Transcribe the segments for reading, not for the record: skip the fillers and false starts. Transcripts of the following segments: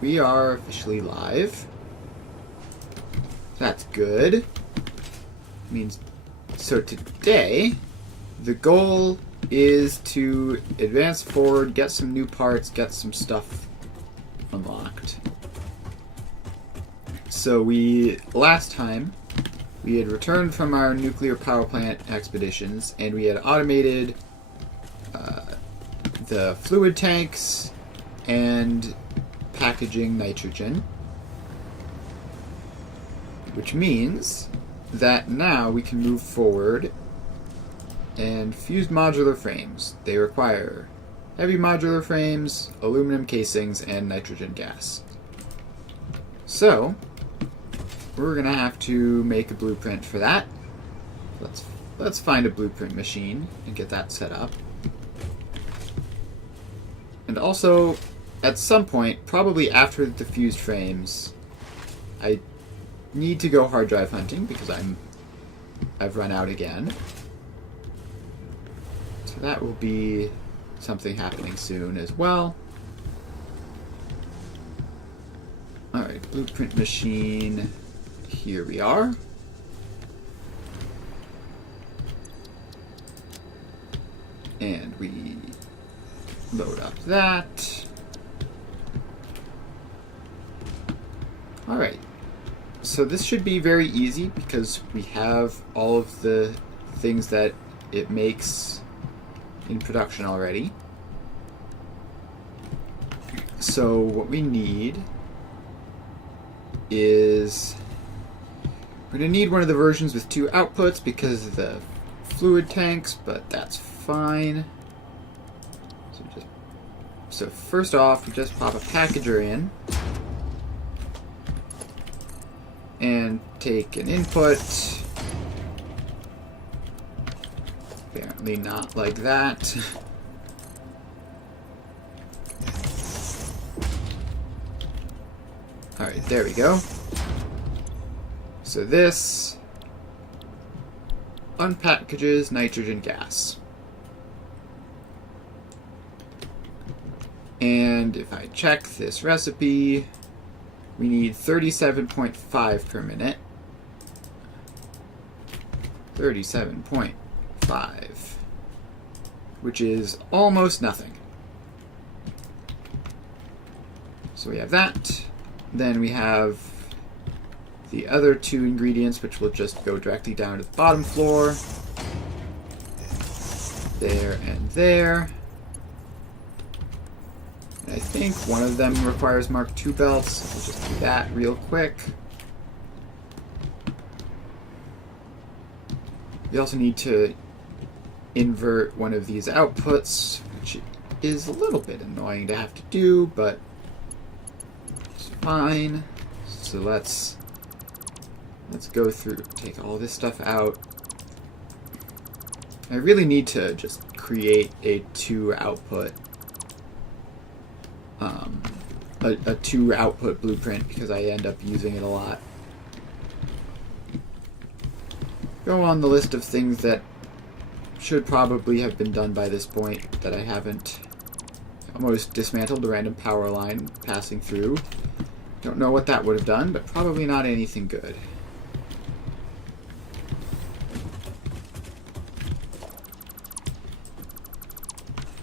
We are officially live. That's good. Means so today the goal is to advance forward, get some new parts, get some stuff unlocked. So last time we had returned from our nuclear power plant expeditions and we had automated the fluid tanks and packaging nitrogen, which means that now we can move forward and fuse modular frames. They require heavy modular frames, aluminum casings, and nitrogen gas. So we're gonna have to make a blueprint for that. Let's find a blueprint machine and get that set up. And also, at some point, probably after the fused frames, I need to go hard drive hunting because I've run out again. So that will be something happening soon as well. Alright, blueprint machine. Here we are. And we load up that. Alright, so this should be very easy because we have all of the things that it makes in production already. So what we need is we're going to need one of the versions with 2 outputs because of the fluid tanks, but that's fine. So first off, we just pop a packager in and take an input. Apparently not like that. Alright, there we go. So this unpackages nitrogen gas. And if I check this recipe, we need 37.5 per minute. 37.5, which is almost nothing. So we have that. Then we have the other 2 ingredients, which will just go directly down to the bottom floor. There and there. I think one of them requires Mark II belts, so we'll just do that real quick. We also need to invert one of these outputs, which is a little bit annoying to have to do, but it's fine. So let's go through, take all this stuff out. I really need to just create a 2 output a 2 output blueprint because I end up using it a lot. Go on the list of things that should probably have been done by this point that I haven't. Almost dismantled the random power line passing through. Don't know what that would have done, but probably not anything good.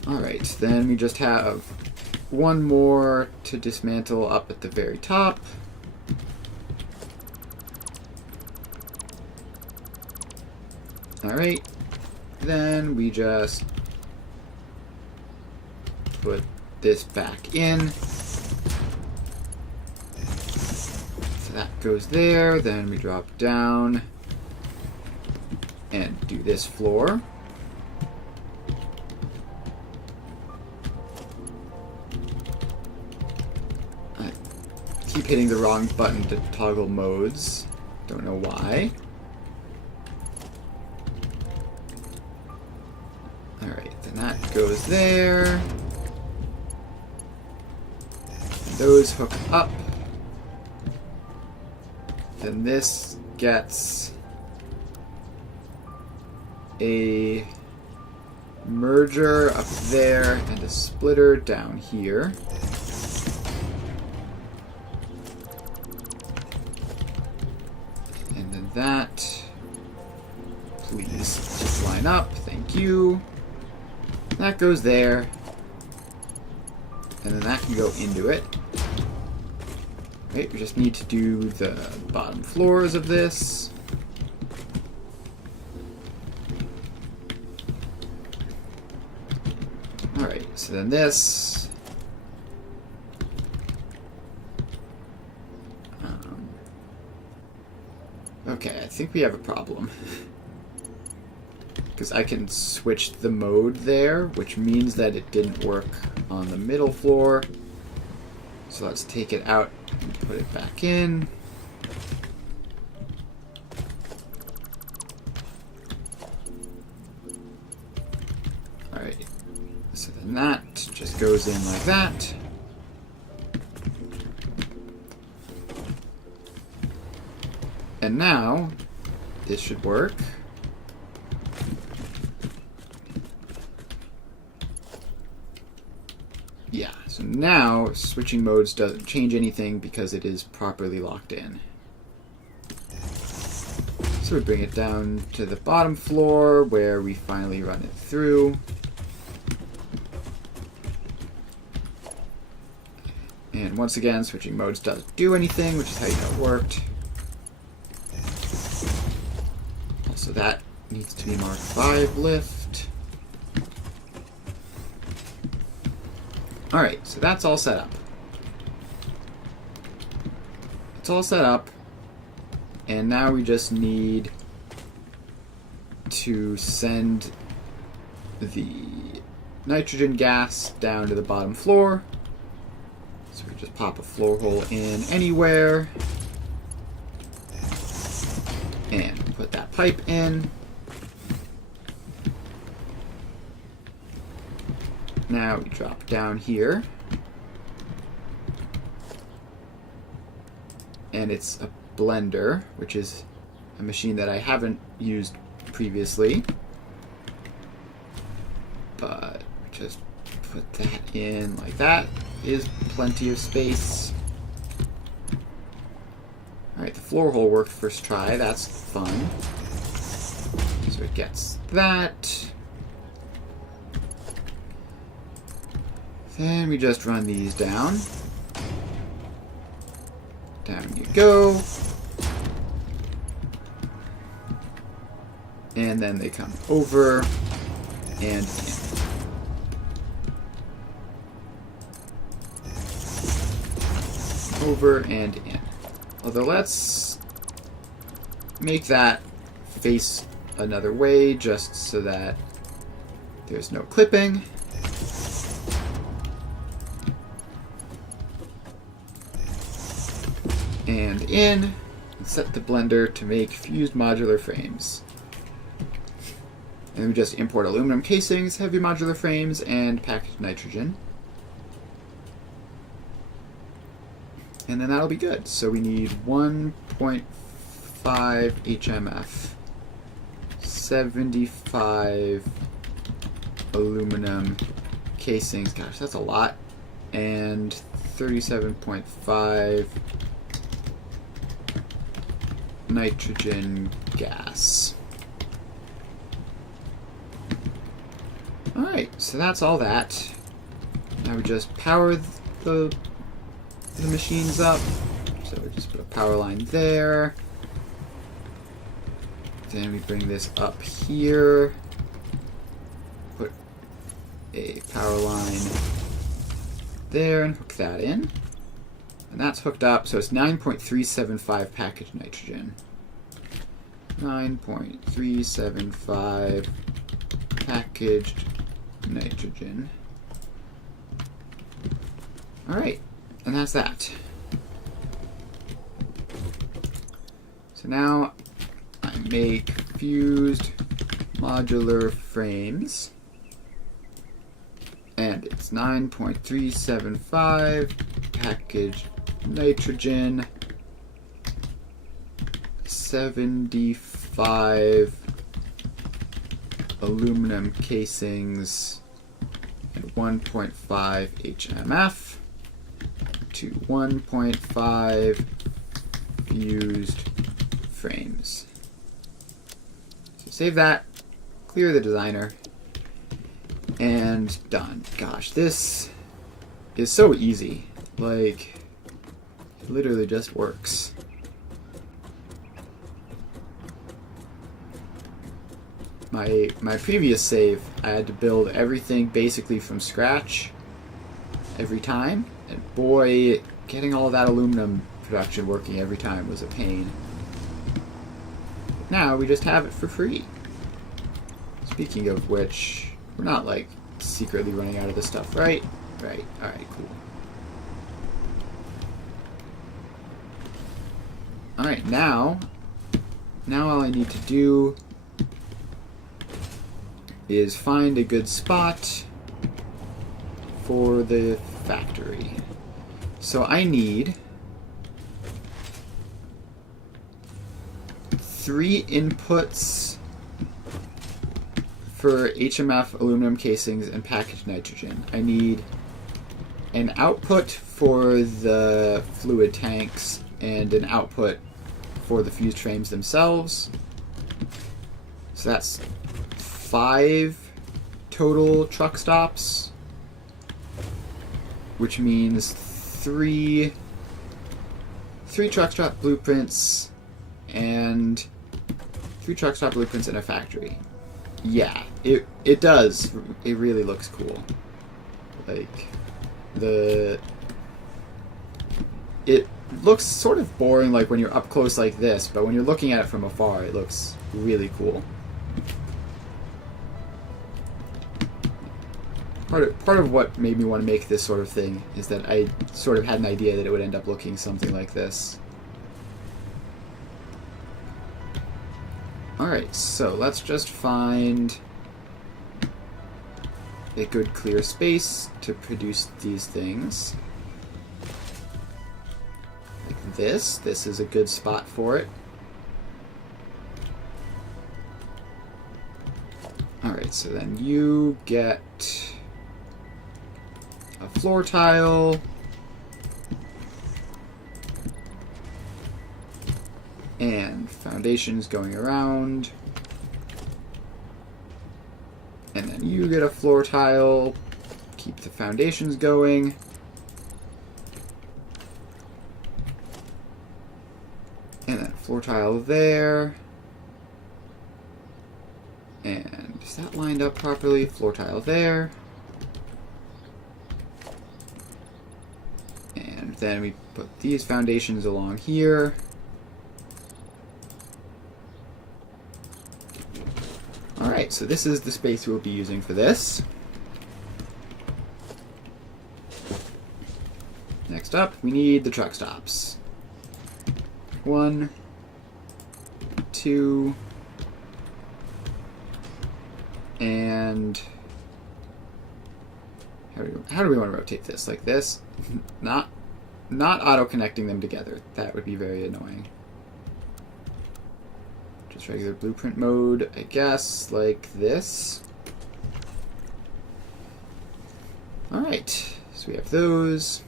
Alright, then we just have one more to dismantle up at the very top. Alright, then we just put this back in. So that goes there, then we drop down and do this floor. Keep hitting the wrong button to toggle modes. Don't know why. Alright, then that goes there. And those hook up. Then this gets a merger up there and a splitter down here. that. Please just line up. Thank you. That goes there. And then that can go into it. Right, we just need to do the bottom floors of this. Alright, so then this. Okay, I think we have a problem. Because I can switch the mode there, which means that it didn't work on the middle floor. So let's take it out and put it back in. Alright, so then that just goes in like that. And now, this should work. Yeah, so now switching modes doesn't change anything because it is properly locked in. So we bring it down to the bottom floor where we finally run it through. And once again, switching modes doesn't do anything, which is how you know it worked. Also, that needs to be Mark 5 lift. Alright, so that's all set up. It's all set up. And now we just need to send the nitrogen gas down to the bottom floor. So we just pop a floor hole in anywhere. And put that pipe in. Now we drop down here. And it's a blender, which is a machine that I haven't used previously. But just put that in like that. Is plenty of space. Alright, the floor hole worked first try. That's fun. So it gets that. Then we just run these down. Down you go. And then they come over and in. Over and in. Although let's make that face another way just so that there's no clipping. And in, and set the blender to make fused modular frames. And then we just import aluminum casings, heavy modular frames, and packaged nitrogen. And then that'll be good. So we need 1.5 HMF, 75 aluminum casings. Gosh, that's a lot. And 37.5 nitrogen gas. Alright, so that's all that. Now we just power the machines up. So we just put a power line there. Then we bring this up here. Put a power line there and hook that in. And that's hooked up, so it's 9.375 packaged nitrogen. 9.375 packaged nitrogen. Alright, and that's that. So now I make fused modular frames. And it's 9.375 packaged nitrogen, 75 aluminum casings, and 1.5 HMF to 1.5 fused frames. So save that, clear the designer, and done. Gosh, this is so easy. Like, it literally just works. My previous save, I had to build everything basically from scratch every time, and boy, getting all of that aluminum production working every time was a pain. But now we just have it for free. Speaking of which, we're not like secretly running out of this stuff, right? Right. Alright, cool. Alright, now all I need to do is find a good spot for the factory. So I need 3 inputs for HMF aluminum casings and packaged nitrogen. I need an output for the fluid tanks and an output for the fused frames themselves. So that's 5 total truck stops, which means 3 truck stop blueprints and 3 truck stop blueprints in a factory. Yeah, it does. It really looks cool. Like, it looks sort of boring like when you're up close like this, but when you're looking at it from afar, it looks really cool. Part of what made me want to make this sort of thing is that I sort of had an idea that it would end up looking something like this. Alright, so let's just find a good clear space to produce these things. Like this. This is a good spot for it. Alright, so then you get a floor tile, and foundations going around, and then you get a floor tile, keep the foundations going, and then a floor tile there, and is that lined up properly? Floor tile there. Then we put these foundations along here. Alright, so this is the space we'll be using for this. Next up, we need the truck stops. 1, 2, and how do we want to rotate this? Like this? Not auto-connecting them together. That would be very annoying. Just regular blueprint mode, I guess, like this. Alright, so we have those.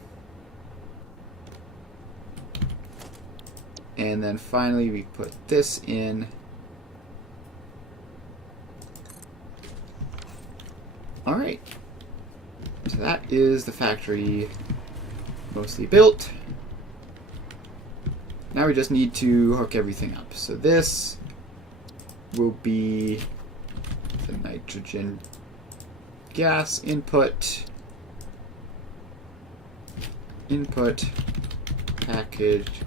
And then finally we put this in. Alright. So that is the factory mostly built. Now we just need to hook everything up. So this will be the nitrogen gas input, packaged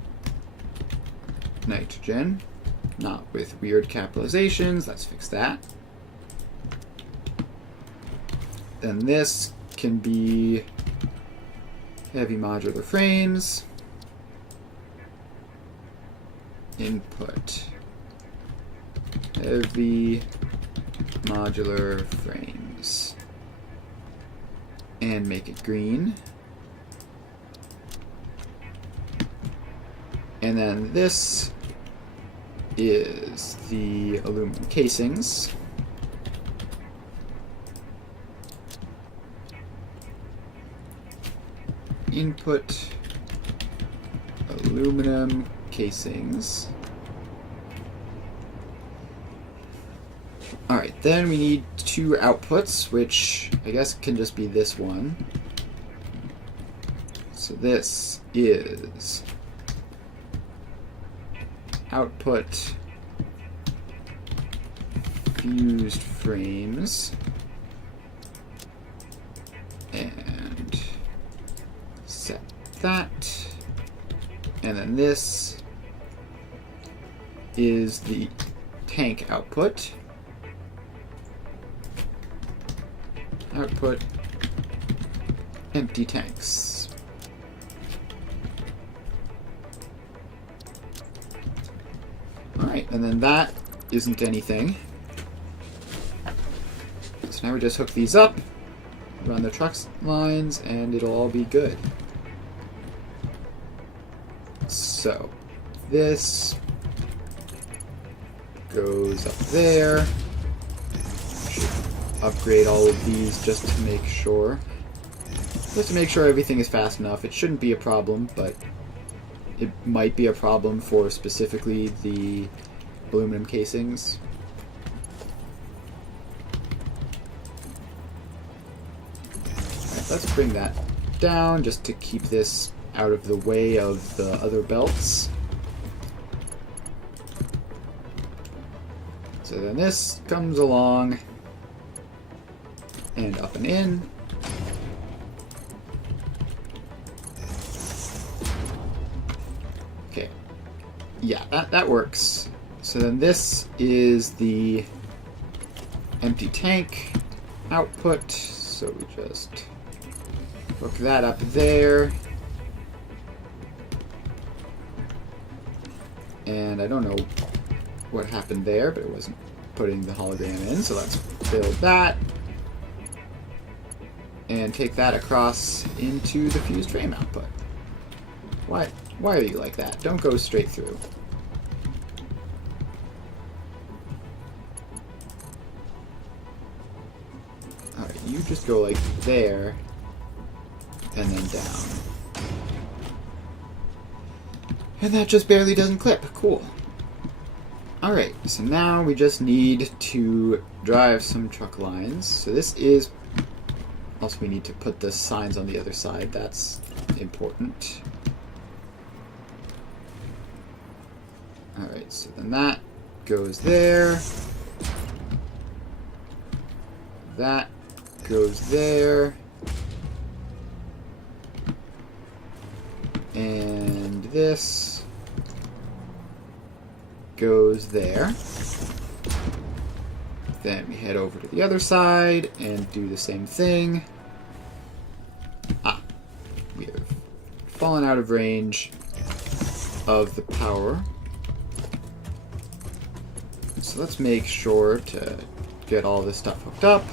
nitrogen, not with weird capitalizations. Let's fix that. Then this can be heavy modular frames, input, heavy modular frames, and make it green. And then this is the aluminum casings. Input aluminum casings, Then we need 2 outputs, which I guess can just be this one. So this is output fused frames, and set that. And then this is the tank output. Output empty tanks. Alright, and then that isn't anything. So now we just hook these up, run the truck lines, and it'll all be good. So this goes up there. Should upgrade all of these just to make sure. Just to make sure everything is fast enough. It shouldn't be a problem, but it might be a problem for specifically the aluminum casings. Alright, let's bring that down just to keep this out of the way of the other belts. So then this comes along and up and in. Okay. Yeah, that works. So then this is the empty tank output. So we just hook that up there. And I don't know what happened there, but it wasn't putting the hologram in, so let's build that. And take that across into the fused frame output. Why are you like that? Don't go straight through. Alright, you just go like there, and then down. And that just barely doesn't clip. Cool. Alright, so now we just need to drive some truck lines. So this is... Also, we need to put the signs on the other side. That's important. Alright, so then that goes there. That goes there. And this goes there. Then we head over to the other side and do the same thing. Ah, we have fallen out of range of the power. So let's make sure to get all this stuff hooked up.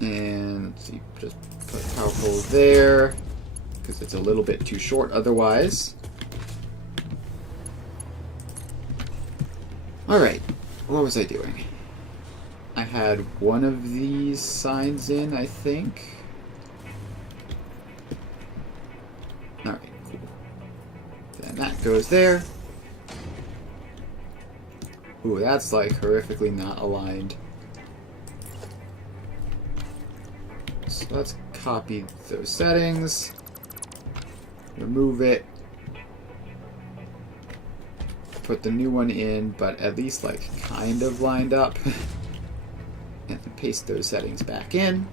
And let's see, just put a power pole there, because it's a little bit too short otherwise. Alright, what was I doing? I had one of these signs in, I think. Alright, cool. Then that goes there. Ooh, that's like horrifically not aligned. So let's copy those settings, remove it, put the new one in, but at least like kind of lined up, and then paste those settings back in.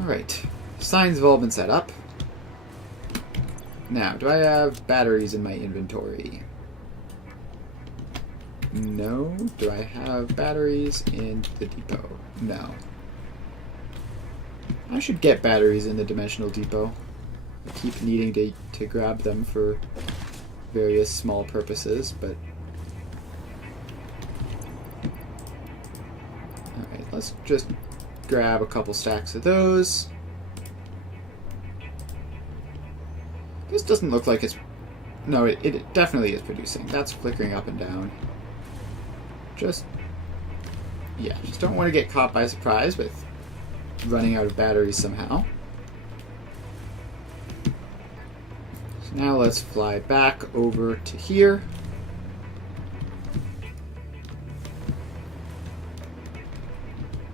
Alright, signs have all been set up. Now, do I have batteries in my inventory? No. Do I have batteries in the depot? No. I should get batteries in the dimensional depot. I keep needing to grab them for various small purposes, but... Alright, let's just grab a couple stacks of those. This doesn't look like it's... No, it definitely is producing. That's flickering up and down. Just don't want to get caught by surprise with running out of batteries somehow. So Now let's fly back over to here.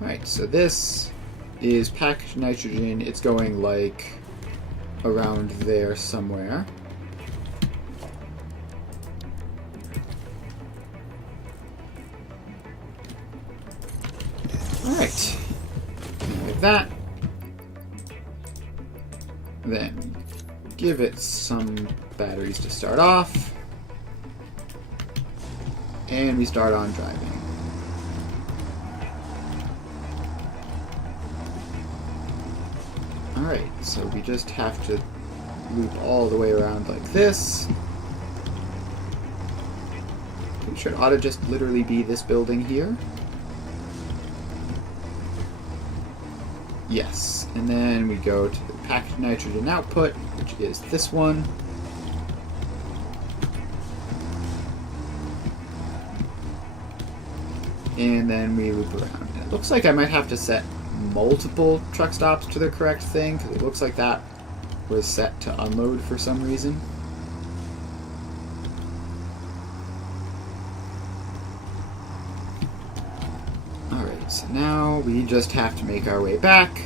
Alright, so this is packaged nitrogen. It's going like around there somewhere. Alright, like that. Then give it some batteries to start off. And we start on driving. Alright, so we just have to loop all the way around like this. Pretty sure it ought to just literally be this building here. Yes, and then we go to the packaged nitrogen output, which is this one. And then we loop around. And it looks like I might have to set multiple truck stops to the correct thing, because it looks like that was set to unload for some reason. Alright, so now we just have to make our way back.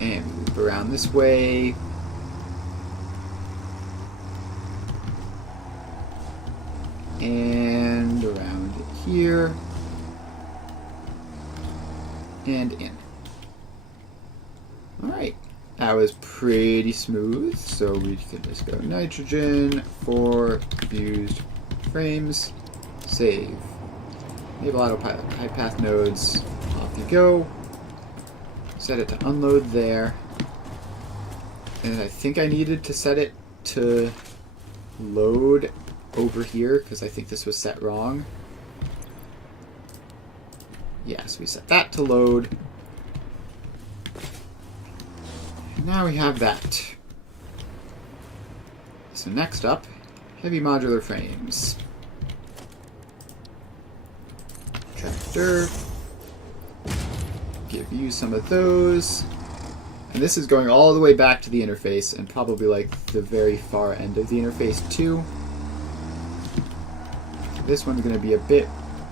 And we loop around this way. And around here. And in. Alright. That was pretty smooth. So we can just go nitrogen for fused frames. Save. Enable autopilot. High path nodes. Off you go. Set it to unload there. And I think I needed to set it to load over here, because I think this was set wrong. Yes, we set that to load. And now we have that. So next up, heavy modular frames. Tractor. Give you some of those. And this is going all the way back to the interface, and probably like the very far end of the interface too. This one's going to be a bit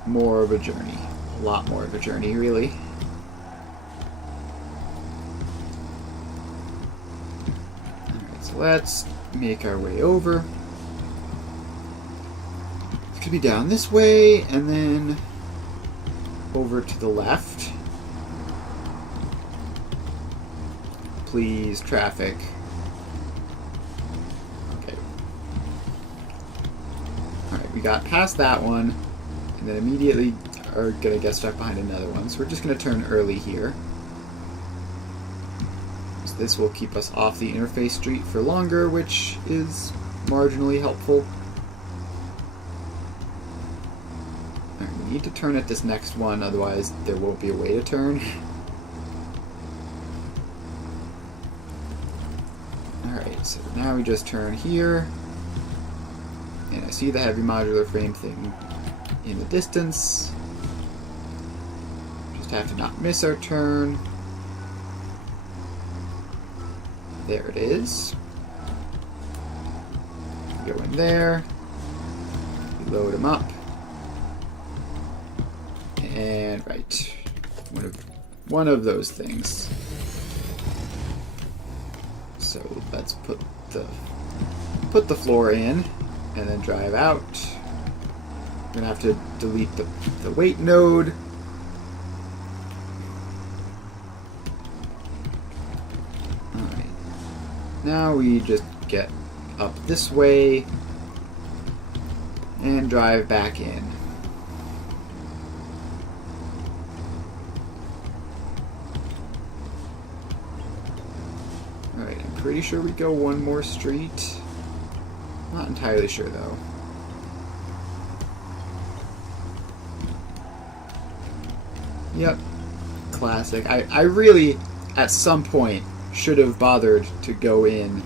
more of a journey. A lot more of a journey, really. Alright, so let's make our way over. It's going to be down this way, and then over to the left. Please, traffic. We got past that one, and then immediately are going to get stuck behind another one. So we're just going to turn early here. So this will keep us off the interface street for longer, which is marginally helpful. All right, we need to turn at this next one, otherwise there won't be a way to turn. Alright, so now we just turn here. And I see the heavy modular frame thing in the distance. Just have to not miss our turn. There it is. Go in there. Load them up. And right. One of those things. So let's put the floor in. And then drive out. We're going to have to delete the weight node. Alright. Now we just get up this way and drive back in. Alright, I'm pretty sure we go one more street. Not entirely sure, though. Yep. Classic. I really, at some point, should have bothered to go in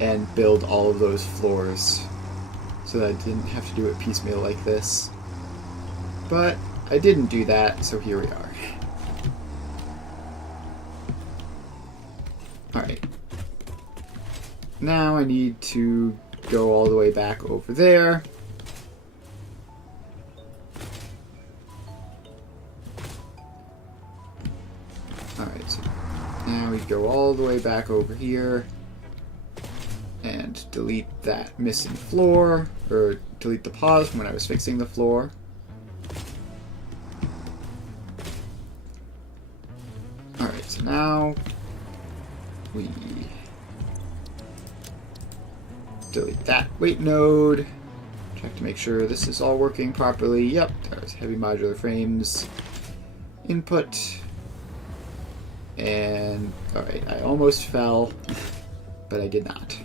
and build all of those floors so that I didn't have to do it piecemeal like this. But I didn't do that, so here we are. Alright. Now I need to go all the way back over there. Alright, so now we go all the way back over here and delete that missing floor, or delete the pause from when I was fixing the floor. Alright, so now we delete that weight node. Check to make sure this is all working properly. Yep, there's heavy modular frames input. And, alright, I almost fell, but I did not.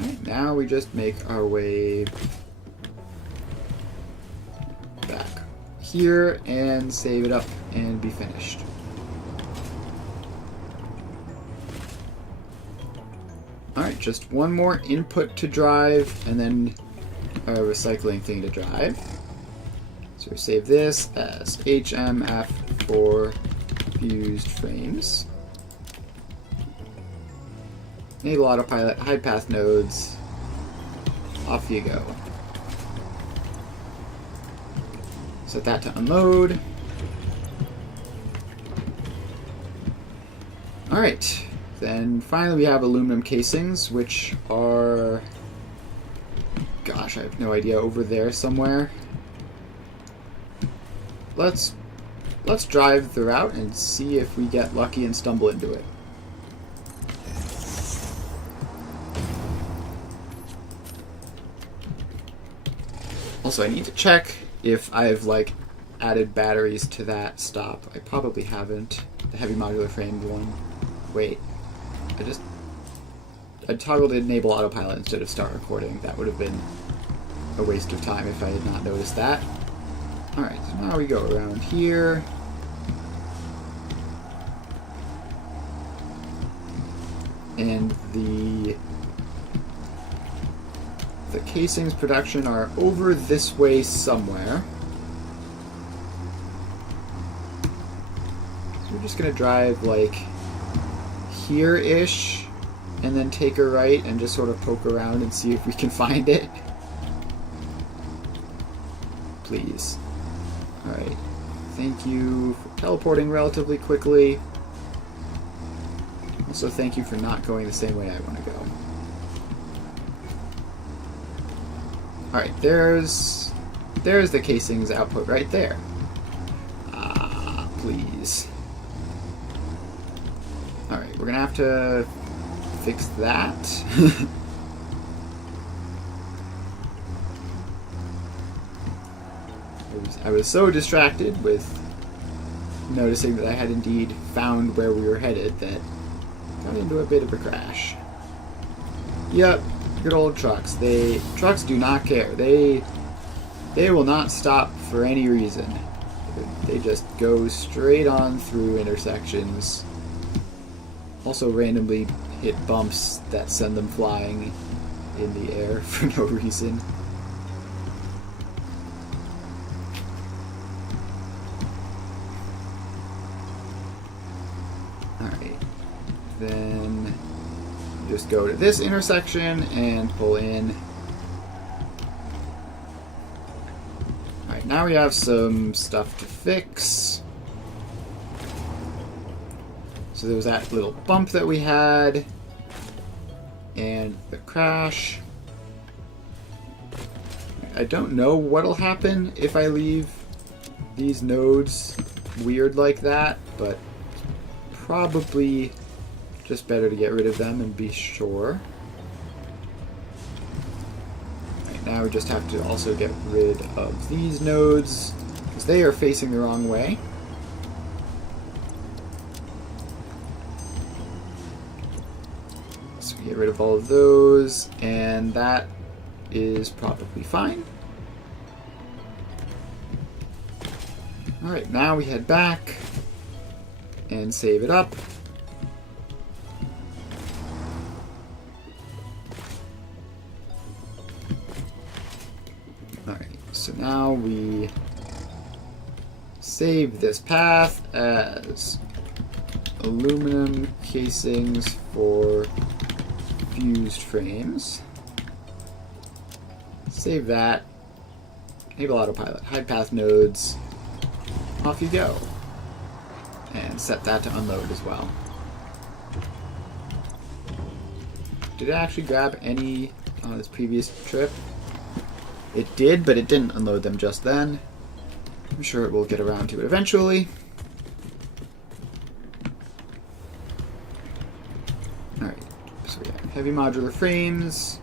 Alright, now we just make our way back here and save it up and be finished. Alright, just one more input to drive and then a recycling thing to drive. So we save this as HMF for fused frames. Enable autopilot, hide path nodes. Off you go. Set that to unload. Alright. Then finally we have aluminum casings, which are... Gosh, I have no idea, over there somewhere. Let's drive the route and see if we get lucky and stumble into it. Also, I need to check if I've added batteries to that stop. I probably haven't. The heavy modular framed one. Wait. I toggled enable autopilot instead of start recording. That would have been a waste of time if I had not noticed that. Alright, so now we go around here. And the casings production are over this way somewhere. So we're just gonna drive here-ish and then take a right and just sort of poke around and see if we can find it. Please. Alright. Thank you for teleporting relatively quickly. Also, thank you for not going the same way I want to go. Alright, there's the casings output right there. Ah, please. Alright, we're gonna have to fix that. I was so distracted with noticing that I had indeed found where we were headed that I got into a bit of a crash. Yep, good old trucks. Trucks do not care. They will not stop for any reason. They just go straight on through intersections. Also randomly hit bumps that send them flying in the air for no reason. Alright. Then just go to this intersection and pull in. Alright, now we have some stuff to fix. So there was that little bump that we had, and the crash. I don't know what'll happen if I leave these nodes weird like that, but probably just better to get rid of them and be sure. Right, now we just have to also get rid of these nodes, because they are facing the wrong way. So we get rid of all of those, and that is probably fine. Alright, now we head back and save it up. Alright, so now we save this path as aluminum casings for fused frames. Save that. Enable autopilot. Hide path nodes. Off you go. And set that to unload as well. Did it actually grab any on this previous trip? It did, but it didn't unload them just then. I'm sure it will get around to it eventually. Alright, so we have heavy modular frames.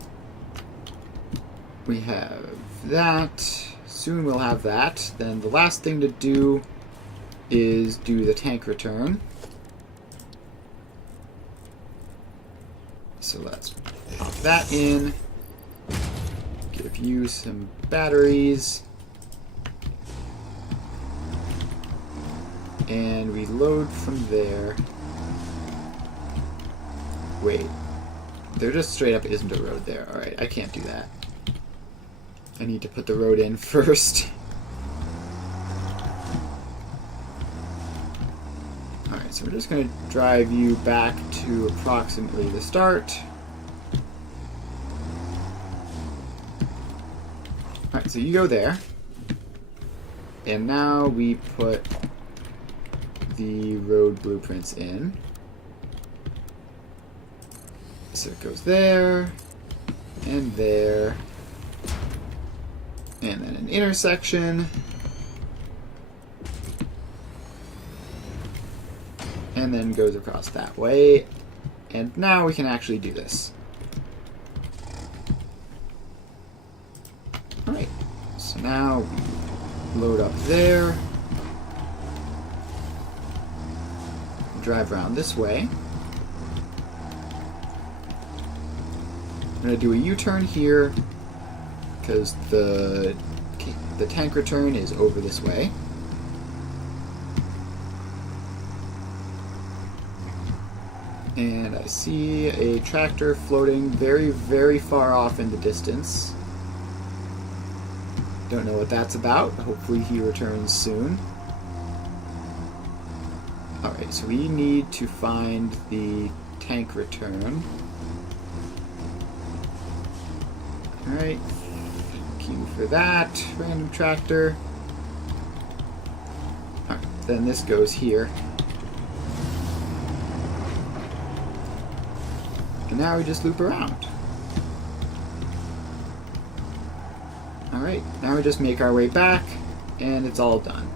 We have that. Soon we'll have that. Then the last thing to do is do the tank return. So let's pop that in. Give you some batteries. And we load from there. Wait. There just straight up isn't a road there. Alright, I can't do that. I need to put the road in first. Alright, so we're just going to drive you back to approximately the start. Alright, so you go there. And now we put the road blueprints in. So it goes there, and there, and then an intersection, and then goes across that way. And now we can actually do this. Alright, so now we load up there, drive around this way. I'm going to do a U-turn here because the tank return is over this way. And I see a tractor floating very, very far off in the distance. Don't know what that's about. Hopefully he returns soon. Alright, so we need to find the tank return. Alright, thank you for that, random tractor. Alright, then this goes here. And now we just loop around. Alright, now we just make our way back, and it's all done.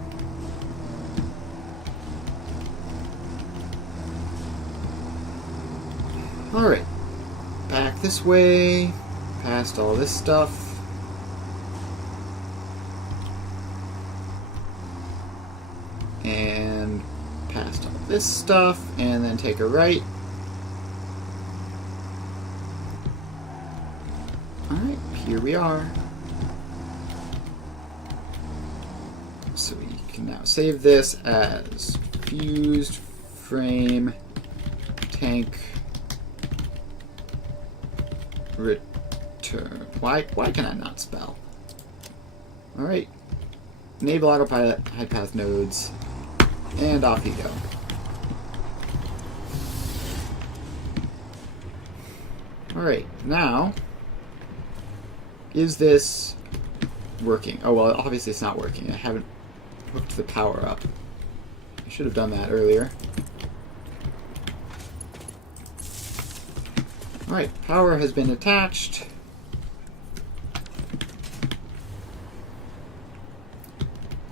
Alright, back this way. Past all this stuff. And past all this stuff, and then take a right. Alright, here we are. So we can now save this as fused frame tank return. Why can I not spell? Alright. Enable autopilot, hide path nodes, and off you go. Alright, now, is this working? Oh, well, obviously it's not working. I haven't hooked the power up. I should have done that earlier. Alright, power has been attached.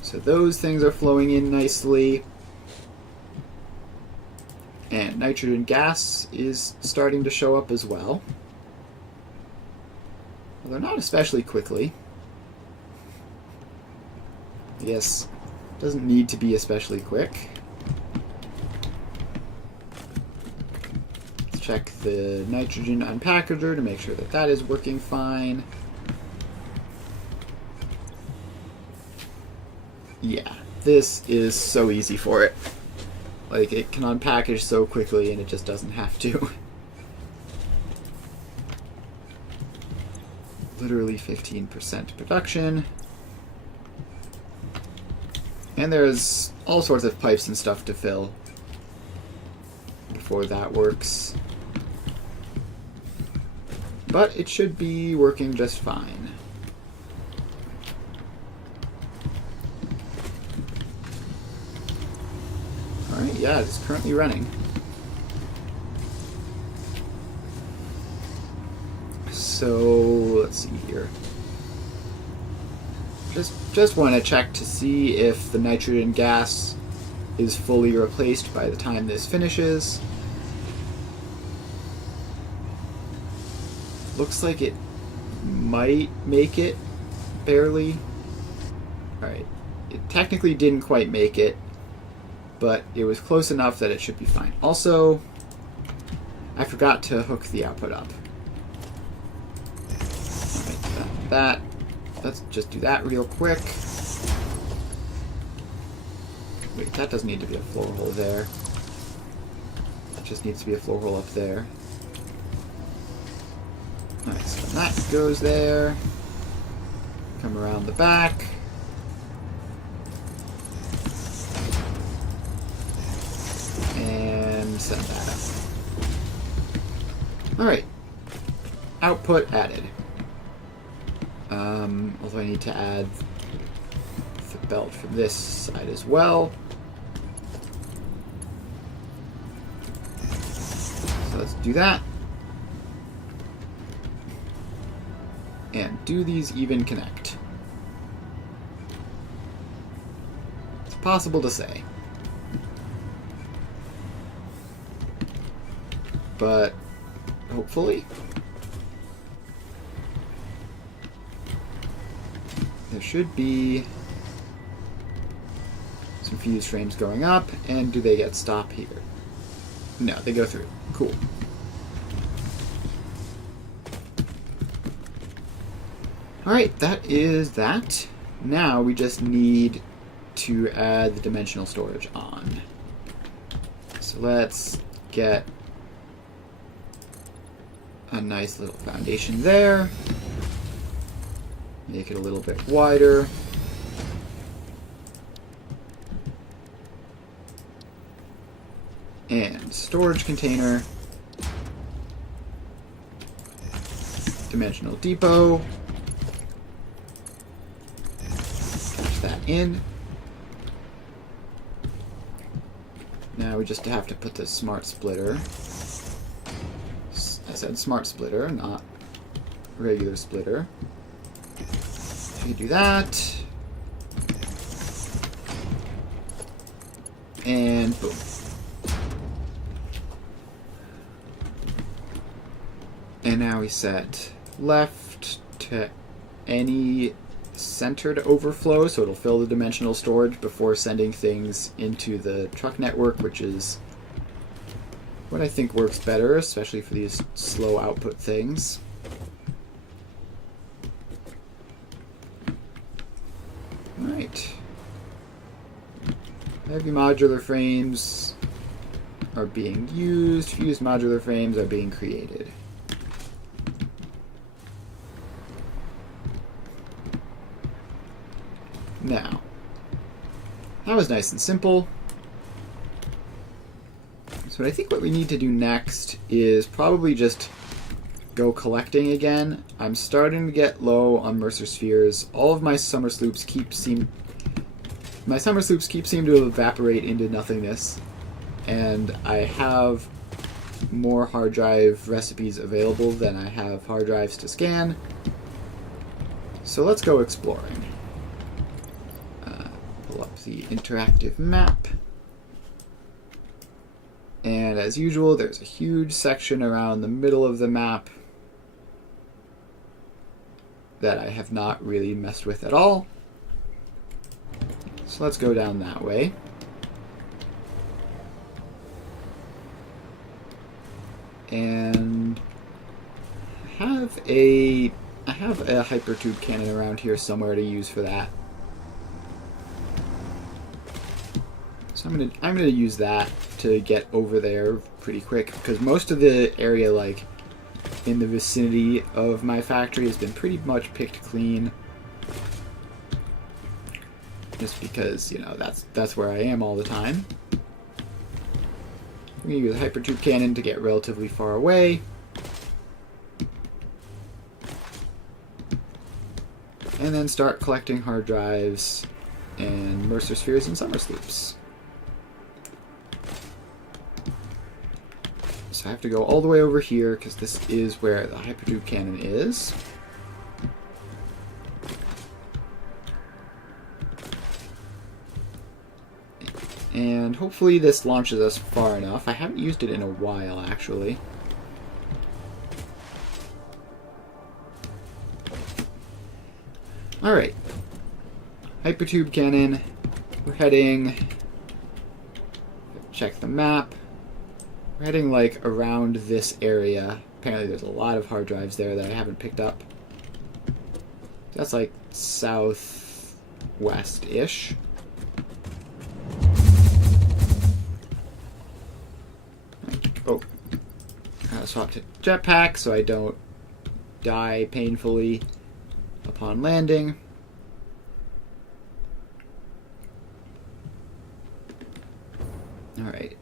So those things are flowing in nicely. And nitrogen gas is starting to show up as well. Although not especially quickly. I guess it doesn't need to be especially quick. Let's check the nitrogen unpackager to make sure that that is working fine. Yeah, this is so easy for it. Like, it can unpackage so quickly and it just doesn't have to. Literally 15% production. And there's all sorts of pipes and stuff to fill before that works. But it should be working just fine. Alright, yeah, it's currently running. So, let's see here. Just want to check to see if the nitrogen gas is fully replaced by the time this finishes. Looks like it might make it, barely. Alright, it technically didn't quite make it, but it was close enough that it should be fine. Also, I forgot to hook the output up. Alright, let's just do that real quick. Wait, that doesn't need to be a floor hole there. It just needs to be a floor hole up there. Alright, so that goes there. Come around the back. And send that up. Alright. Output added. Although I need to add the belt from this side as well. So let's do that. And do these even connect? It's possible to say. But hopefully. There should be some fuse frames going up, and do they get stopped here? No, they go through. Cool. Alright, that is that. Now we just need to add the dimensional storage on. So let's get a nice little foundation there. Make it a little bit wider. And storage container. Dimensional depot. Attach that in. Now we just have to put the smart splitter. I said smart splitter, not regular splitter. We can do that. And boom. And now we set left to any centered overflow, so it'll fill the dimensional storage before sending things into the truck network, which is what I think works better, especially for these slow output things. Alright. Heavy modular frames are being used. Fused modular frames are being created. Now, that was nice and simple. So I think what we need to do next is probably just go collecting again. I'm starting to get low on Mercer spheres. All of my summer sloops seem to evaporate into nothingness, and I have more hard drive recipes available than I have hard drives to scan. So let's go exploring. Pull up the interactive map. And as usual, there's a huge section around the middle of the map that I have not really messed with at all. So let's go down that way. And I have a hypertube cannon around here somewhere to use for that. So I'm gonna use that to get over there pretty quick, because most of the area like in the vicinity of my factory has been pretty much picked clean. just because, you know, that's where I am all the time. I'm going to use a hypertube cannon to get relatively far away. And then start collecting hard drives and Mercer spheres and summer sloops. So I have to go all the way over here because this is where the hypertube cannon is. And hopefully this launches us far enough. I haven't used it in a while, actually. Alright. Hypertube cannon. We're heading... Check the map. We're heading, like, around this area. Apparently there's a lot of hard drives there that I haven't picked up. That's, like, southwest-ish. Oh. I'll swap to jetpack so I don't die painfully upon landing. Alright.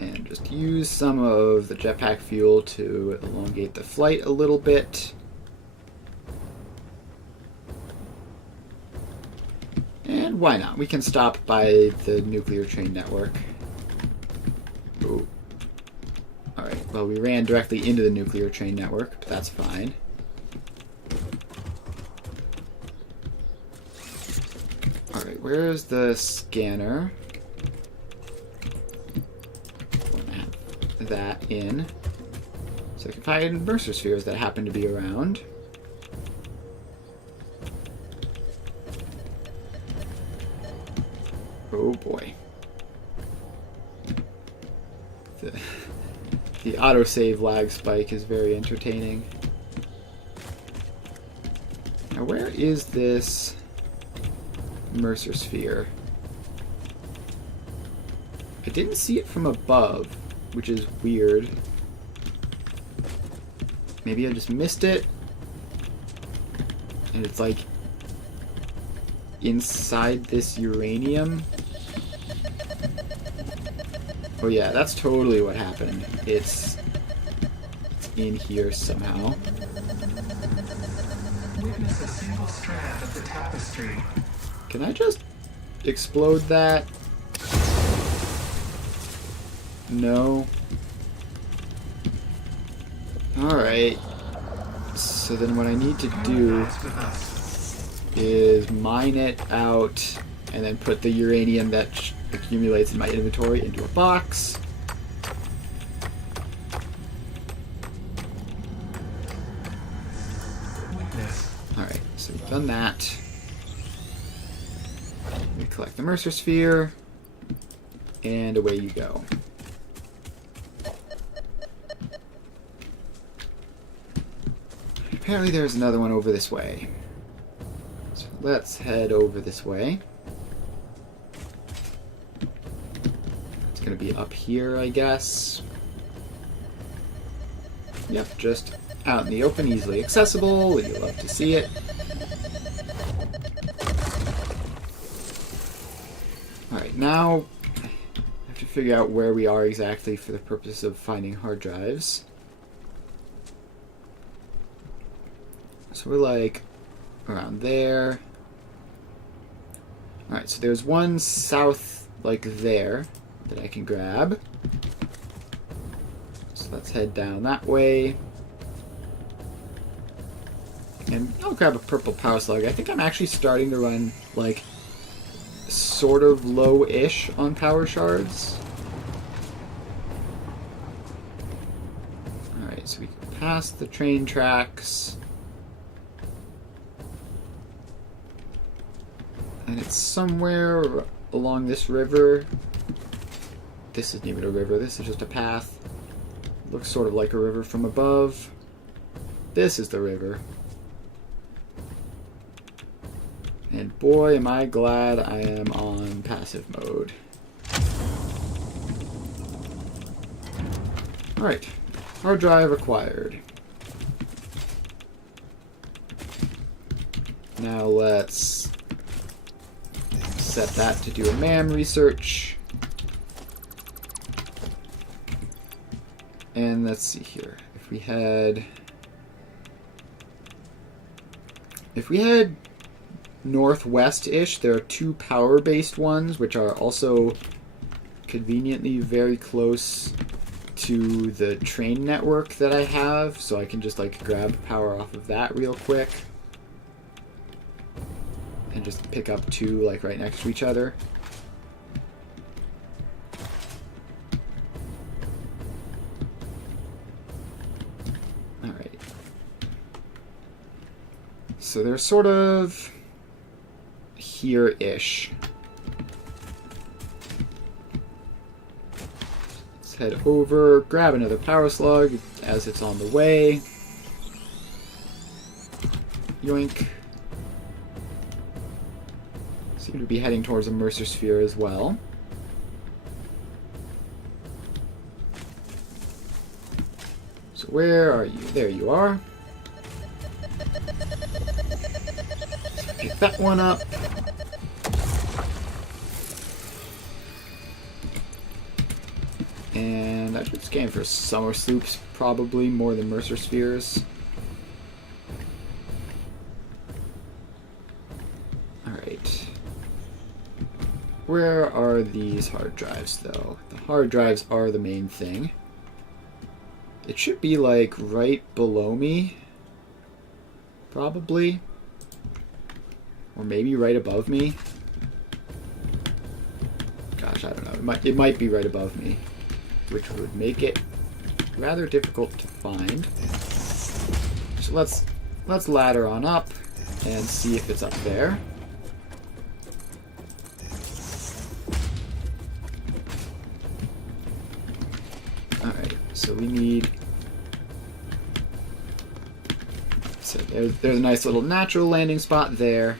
And just use some of the jetpack fuel to elongate the flight a little bit. And why not? We can stop by the nuclear train network. Ooh. Alright, well, we ran directly into the nuclear train network, but that's fine. Alright, where's the scanner? Want to have that in. So I can find Mercer spheres that happen to be around. Oh boy. The autosave lag spike is very entertaining. Now where is this Mercer sphere? I didn't see it from above, which is weird. Maybe I just missed it. And it's like inside this uranium. Oh yeah, that's totally what happened. It's in here somehow. Witness a single strand of the tapestry. Can I just explode that? No. Alright. So then what I need to do is mine it out and then put the uranium that accumulates in my inventory into a box. Alright, so we've done that. We collect the Mercer sphere, and away you go. Apparently there's another one over this way. So let's head over this way. It's going to be up here, I guess. Yep, just out in the open, easily accessible. You love to see it. Alright, now I have to figure out where we are exactly for the purpose of finding hard drives. So we're like around there. Alright, so there's one south like there that I can grab. So let's head down that way. And I'll grab a purple power slug. I think I'm actually starting to run like sort of low-ish on power shards. Alright, so we can pass the train tracks. And it's somewhere along this river. This isn't even a river, this is just a path. Looks sort of like a river from above. This is the river. And boy, am I glad I am on passive mode. Alright, hard drive acquired. Now let's set that to do a MAM research. And let's see here. If we had northwest-ish, there are 2 power-based ones, which are also conveniently very close to the train network that I have, so I can just like grab power off of that real quick and just pick up 2 like right next to each other. Alright. So they're sort of here-ish. Let's head over, grab another power slug as it's on the way. Yoink. Seem to be heading towards a Mercer Sphere as well. So where are you? There you are. Pick that one up. And I should scan for summer sloops, probably more than Mercer Spheres. Alright. Where are these hard drives, though? The hard drives are the main thing. It should be, like, right below me. Probably. Or maybe right above me. Gosh, I don't know. It might be right above me, which would make it rather difficult to find. So let's ladder on up and see if it's up there. Alright, so we need... So there's a nice little natural landing spot there.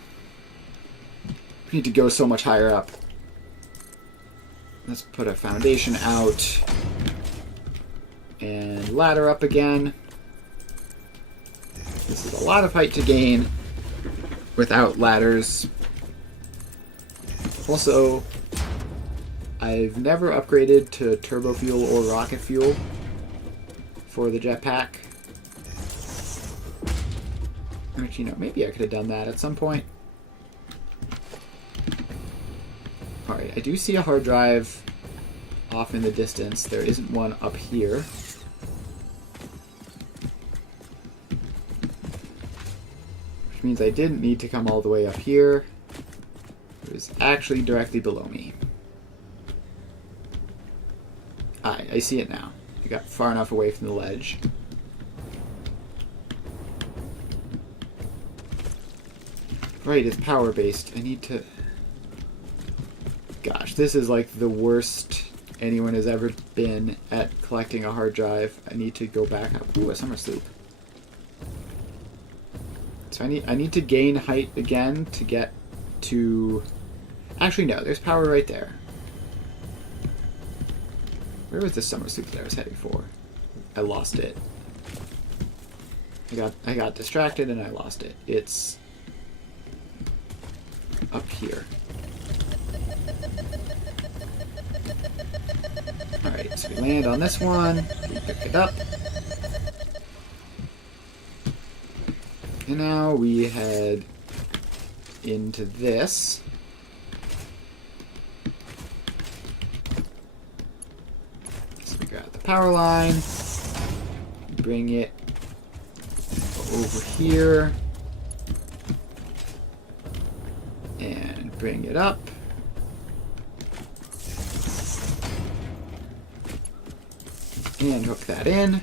We need to go so much higher up. Let's put a foundation out and ladder up again. This is a lot of height to gain without ladders. Also, I've never upgraded to turbo fuel or rocket fuel for the jetpack. Which, you know, maybe I could have done that at some point. Alright, I do see a hard drive off in the distance. There isn't one up here. Which means I didn't need to come all the way up here. It was actually directly below me. I see it now. I got far enough away from the ledge. Right, it's power-based. I need to... Gosh, this is like the worst anyone has ever been at collecting a hard drive. I need to go back up. Ooh, a summer sloop. So I need to gain height again to get to... Actually, no, there's power right there. Where was the summer sloop that I was heading for? I lost it. I got distracted and I lost it. It's up here. Alright, so we land on this one, we pick it up. And now we head into this. So we got the power line, bring it over here, and bring it up. And hook that in.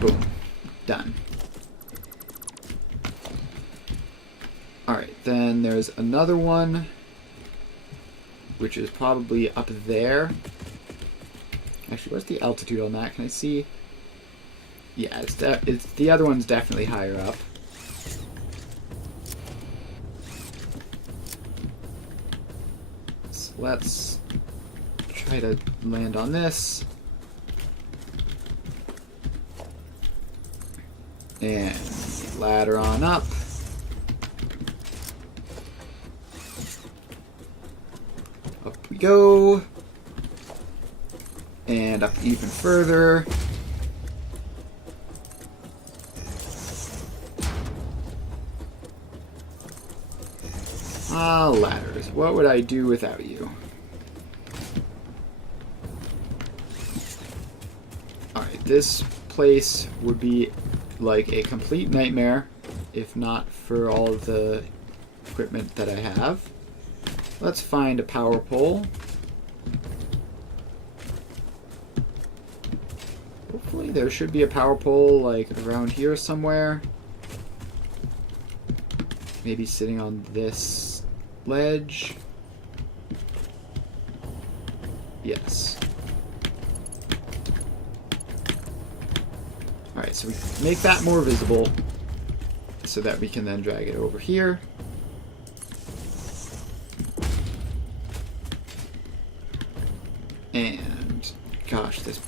Boom. Done. Alright, then there's another one, which is probably up there. Actually, what's the altitude on that? Can I see? Yeah, it's the other one's definitely higher up. So let's try to land on this. And ladder on up. go. And up even further. Ah, ladders. What would I do without you? Alright, this place would be like a complete nightmare if not for all of the equipment that I have. Let's find a power pole. Hopefully there should be a power pole like around here somewhere. Maybe sitting on this ledge. Yes. Alright, so we make that more visible so that we can then drag it over here. And, gosh, this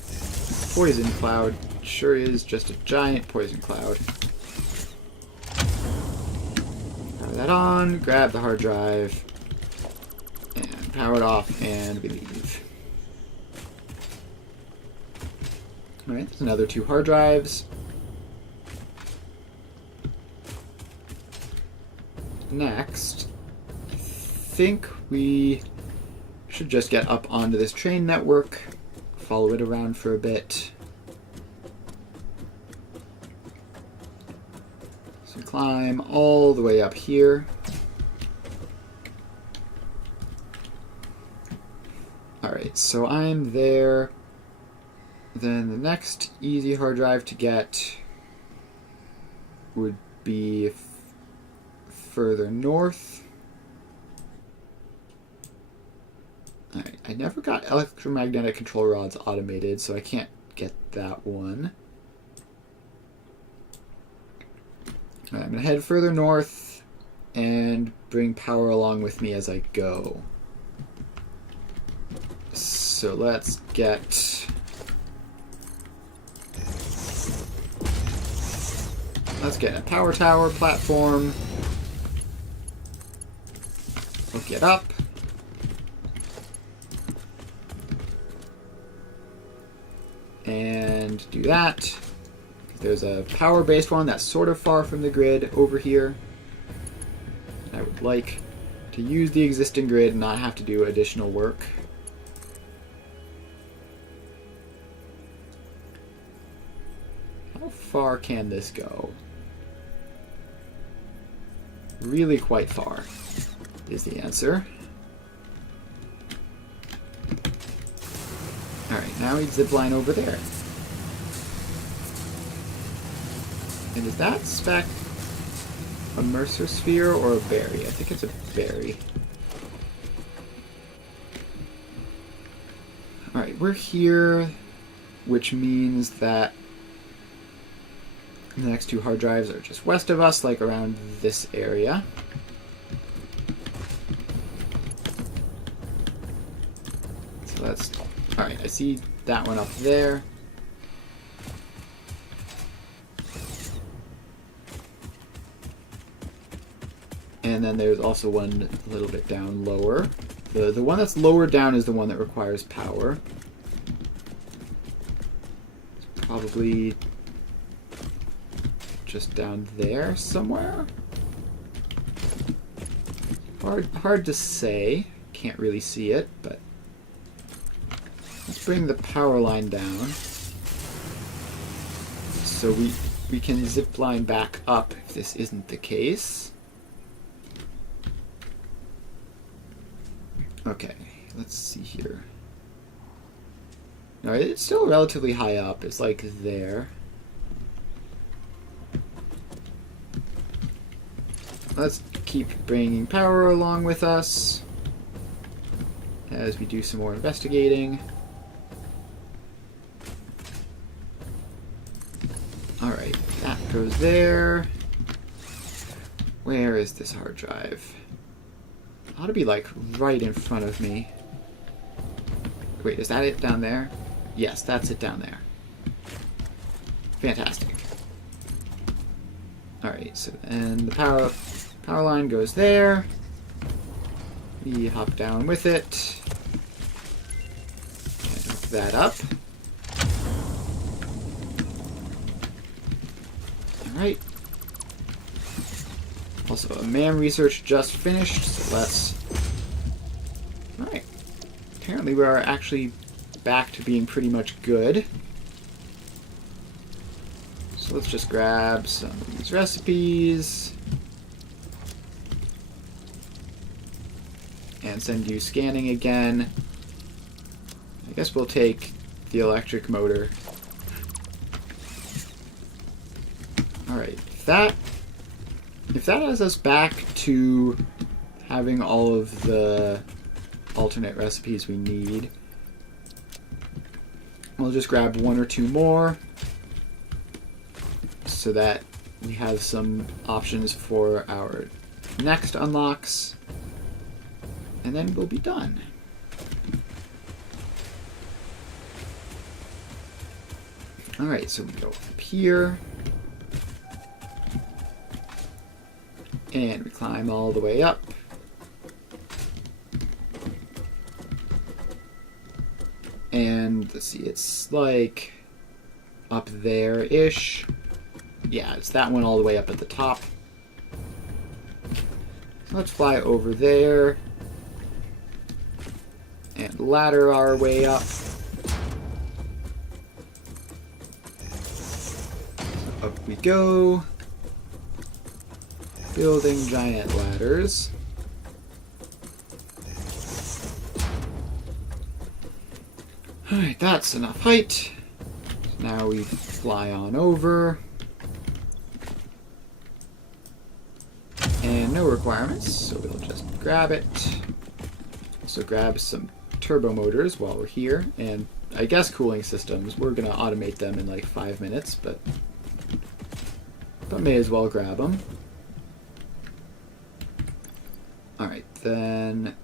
poison cloud sure is just a giant poison cloud. Power that on, grab the hard drive, and power it off, and we leave. Alright, there's another 2 hard drives. Next, I think we should just get up onto this train network, follow it around for a bit. So climb all the way up here. Alright, so I'm there. Then the next easy hard drive to get would be further north. Alright, I never got electromagnetic control rods automated, so I can't get that one. Alright, I'm going to head further north and bring power along with me as I go. So let's get... Let's get a power tower platform. Hook it up. And do that. There's a power-based one that's sort of far from the grid over here. I would like to use the existing grid and not have to do additional work. How far can this go? Really quite far is the answer. Alright, now we zipline over there. And is that spec a Mercer sphere or a berry? I think it's a berry. Alright, we're here, which means that the next 2 hard drives are just west of us, like around this area. So that's... Alright, I see that one up there. And then there's also one a little bit down lower. The one that's lower down is the one that requires power. It's probably just down there somewhere. Hard to say. Can't really see it, but let's bring the power line down so we can zip line back up if this isn't the case. Okay, let's see here. Alright, it's still relatively high up. It's like there. Let's keep bringing power along with us as we do some more investigating. Alright, that goes there. Where is this hard drive? It ought to be like right in front of me. Wait, is that it down there? Yes, that's it down there. Fantastic. Alright, so and the power line goes there. We hop down with it. that up. Alright. Also, a MAM research just finished, so let's... Alright. Apparently we are actually back to being pretty much good. So let's just grab some of these recipes. And send you scanning again. I guess we'll take the electric motor. Alright, if that has us back to having all of the alternate recipes we need, we'll just grab one or two more so that we have some options for our next unlocks, and then we'll be done. Alright, so we go up here, and we climb all the way up. And let's see, it's like up there-ish. Yeah, it's that one all the way up at the top. So let's fly over there and ladder our way up. Up we go. Building giant ladders. Alright, that's enough height. Now we fly on over. And no requirements, so we'll just grab it. Also grab some turbo motors while we're here, and I guess cooling systems. We're going to automate them in like 5 minutes, but may as well grab them. Alright, then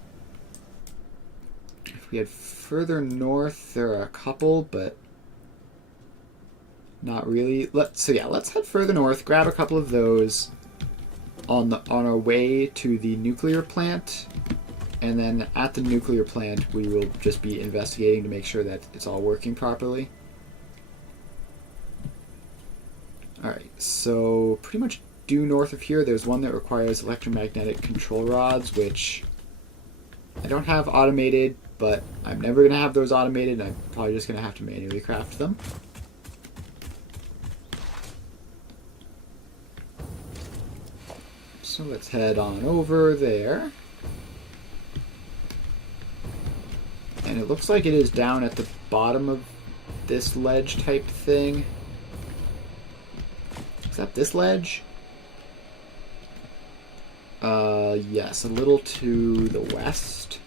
if we head further north, there are a couple, but not really. Let's head further north, grab a couple of those on our way to the nuclear plant, and then at the nuclear plant we will just be investigating to make sure that it's all working properly. Alright, so pretty much due north of here, there's one that requires electromagnetic control rods, which I don't have automated, but I'm never going to have those automated, and I'm probably just going to have to manually craft them. So let's head on over there. And it looks like it is down at the bottom of this ledge type thing. Is that this ledge? Yes, a little to the west.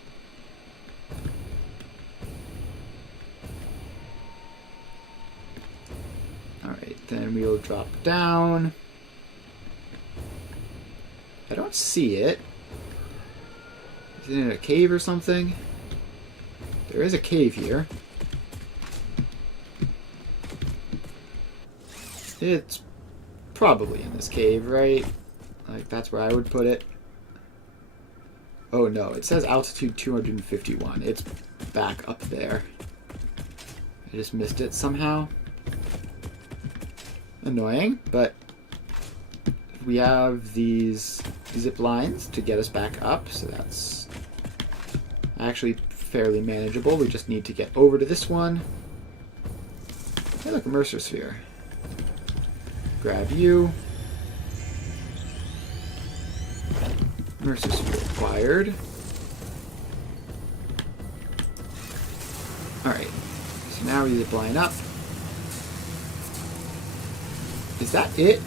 Alright, then we'll drop down. I don't see it. Is it in a cave or something? There is a cave here. It's probably in this cave, right? Like, that's where I would put it. Oh no, it says altitude 251. It's back up there. I just missed it somehow. Annoying, but we have these zip lines to get us back up, so that's actually fairly manageable. We just need to get over to this one. Hey, look, a Mercer sphere. Grab you. Mercer sphere acquired. Alright, so now we zip line up. Is that it?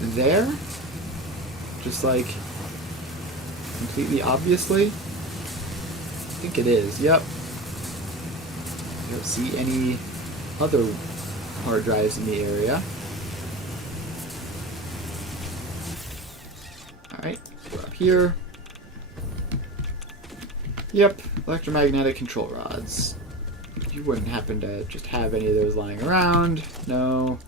There? Just like completely obviously? I think it is, yep. I don't see any other hard drives in the area. Alright, we're up here. Yep, electromagnetic control rods. You wouldn't happen to just have any of those lying around. No.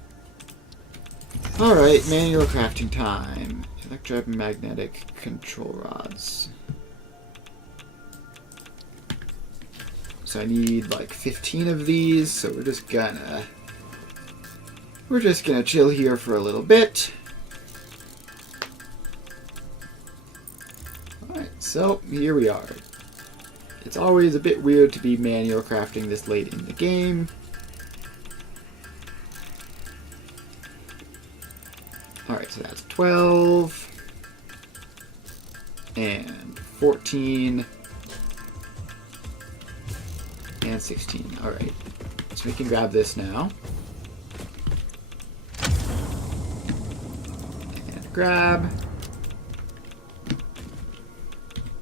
Alright, manual crafting time. Electromagnetic control rods. So I need like 15 of these, so we're just gonna chill here for a little bit. Alright, so here we are. It's always a bit weird to be manual crafting this late in the game. Alright, so that's 12 and 14 and 16. Alright, so we can grab this now. And grab.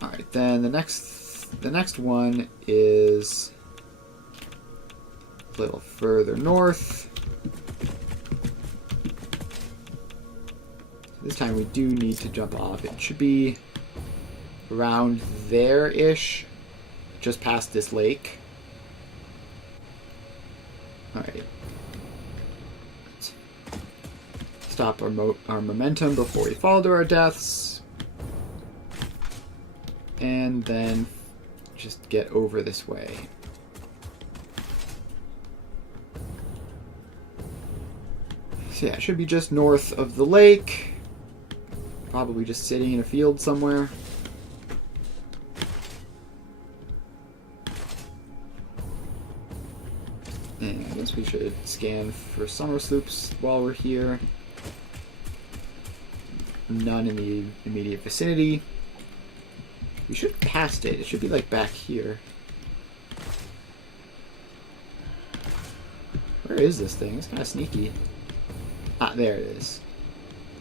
Alright, then the next one is a little further north. This time we do need to jump off. It should be around there-ish, just past this lake. Alright. Let's stop our momentum before we fall to our deaths. And then just get over this way. So yeah, it should be just north of the lake. Probably just sitting in a field somewhere. And I guess we should scan for summer sloops while we're here. None in the immediate vicinity. We should have passed it. It should be like back here. Where is this thing? It's kind of sneaky. Ah, there it is.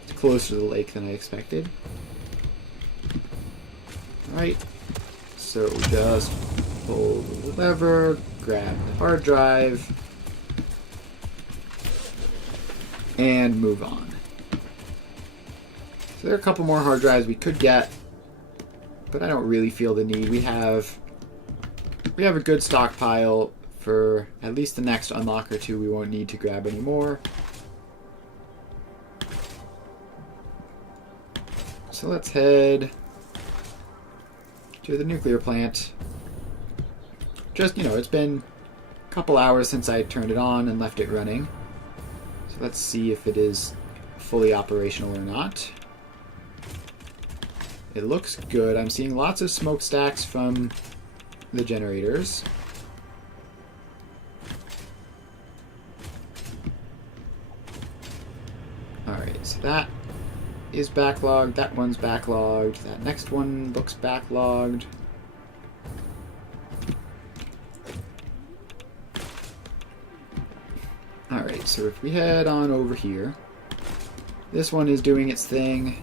It's closer to the lake than I expected. Alright. So just pull the lever, grab the hard drive, and move on. So there are a couple more hard drives we could get, but I don't really feel the need. We have a good stockpile for at least the next unlock or two. We won't need to grab any more. So let's head to the nuclear plant. Just, it's been a couple hours since I turned it on and left it running. So let's see if it is fully operational or not. It looks good. I'm seeing lots of smokestacks from the generators. Alright, so that is backlogged. That one's backlogged. That next one looks backlogged. Alright, so if we head on over here, this one is doing its thing.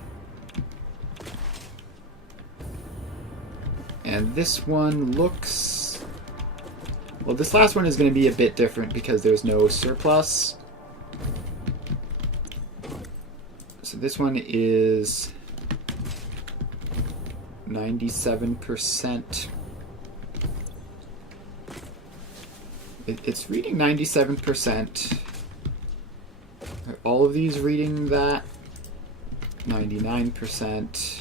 And this one looks... Well, this last one is going to be a bit different because there's no surplus. So this one is 97%. It's reading 97%. Are all of these reading that? 99%.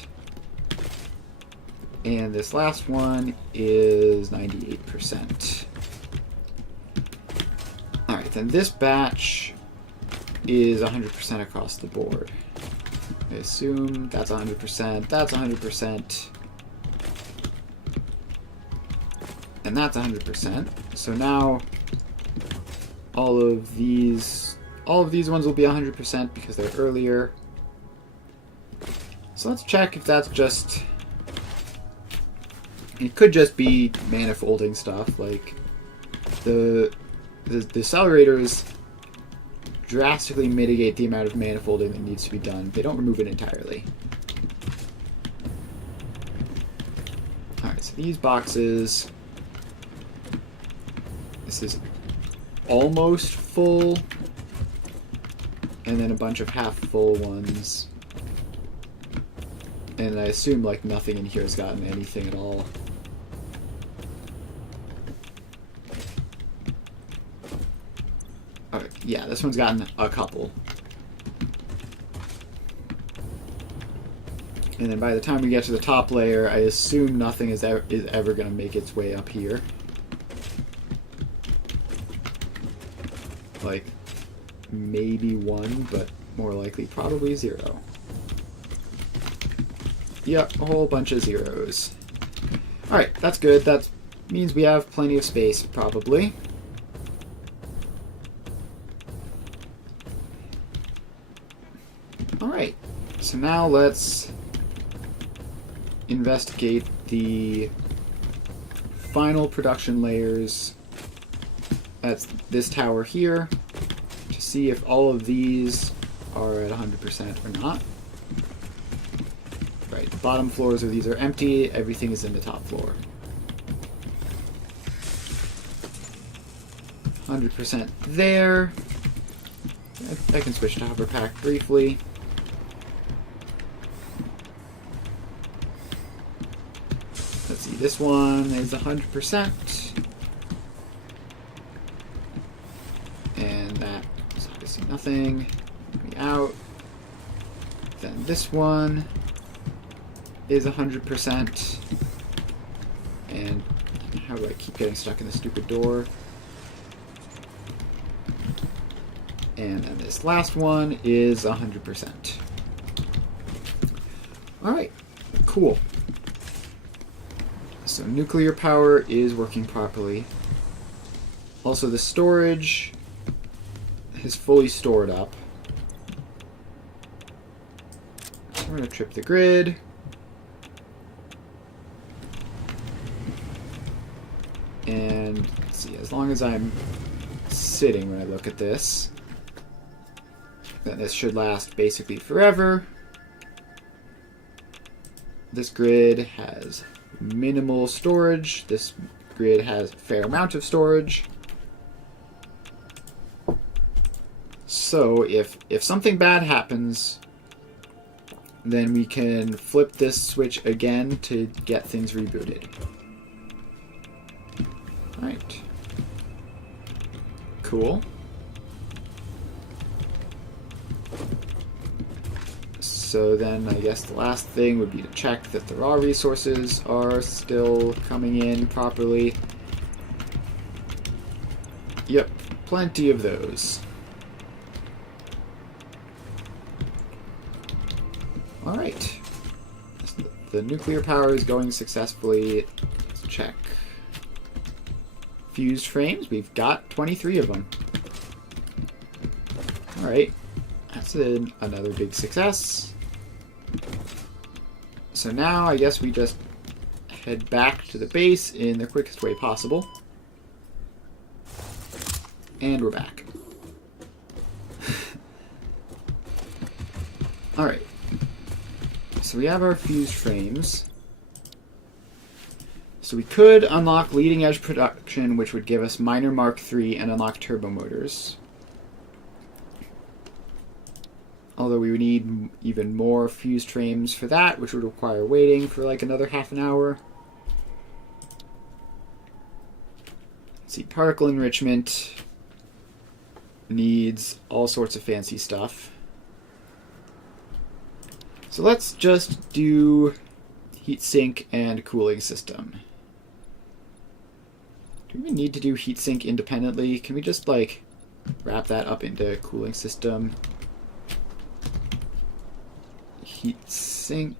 And this last one is 98%. Alright, then this batch is 100% across the board. I assume that's 100%, that's 100%, and that's 100%. So now all of these ones will be 100% because they're earlier. So let's check if that's just... It could just be manifolding stuff, like the accelerators drastically mitigate the amount of manifolding that needs to be done. They don't remove it entirely. Alright, so these boxes... This is almost full, and then a bunch of half-full ones. And I assume, like, nothing in here has gotten anything at all. Alright, yeah, this one's gotten a couple. And then by the time we get to the top layer, I assume nothing is ever going to make its way up here. like maybe 1, but more likely probably 0. Yep, a whole bunch of zeros. Alright, that's good. That means we have plenty of space, probably. Alright, so now let's investigate the final production layers. That's this tower here, to see if all of these are at 100% or not. Right, the bottom floors of these are empty, everything is in the top floor. 100% there. I can switch to hover pack briefly. Let's see, this one is 100%. And that is obviously nothing. Coming out. Then this one is 100%. And how do I keep getting stuck in the stupid door? And then this last one is 100%. Alright, cool. So nuclear power is working properly. Also, the storage is fully stored up. We're going to trip the grid. And let's see, as long as I'm sitting when I look at this, then this should last basically forever. This grid has minimal storage. This grid has a fair amount of storage. So if something bad happens, then we can flip this switch again to get things rebooted. Alright. Cool. So then I guess the last thing would be to check that the raw resources are still coming in properly. Yep, plenty of those. Alright. The nuclear power is going successfully. Let's check. Fused frames, we've got 23 of them. Alright. That's another big success. So now I guess we just head back to the base in the quickest way possible. And we're back. Alright. So we have our fused frames. So we could unlock leading edge production, which would give us minor Mark III and unlock turbo motors. Although we would need even more fused frames for that, which would require waiting for like another half an hour. Let's see, particle enrichment needs all sorts of fancy stuff. So let's just do heatsink and cooling system. Do we need to do heatsink independently? Can we just like wrap that up into cooling system? Heatsink.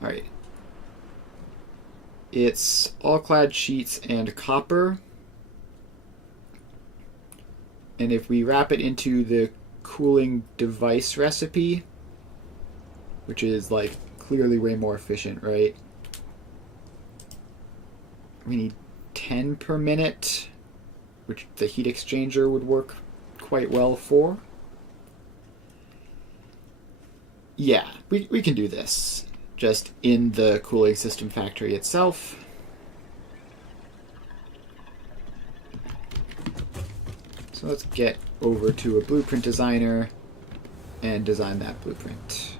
Alright. It's all clad sheets and copper. And if we wrap it into the cooling device recipe, which is like clearly way more efficient, right? We need 10 per minute, which the heat exchanger would work quite well for. Yeah, we can do this just in the cooling system factory itself. So let's get over to a blueprint designer and design that blueprint.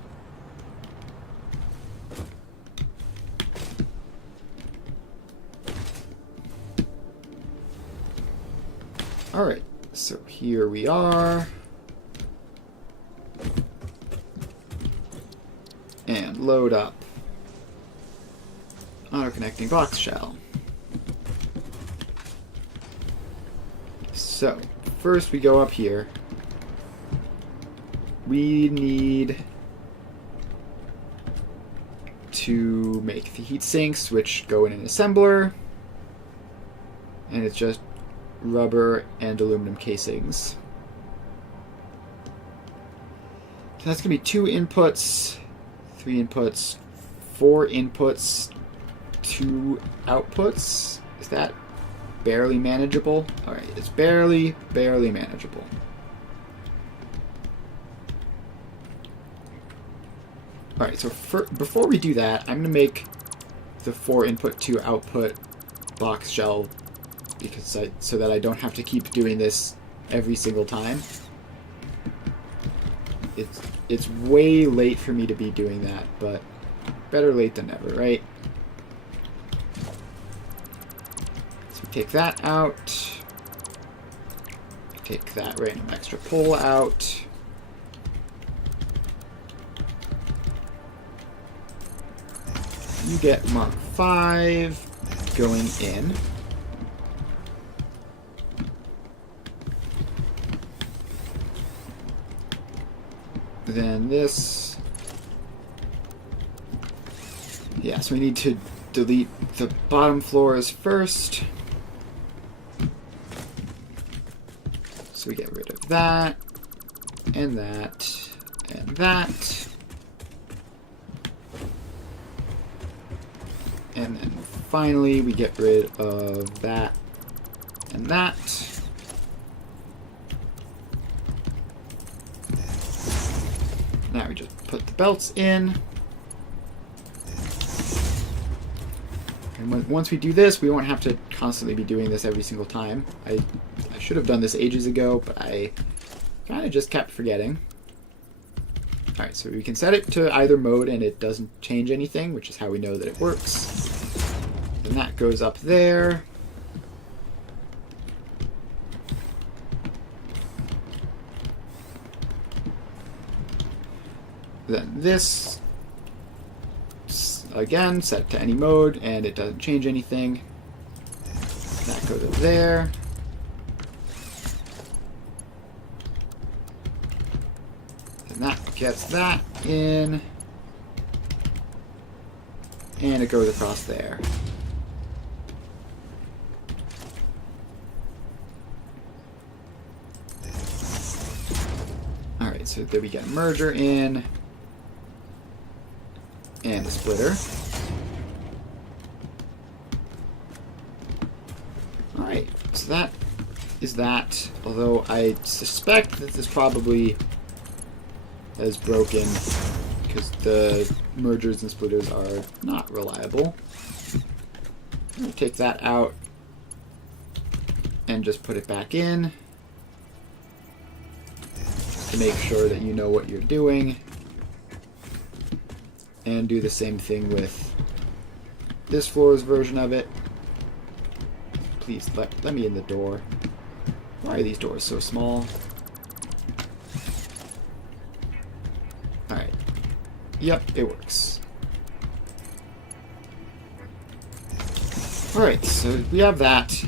Alright, so here we are. And load up auto-connecting box shell. So, first we go up here. We need to make the heat sinks, which go in an assembler. And it's just rubber and aluminum casings. So that's going to be 2 inputs, 3 inputs, 4 inputs, 2 outputs. Is that barely manageable? Alright, it's barely manageable. Alright, so before we do that, I'm going to make the 4 input, 2 output box shell because so that I don't have to keep doing this every single time. It's way late for me to be doing that, but better late than never, right? So we take that out. Take that random extra pole out. You get Mark 5 going in. Then this. Yeah, so we need to delete the bottom floors first. So we get rid of that, and that, and that. And then finally we get rid of that and that. Now we just put the belts in. And once we do this, we won't have to constantly be doing this every single time. I should have done this ages ago, but I kind of just kept forgetting. Alright, so we can set it to either mode and it doesn't change anything, which is how we know that it works. And that goes up there. Then this, again, set to any mode, and it doesn't change anything. That goes up there. And that gets that in. And it goes across there. Alright, so then we get a merger in. And a splitter. Alright, so that is that. Although I suspect that this probably is broken because the mergers and splitters are not reliable. I'm going to take that out and just put it back in just to make sure that you know what you're doing. And do the same thing with this floor's version of it. Please let me in the door. Why are these doors so small? Alright. Yep, it works. Alright, so we have that.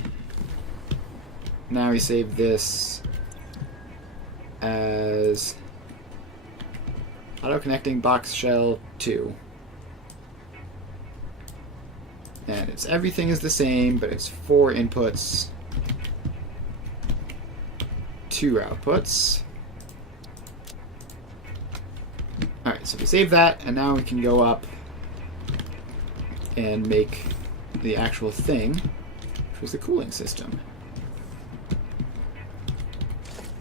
Now we save this as auto connecting box shell 2. And it's everything is the same, but it's 4 inputs, 2 outputs. Alright, so we save that, and now we can go up and make the actual thing, which was the cooling system.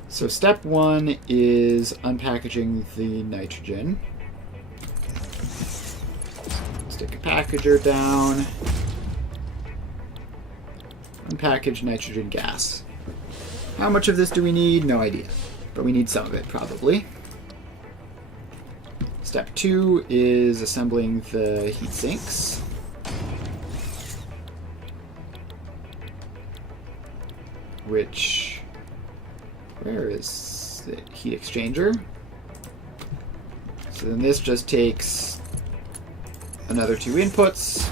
So step 1 is unpackaging the nitrogen. Stick a packager down. Unpackage nitrogen gas. How much of this do we need? No idea. But we need some of it, probably. Step 2 is assembling the heat sinks. Which... where is the heat exchanger? So then this just takes another 2 inputs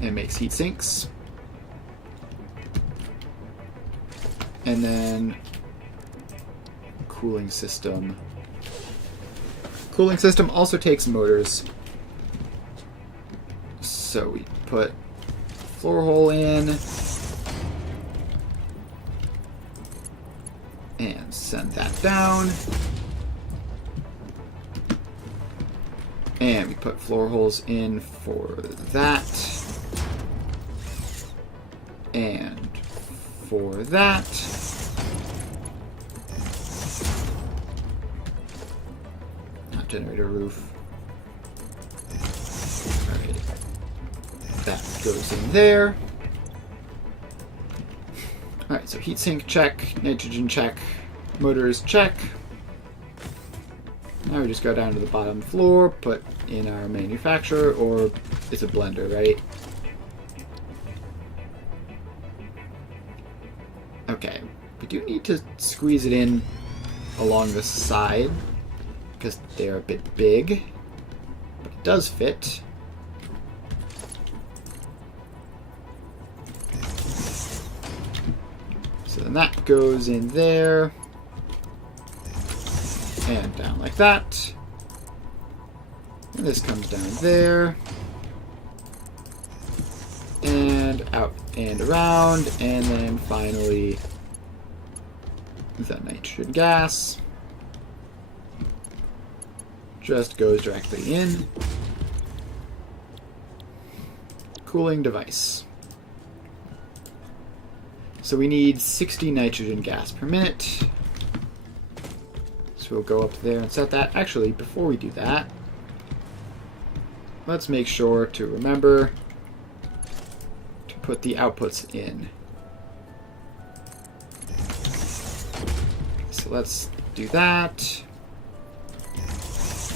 and makes heat sinks. And then cooling system. Cooling system also takes motors. So we put floor hole in and send that down. And we put floor holes in for that. And for that. Not generator roof. Alright. That goes in there. Alright, so heatsink check, nitrogen check, motors check. Now we just go down to the bottom floor, put in our manufacturer, or it's a blender, right? Okay, we do need to squeeze it in along the side, because they're a bit big, but it does fit. So then that goes in there. And down like that. And this comes down there. And out and around. And then finally the nitrogen gas just goes directly in. Cooling device. So we need 60 nitrogen gas per minute. So we'll go up there and set that. Actually, before we do that, let's make sure to remember to put the outputs in. So let's do that.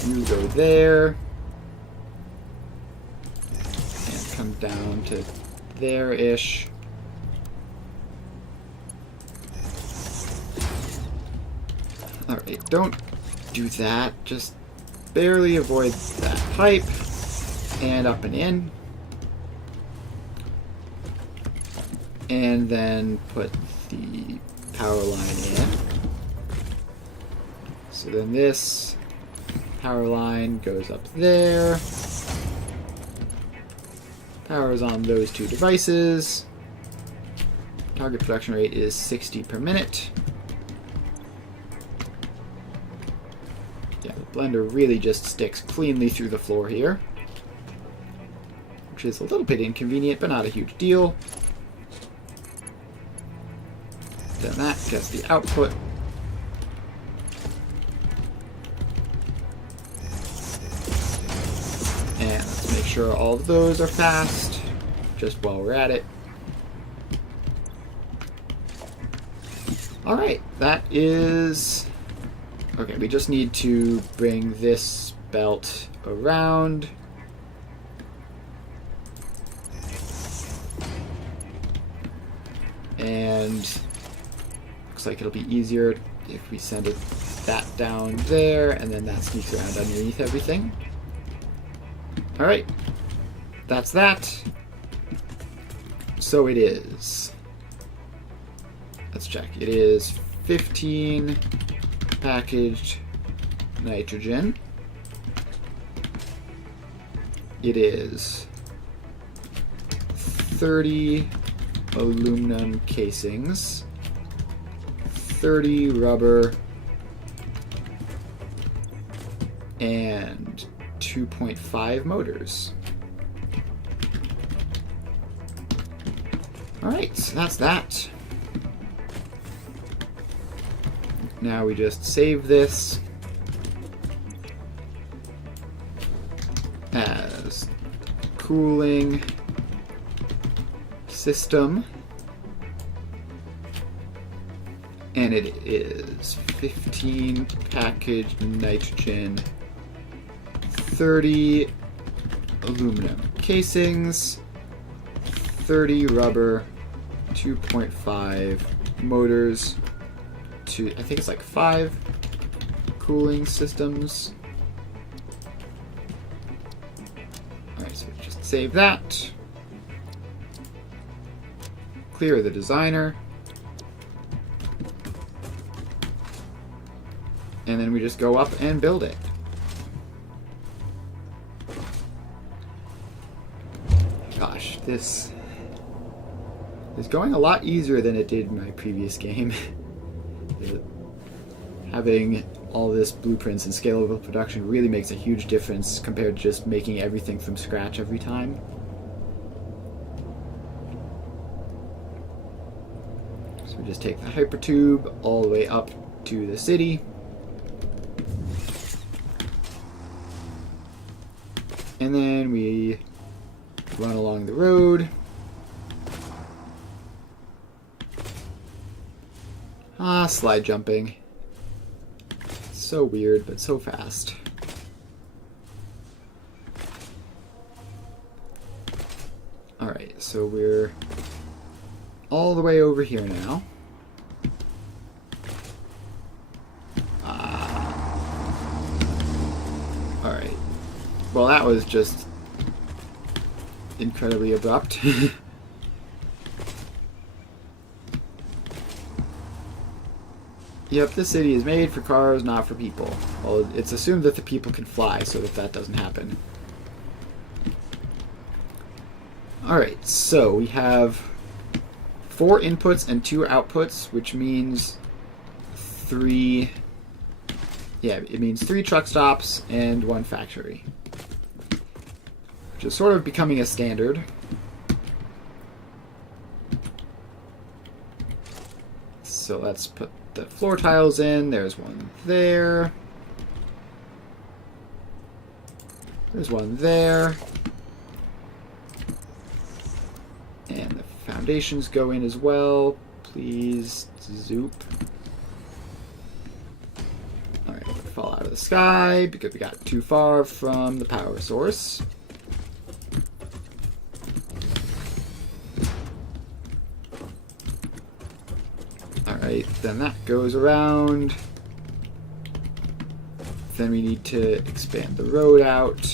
You go there. And come down to there-ish. Alright, don't do that. Just barely avoid that pipe. And up and in. And then put the power line in. So then this power line goes up there. Powers on those two devices. Target production rate is 60 per minute. Yeah, the blender really just sticks cleanly through the floor here, which is a little bit inconvenient, but not a huge deal. Then that gets the output. And let's make sure all of those are fast, just while we're at it. Alright, that is... Okay, we just need to bring this belt around. And looks like it'll be easier if we send that down there, and then that sneaks around underneath everything. Alright, that's that. So it is. Let's check. It is 15 packaged nitrogen. It is 30 aluminum casings, 30 rubber, and 2.5 motors. Alright, so that's that. Now we just save this as cooling system, and it is 15 packaged nitrogen, 30 aluminum casings, 30 rubber, 2.5 motors, I think it's like 5 cooling systems. Alright, so just save that. Clear the designer. and then we just go up and build it. Gosh, this is going a lot easier than it did in my previous game. Having all this blueprints and scalable production really makes a huge difference compared to just making everything from scratch every time. So we just take the hypertube all the way up to the city. And then we run along the road. Ah, slide jumping. So weird, but so fast. Alright, so we're all the way over here now. Alright. Well, that was just incredibly abrupt. Yep, this city is made for cars, not for people. Well, it's assumed that the people can fly, so that doesn't happen. Alright, so we have 4 inputs and 2 outputs, which means 3... Yeah, it means 3 truck stops and 1 factory. Which is sort of becoming a standard. So let's put the floor tiles in. There's one there. There's one there. And the foundations go in as well. Please, zoop. Alright, fall out of the sky because we got too far from the power source. Alright, then that goes around. Then we need to expand the road out.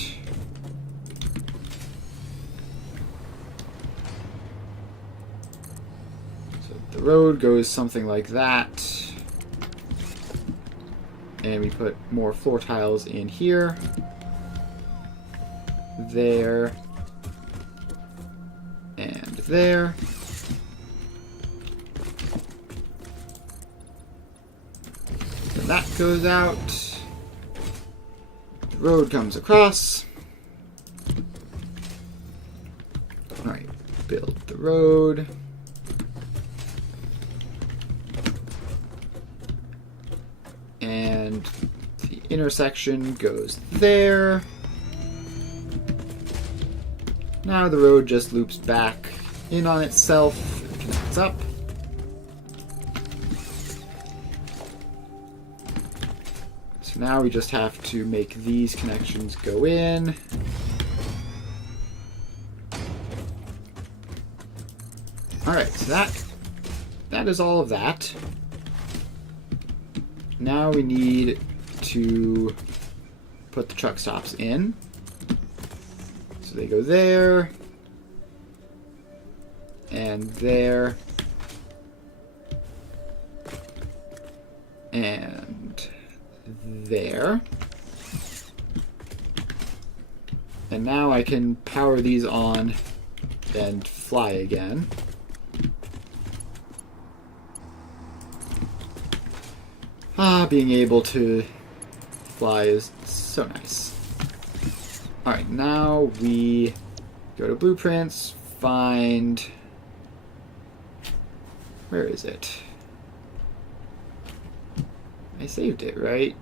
So the road goes something like that. And we put more floor tiles in here. There. And there. That goes out. The road comes across. Alright, build the road. And the intersection goes there. Now the road just loops back in on itself and connects up. Now we just have to make these connections go in. Alright, so that is all of that. Now we need to put the truck stops in. So they go there. And there. And there. And now I can power these on and fly again. Being able to fly is so nice. Alright, now we go to blueprints, find... Where is it? I saved it, right?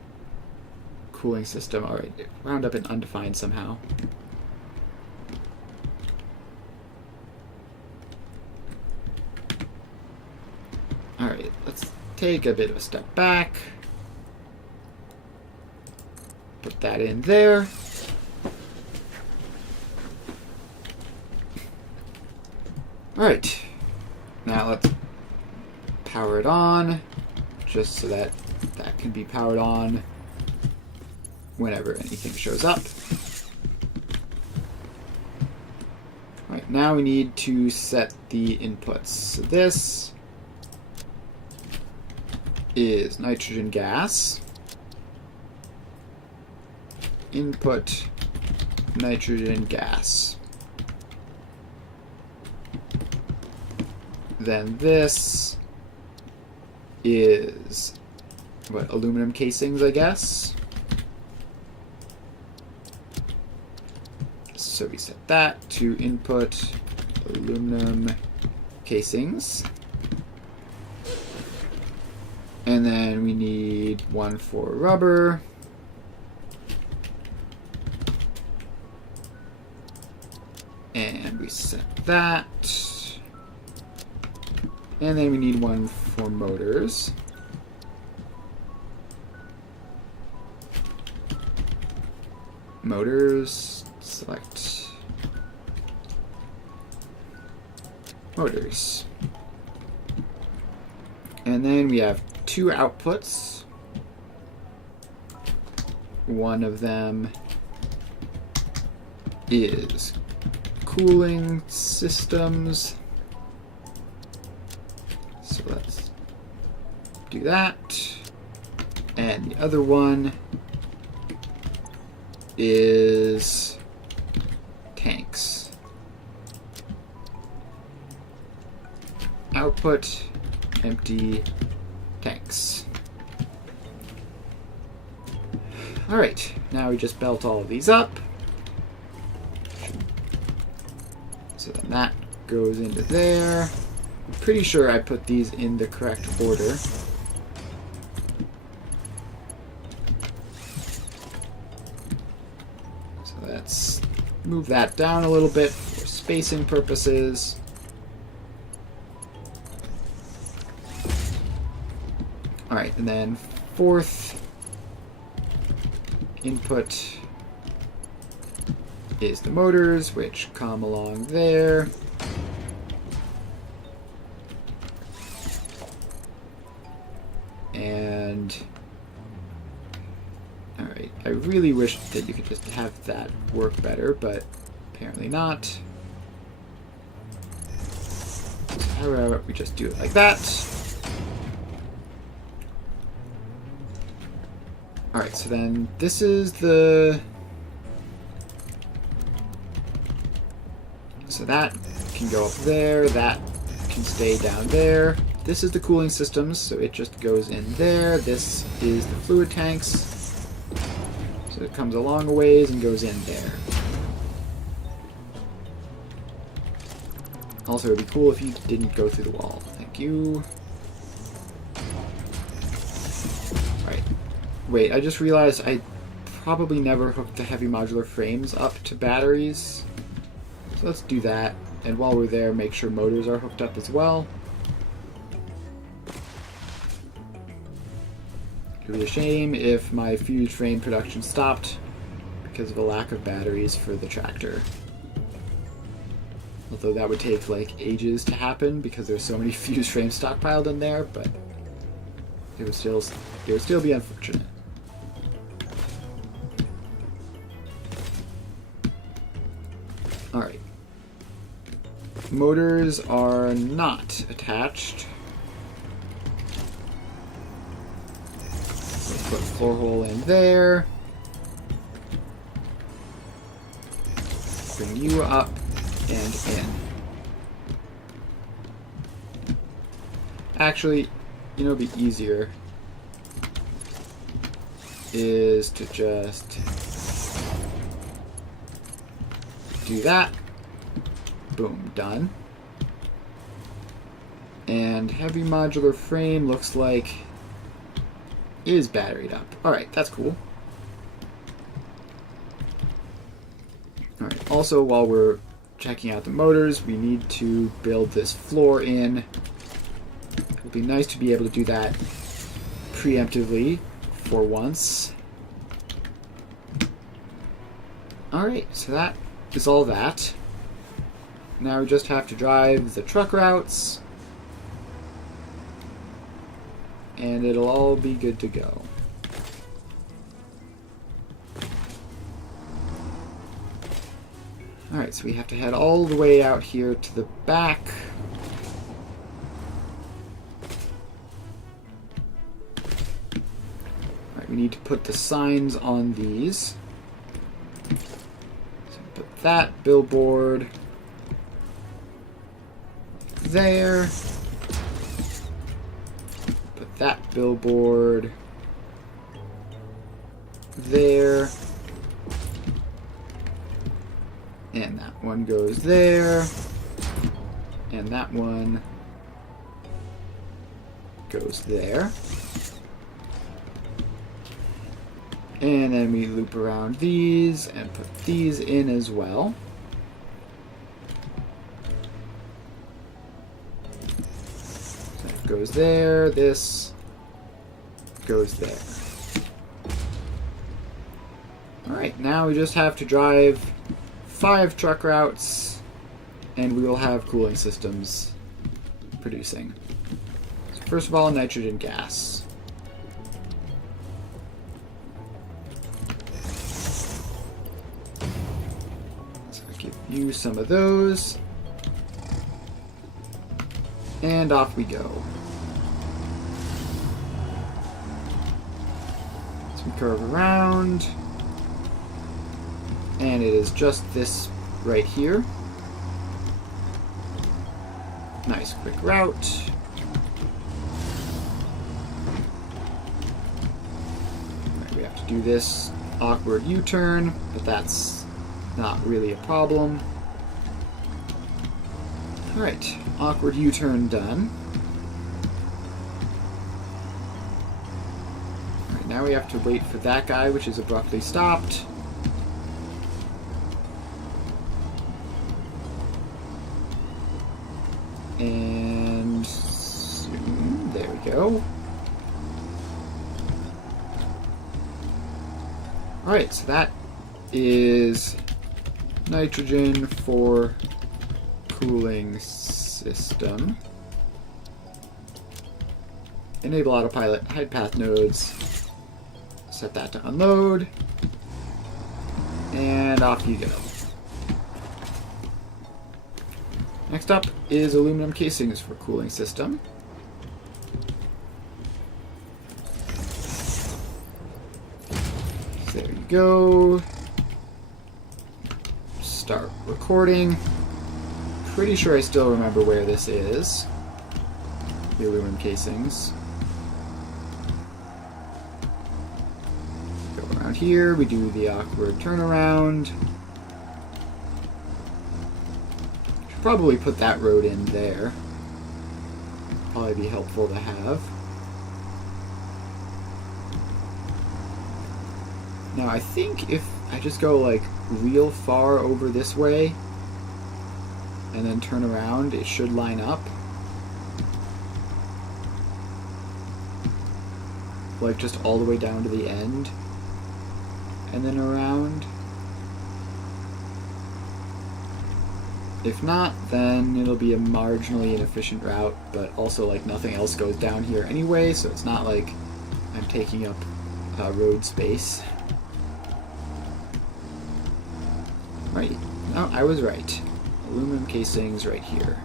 Cooling system. Alright, wound up in undefined somehow. Alright, let's take a bit of a step back. Put that in there. Alright, now let's power it on, just so that that can be powered on whenever anything shows up. Alright, now we need to set the inputs. So this is nitrogen gas. input nitrogen gas. Then this is what, aluminum casings, I guess. So we set that to input aluminum casings. And then we need one for rubber. And we set that. And then we need one for motors. Motors, select motors. And then we have two outputs. One of them is cooling systems. So let's do that. And the other one is tanks. Output, empty tanks. Alright, now we just belt all of these up. So then that goes into there. I'm pretty sure I put these in the correct order. So let's move that down a little bit for spacing purposes. Alright, and then fourth input is the motors, which come along there. And alright, I really wish that you could just have that work better, but apparently not. So how about we just do it like that? Alright, so then this is the... So that can go up there, that can stay down there. This is the cooling systems, so it just goes in there. This is the fluid tanks. So it comes along a ways and goes in there. Also, it would be cool if you didn't go through the wall. Thank you. Alright. Wait, I just realized I probably never hooked the heavy modular frames up to batteries. So let's do that. And while we're there, make sure motors are hooked up as well. It would be a shame if my fused frame production stopped because of a lack of batteries for the tractor. Although that would take like ages to happen because there's so many fused frames stockpiled in there, but it would still be unfortunate. Alright. Motors are not attached. We'll put a floor hole in there. Bring you up and in. Actually, you know, it'd be easier is to just do that. Boom, done. And heavy modular frame looks like is batteried up. Alright, that's cool. Alright, also while we're checking out the motors, we need to build this floor in. It would be nice to be able to do that preemptively for once. Alright, so that is all that. Now we just have to drive the truck routes, and it'll all be good to go. Alright, so we have to head all the way out here to the back. Alright, we need to put the signs on these. that billboard there. Put that billboard there. And that one goes there. And that one goes there. And then we loop around these and put these in as well. So that goes there, this goes there. Alright, now we just have to drive 5 truck routes and we will have cooling systems producing. So first of all, nitrogen gas. Use some of those. And off we go. So we curve around. And it is just this right here. Nice quick route. Right, we have to do this awkward U-turn, but that's not really a problem. Alright, awkward U-turn done. Alright, now we have to wait for that guy, which is abruptly stopped. And soon, there we go. Alright, so that is nitrogen for cooling system. Enable autopilot, hide path nodes. Set that to unload. And off you go. Next up is aluminum casings for cooling system. So there you go. Start recording. Pretty sure I still remember where this is. The aluminum casings. Go around here, we do the awkward turnaround. Should probably put that road in there. Probably be helpful to have. Now I think if I just go like real far over this way and then turn around, it should line up. Like just all the way down to the end and then around. If not, then it'll be a marginally inefficient route, but also like nothing else goes down here anyway, so it's not like I'm taking up road space. Right. No, I was right. Aluminum casings right here.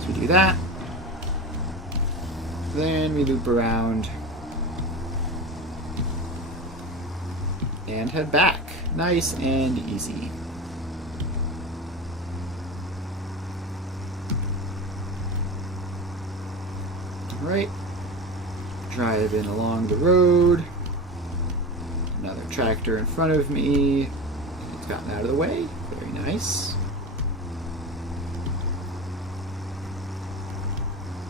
So we do that. Then we loop around. And head back. Nice and easy. Alright. Driving along the road. Another tractor in front of me. It's gotten out of the way. Very nice.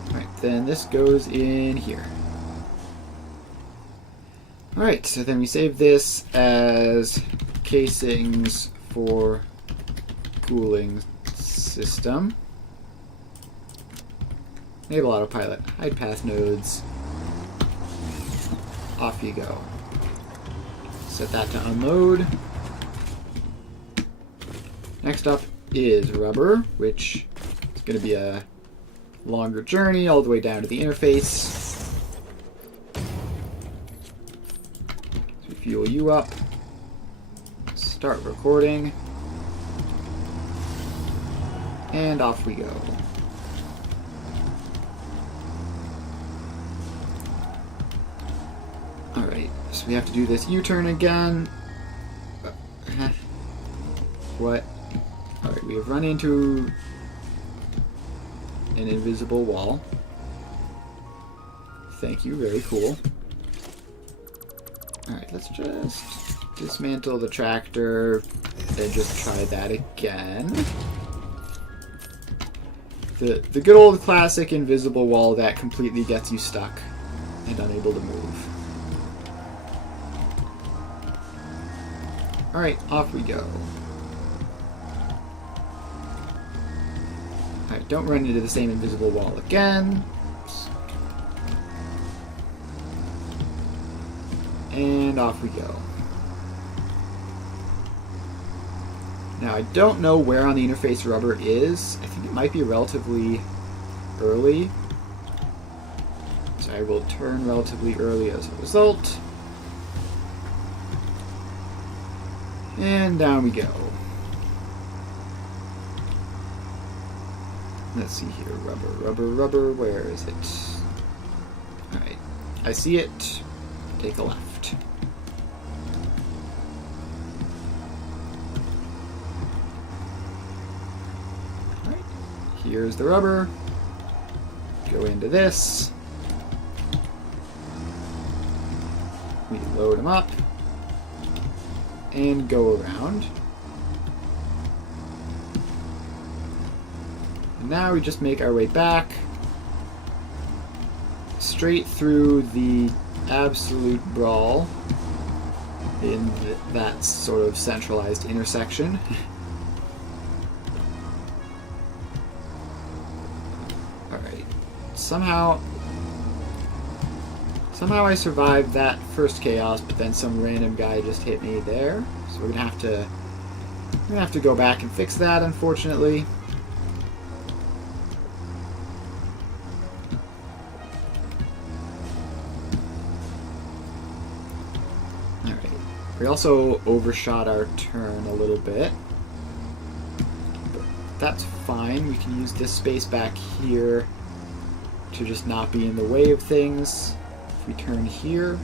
Alright, then this goes in here. Alright, so then we save this as casings for cooling system. Enable autopilot, hide path nodes. Off you go. Set that to unload. Next up is rubber, which is going to be a longer journey all the way down to the interface. So we fuel you up. Start recording. And off we go. Alright, so we have to do this U-turn again. What? Alright, we have run into an invisible wall. Thank you, very cool. Alright, let's just dismantle the tractor and just try that again. The good old classic invisible wall that completely gets you stuck and unable to move. Alright, off we go. Alright, don't run into the same invisible wall again. And off we go. Now, I don't know where on the interface rubber is. I think it might be relatively early. So I will turn relatively early as a result. And down we go. Let's see here. Rubber, rubber, rubber. Where is it? Alright. I see it. Take a left. Alright. Here's the rubber. Go into this. We load them up. And go around. And now we just make our way back straight through the absolute brawl in that sort of centralized intersection. Alright. Somehow I survived that first chaos, but then some random guy just hit me there. So we're gonna have to go back and fix that, unfortunately. Alright. We also overshot our turn a little bit. But that's fine. We can use this space back here to just not be in the way of things. If we turn here,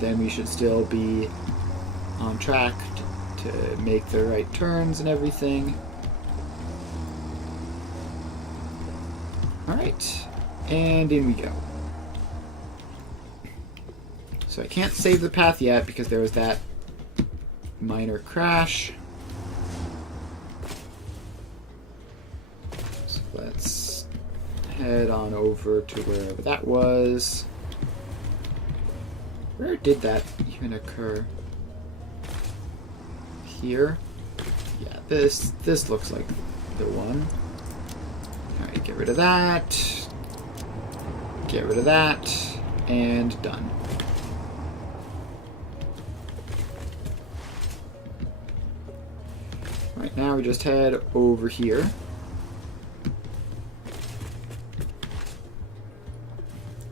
then we should still be on track to make the right turns and everything. Alright, and in we go. So I can't save the path yet because there was that minor crash. So let's head on over to wherever that was. Where did that even occur? Here? Yeah, this looks like the one. Alright, get rid of that. Get rid of that. And done. Right now we just head over here.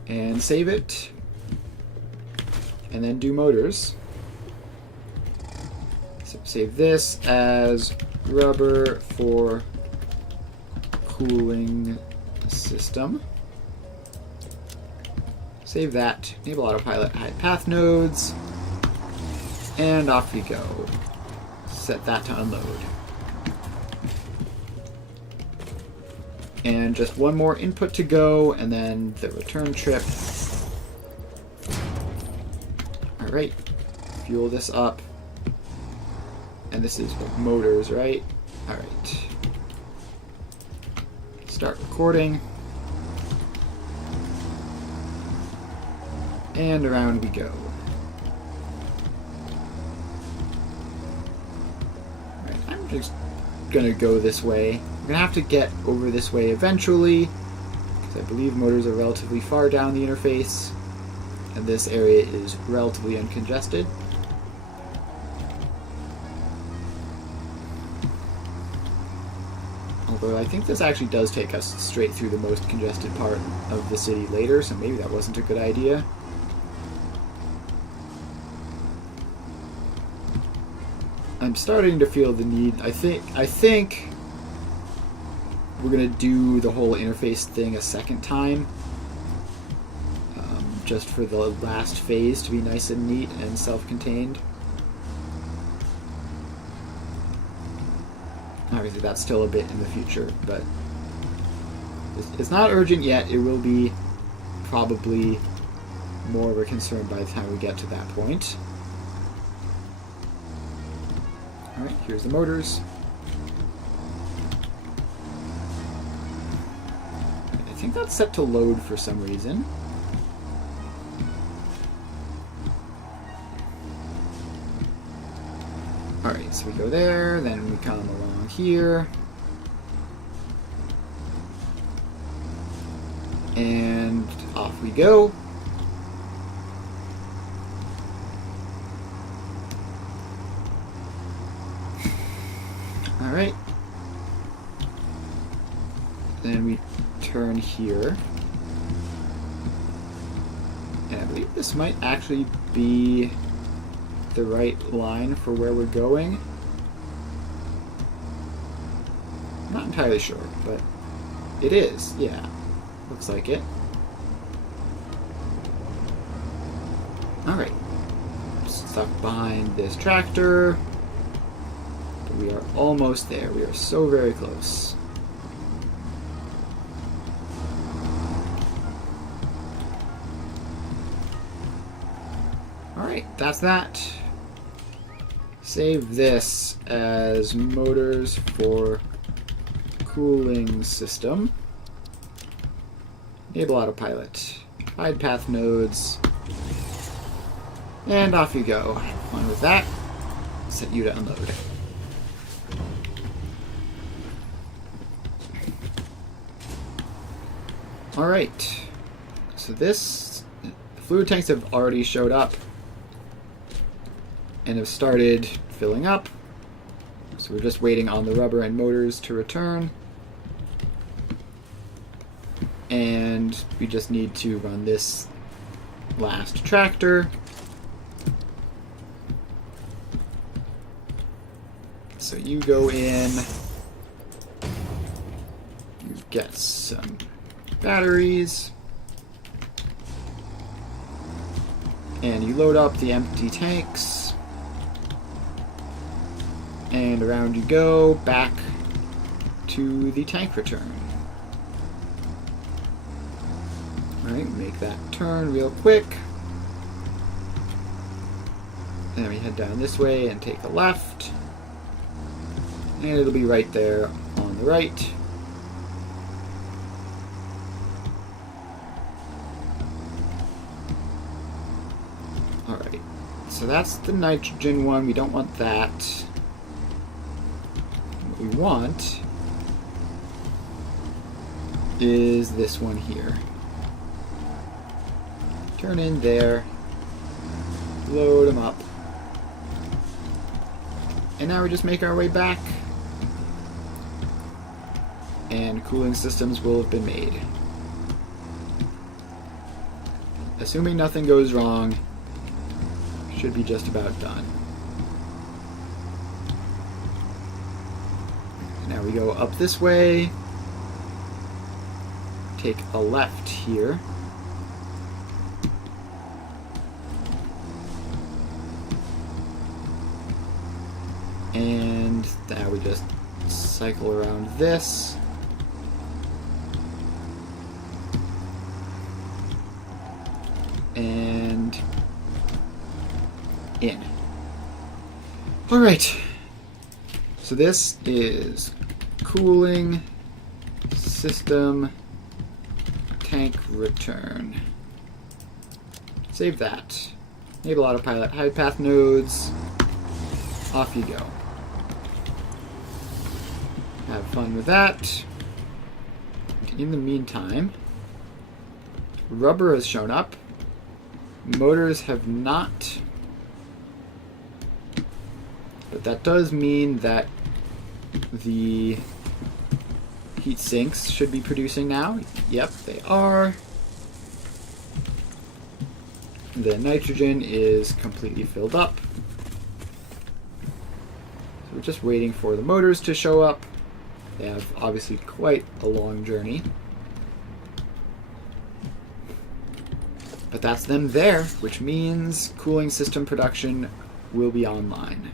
And save it. And then do motors. So save this as rubber for cooling system. Save that. Enable autopilot, hide path nodes. And off we go. Set that to unload. And just one more input to go, and then the return trip. Alright, fuel this up. And this is what, motors, right? Alright. Start recording. And around we go. Alright, I'm just gonna go this way. I'm gonna have to get over this way eventually, because I believe motors are relatively far down the interface. And this area is relatively uncongested. Although I think this actually does take us straight through the most congested part of the city later, so maybe that wasn't a good idea. I'm starting to feel the need. I think we're gonna do the whole interface thing a second time. Just for the last phase to be nice and neat and self-contained. Obviously, that's still a bit in the future, but it's not urgent yet. It will be probably more of a concern by the time we get to that point. Alright, here's the motors. I think that's set to load for some reason. Alright, so we go there, then we come along here. And off we go. Alright. Then we turn here. And I believe this might actually be the right line for where we're going. Not entirely sure, but it is, yeah. Looks like it. Alright. Stuck behind this tractor. But we are almost there. We are so very close. Alright, that's that. Save this as motors for cooling system. Enable autopilot. Hide path nodes. And off you go. On with that. Set you to unload. Alright. So this... The fluid tanks have already showed up. And have started filling up. So we're just waiting on the rubber and motors to return. And we just need to run this last tractor. So you go in. You get some batteries. And you load up the empty tanks. And around you go, back to the tank return. Alright, make that turn real quick. And then we head down this way and take a left. And it'll be right there on the right. Alright, so that's the nitrogen one. We don't want that. What we want is this one here. Turn in there. Load them up. And now we just make our way back. And cooling systems will have been made. Assuming nothing goes wrong, should be just about done. Now we go up this way. Take a left here. And now we just cycle around this. And in. Alright. So this is cooling system tank return. Save that. Enable autopilot, hide path nodes. Off you go. Have fun with that. In the meantime, rubber has shown up. Motors have not. But that does mean that the heat sinks should be producing now. Yep, they are. The nitrogen is completely filled up. So we're just waiting for the motors to show up. They have obviously quite a long journey. But that's them there, which means cooling system production will be online.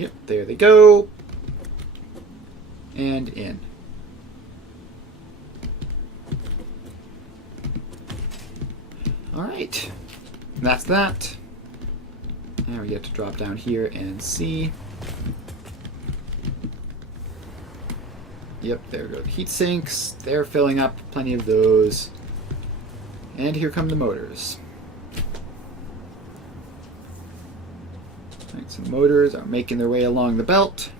Yep, there they go. And in. Alright. That's that. Now we get to drop down here and see. Yep, there go the heat sinks. They're filling up, plenty of those. And here come the motors. Alright, so the motors are making their way along the belt.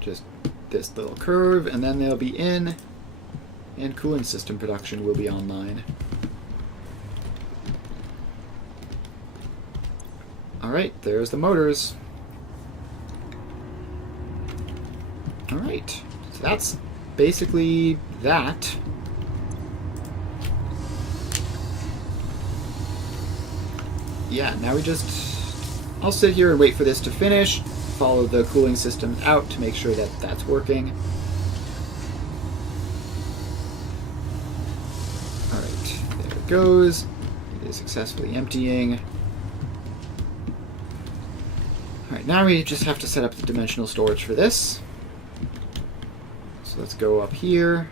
Just this little curve, and then they'll be in, and cooling system production will be online. Alright, there's the motors. Alright, so that's basically that. Yeah, now we just... I'll sit here and wait for this to finish, follow the cooling system out to make sure that that's working. Alright, there it goes. It is successfully emptying. Alright, now we just have to set up the dimensional storage for this. So let's go up here.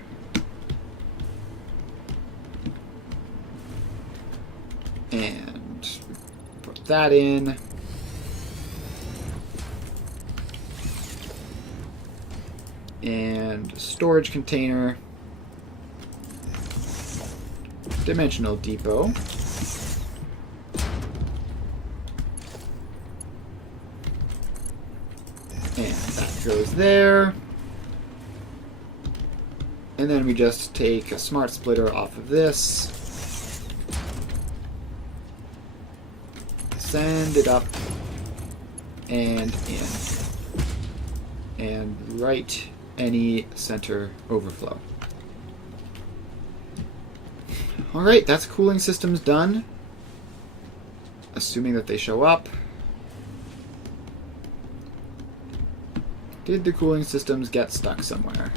And put that in. And storage container. Dimensional depot. And that goes there. And then we just take a smart splitter off of this. Send it up and in. And write any center overflow. Alright, that's cooling systems done. Assuming that they show up. Did the cooling systems get stuck somewhere?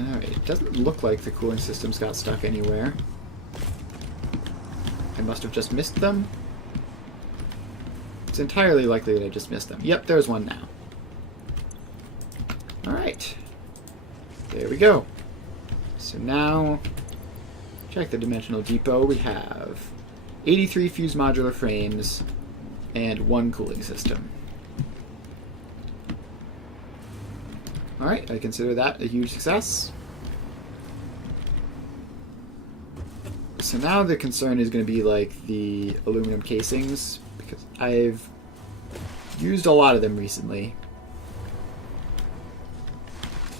Alright, it doesn't look like the cooling systems got stuck anywhere. I must have just missed them. It's entirely likely that I just missed them. Yep, there's one now. Alright. There we go. So now, check the dimensional depot. We have 83 fused modular frames and 1 cooling system. Alright, I consider that a huge success. So now the concern is going to be like the aluminum casings, because I've used a lot of them recently.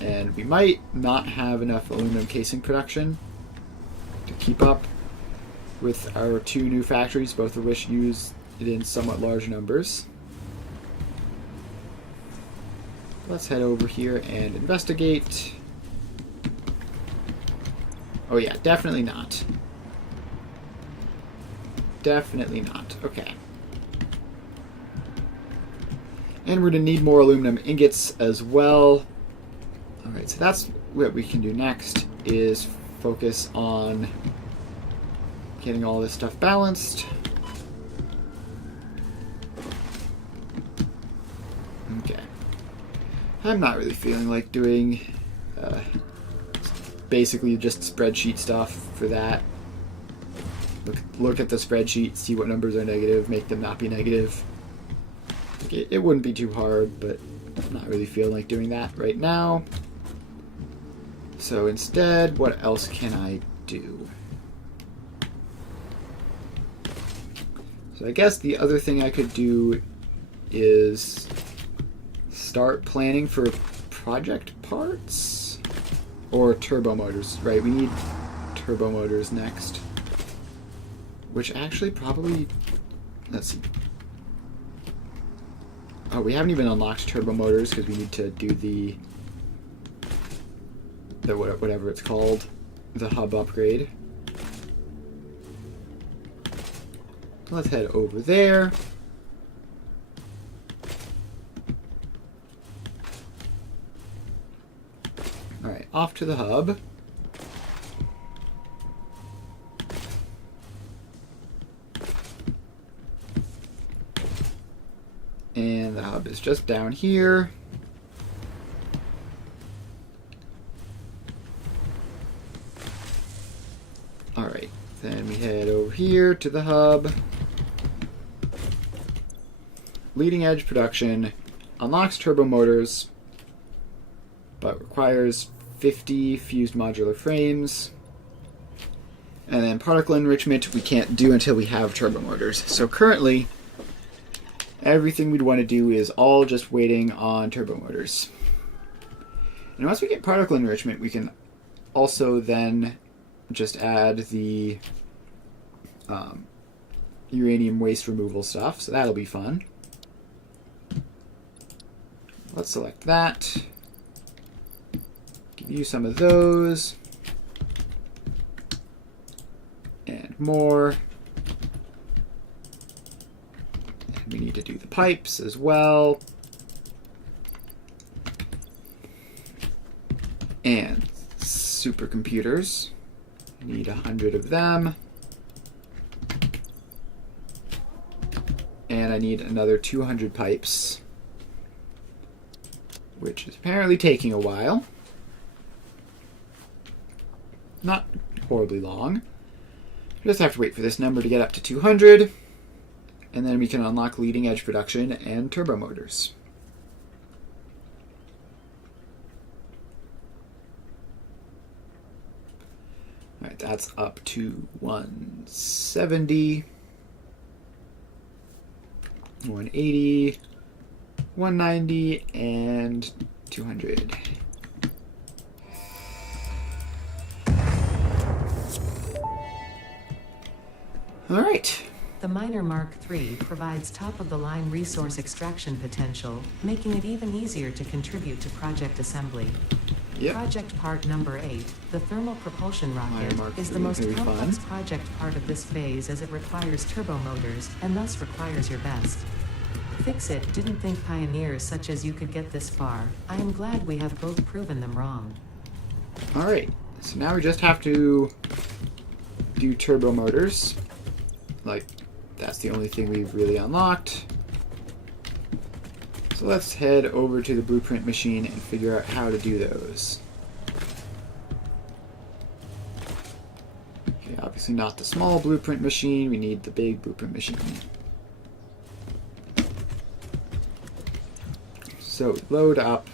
And we might not have enough aluminum casing production to keep up with our 2 new factories, both of which use it in somewhat large numbers. Let's head over here and investigate. Oh yeah, definitely not. Definitely not. Okay. And we're going to need more aluminum ingots as well. Alright, so that's what we can do next, is focus on getting all this stuff balanced. Okay. I'm not really feeling like doing basically just spreadsheet stuff for that. Look at the spreadsheet, see what numbers are negative, make them not be negative. It wouldn't be too hard, but I'm not really feeling like doing that right now. So instead, what else can I do? So I guess the other thing I could do is start planning for project parts or turbo motors, right? We need turbo motors next, which actually probably, let's see. Oh, we haven't even unlocked turbo motors because we need to do the whatever it's called, the hub upgrade. Let's head over there. off to the hub. And the hub is just down here. Alright, then we head over here to the hub. Leading edge production unlocks turbo motors, but requires 50 fused modular frames. And then particle enrichment we can't do until we have turbo motors. So currently, everything we'd want to do is all just waiting on turbo motors. And once we get particle enrichment, we can also then just add the uranium waste removal stuff, so that'll be fun. Let's select that. Give you some of those. And more. And we need to do the pipes as well. And supercomputers. Need 100 of them. And I need another 200 pipes, which is apparently taking a while. Not horribly long. We just have to wait for this number to get up to 200, and then we can unlock leading edge production and turbo motors. Alright, that's up to 170, 180, 190, and 200. Alright. The Miner Mark III provides top-of-the-line resource extraction potential, making it even easier to contribute to project assembly. Yep. Project part number 8, the thermal propulsion rocket, is the most complex project part of this phase as it requires turbo motors, and thus requires your best. Fix it. Didn't think pioneers such as you could get this far. I am glad we have both proven them wrong. Alright, so now we just have to do turbo motors. Like, that's the only thing we've really unlocked. So let's head over to the blueprint machine and figure out how to do those. Okay, obviously not the small blueprint machine, we need the big blueprint machine. So load up.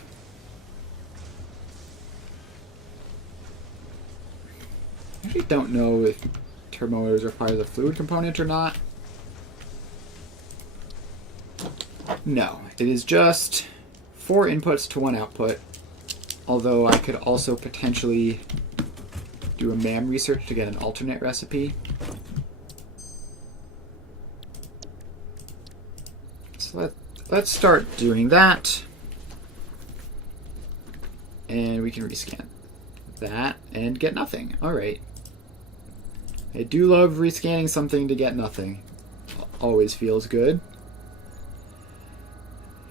I actually don't know if turbo motors requires a fluid component or not. No, it is just 4 inputs to 1 output, although I could also potentially do a MAM research to get an alternate recipe. So let's start doing that, and we can rescan that and get nothing. Alright. I do love rescanning something to get nothing. Always feels good.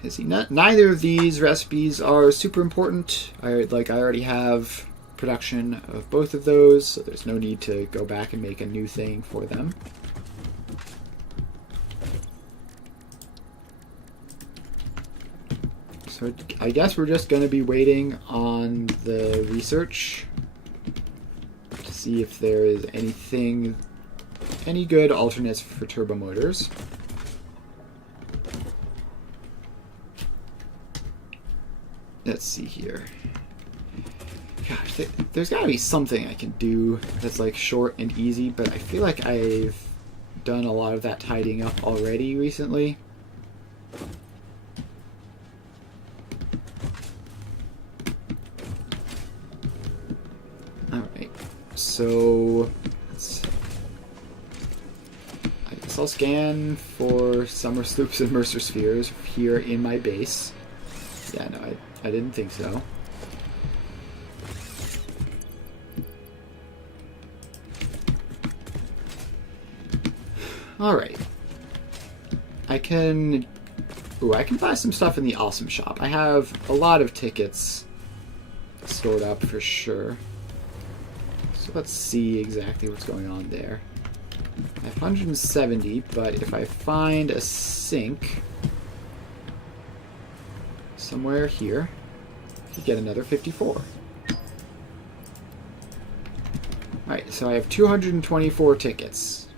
See, neither of these recipes are super important. I already have production of both of those, so there's no need to go back and make a new thing for them. So I guess we're just going to be waiting on the research to see if there is any good alternates for turbo motors. Let's see here. Gosh, there's got to be something I can do that's like short and easy, but I feel like I've done a lot of that tidying up already recently. Alright, so I guess I'll scan for summer sloops and Mercer spheres here in my base. Yeah, no, I didn't think so. Alright. I can buy some stuff in the awesome shop. I have a lot of tickets, stored up for sure. So let's see exactly what's going on there. I have 170, but if I find a sink somewhere here, I could get another 54. Alright, so I have 224 tickets.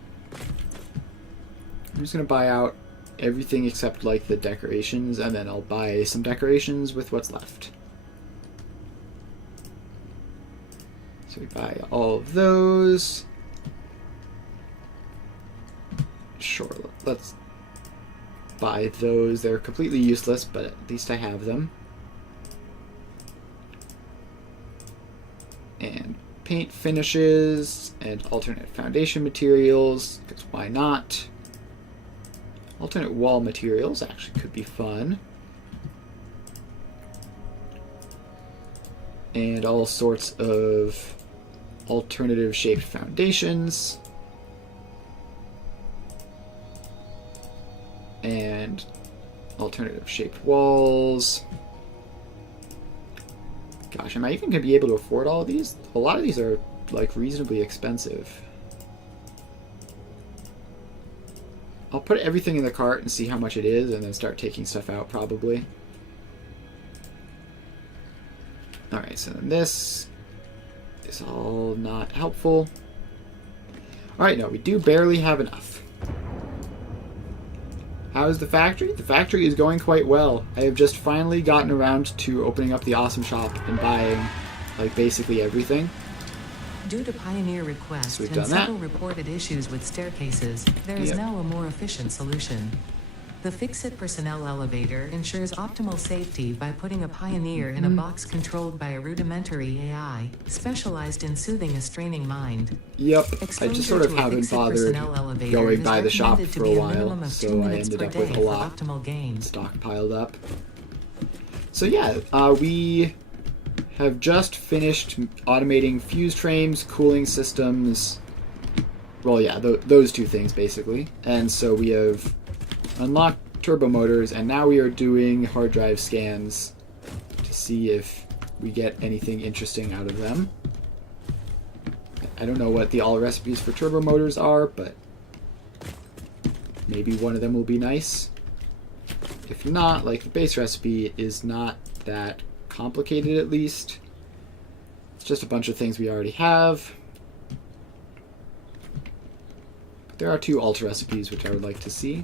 I'm just going to buy out everything except like the decorations, and then I'll buy some decorations with what's left. So we buy all of those. Sure, let's buy those. They're completely useless, but at least I have them. And paint finishes and alternate foundation materials, because why not? Alternate wall materials actually could be fun. And all sorts of alternative shaped foundations. And alternative shaped walls. Gosh, am I even going to be able to afford all of these? A lot of these are, like, reasonably expensive. I'll put everything in the cart and see how much it is, and then start taking stuff out, probably. Alright, so then this is all not helpful. Alright, no, we do barely have enough. How is the factory? The factory is going quite well. I have just finally gotten around to opening up the awesome shop and buying, like, basically everything. Due to Pioneer requests and several reported issues with staircases, there is now a more efficient solution. The Fix-It personnel elevator ensures optimal safety by putting a Pioneer in a box controlled by a rudimentary AI, specialized in soothing a straining mind. Yep, I just sort of haven't bothered going by the shop for a while, so I ended up with a lot stockpiled up. So yeah, we have just finished automating fuse frames, cooling systems. Well, yeah, those two things basically. And so we have unlocked turbo motors, and now we are doing hard drive scans to see if we get anything interesting out of them. I don't know what the all recipes for turbo motors are, but maybe one of them will be nice. If not, like, the base recipe is not that complicated, at least. It's just a bunch of things we already have. But there are 2 alt recipes which I would like to see.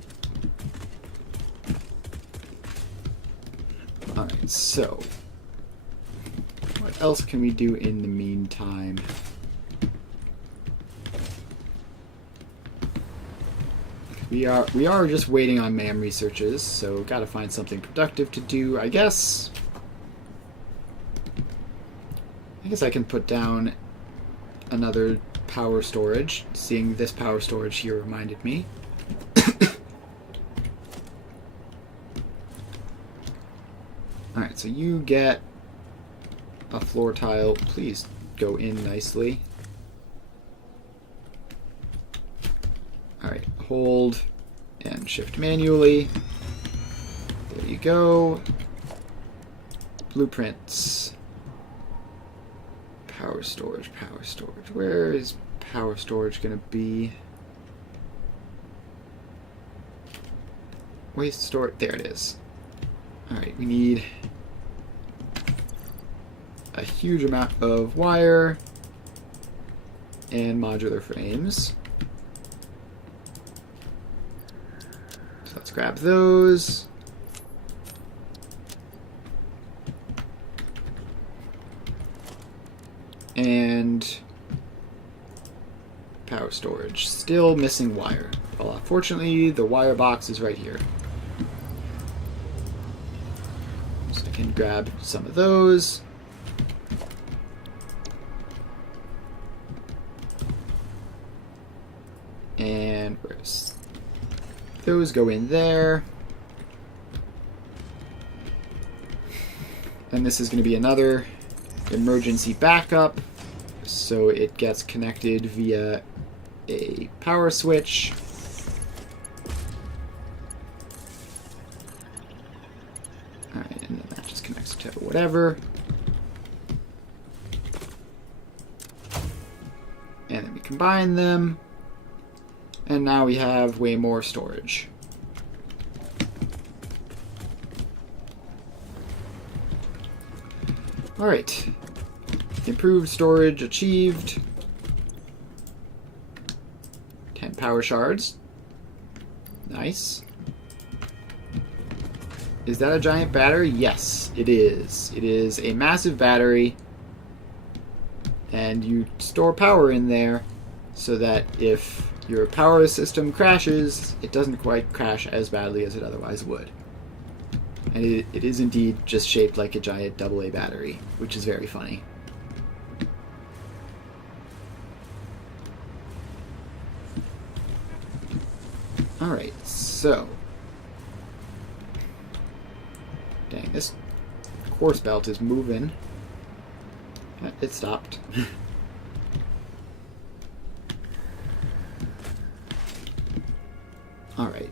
Alright, so what else can we do in the meantime? We are just waiting on MAM researches, so gotta find something productive to do, I guess. I guess I can put down another power storage. Seeing this power storage here reminded me. Alright, so you get a floor tile. Please go in nicely. Alright, hold and shift manually. There you go. Blueprints. Power storage, power storage. Where is power storage going to be? Waste storage. There it is. Alright, we need a huge amount of wire and modular frames. So let's grab those. And power storage. Still missing wire. Well, unfortunately, the wire box is right here. So I can grab some of those. And where's those? Go in there. And this is going to be another emergency backup, so it gets connected via a power switch. Alright, and then that just connects to whatever. And then we combine them. And now we have way more storage. Alright. Improved storage achieved. 10 power shards. Nice. Is that a giant battery? Yes, it is. It is a massive battery. And you store power in there so that if your power system crashes, it doesn't quite crash as badly as it otherwise would. And it is indeed just shaped like a giant AA battery, which is very funny. Alright, so... Dang, this course belt is moving. It stopped. Alright.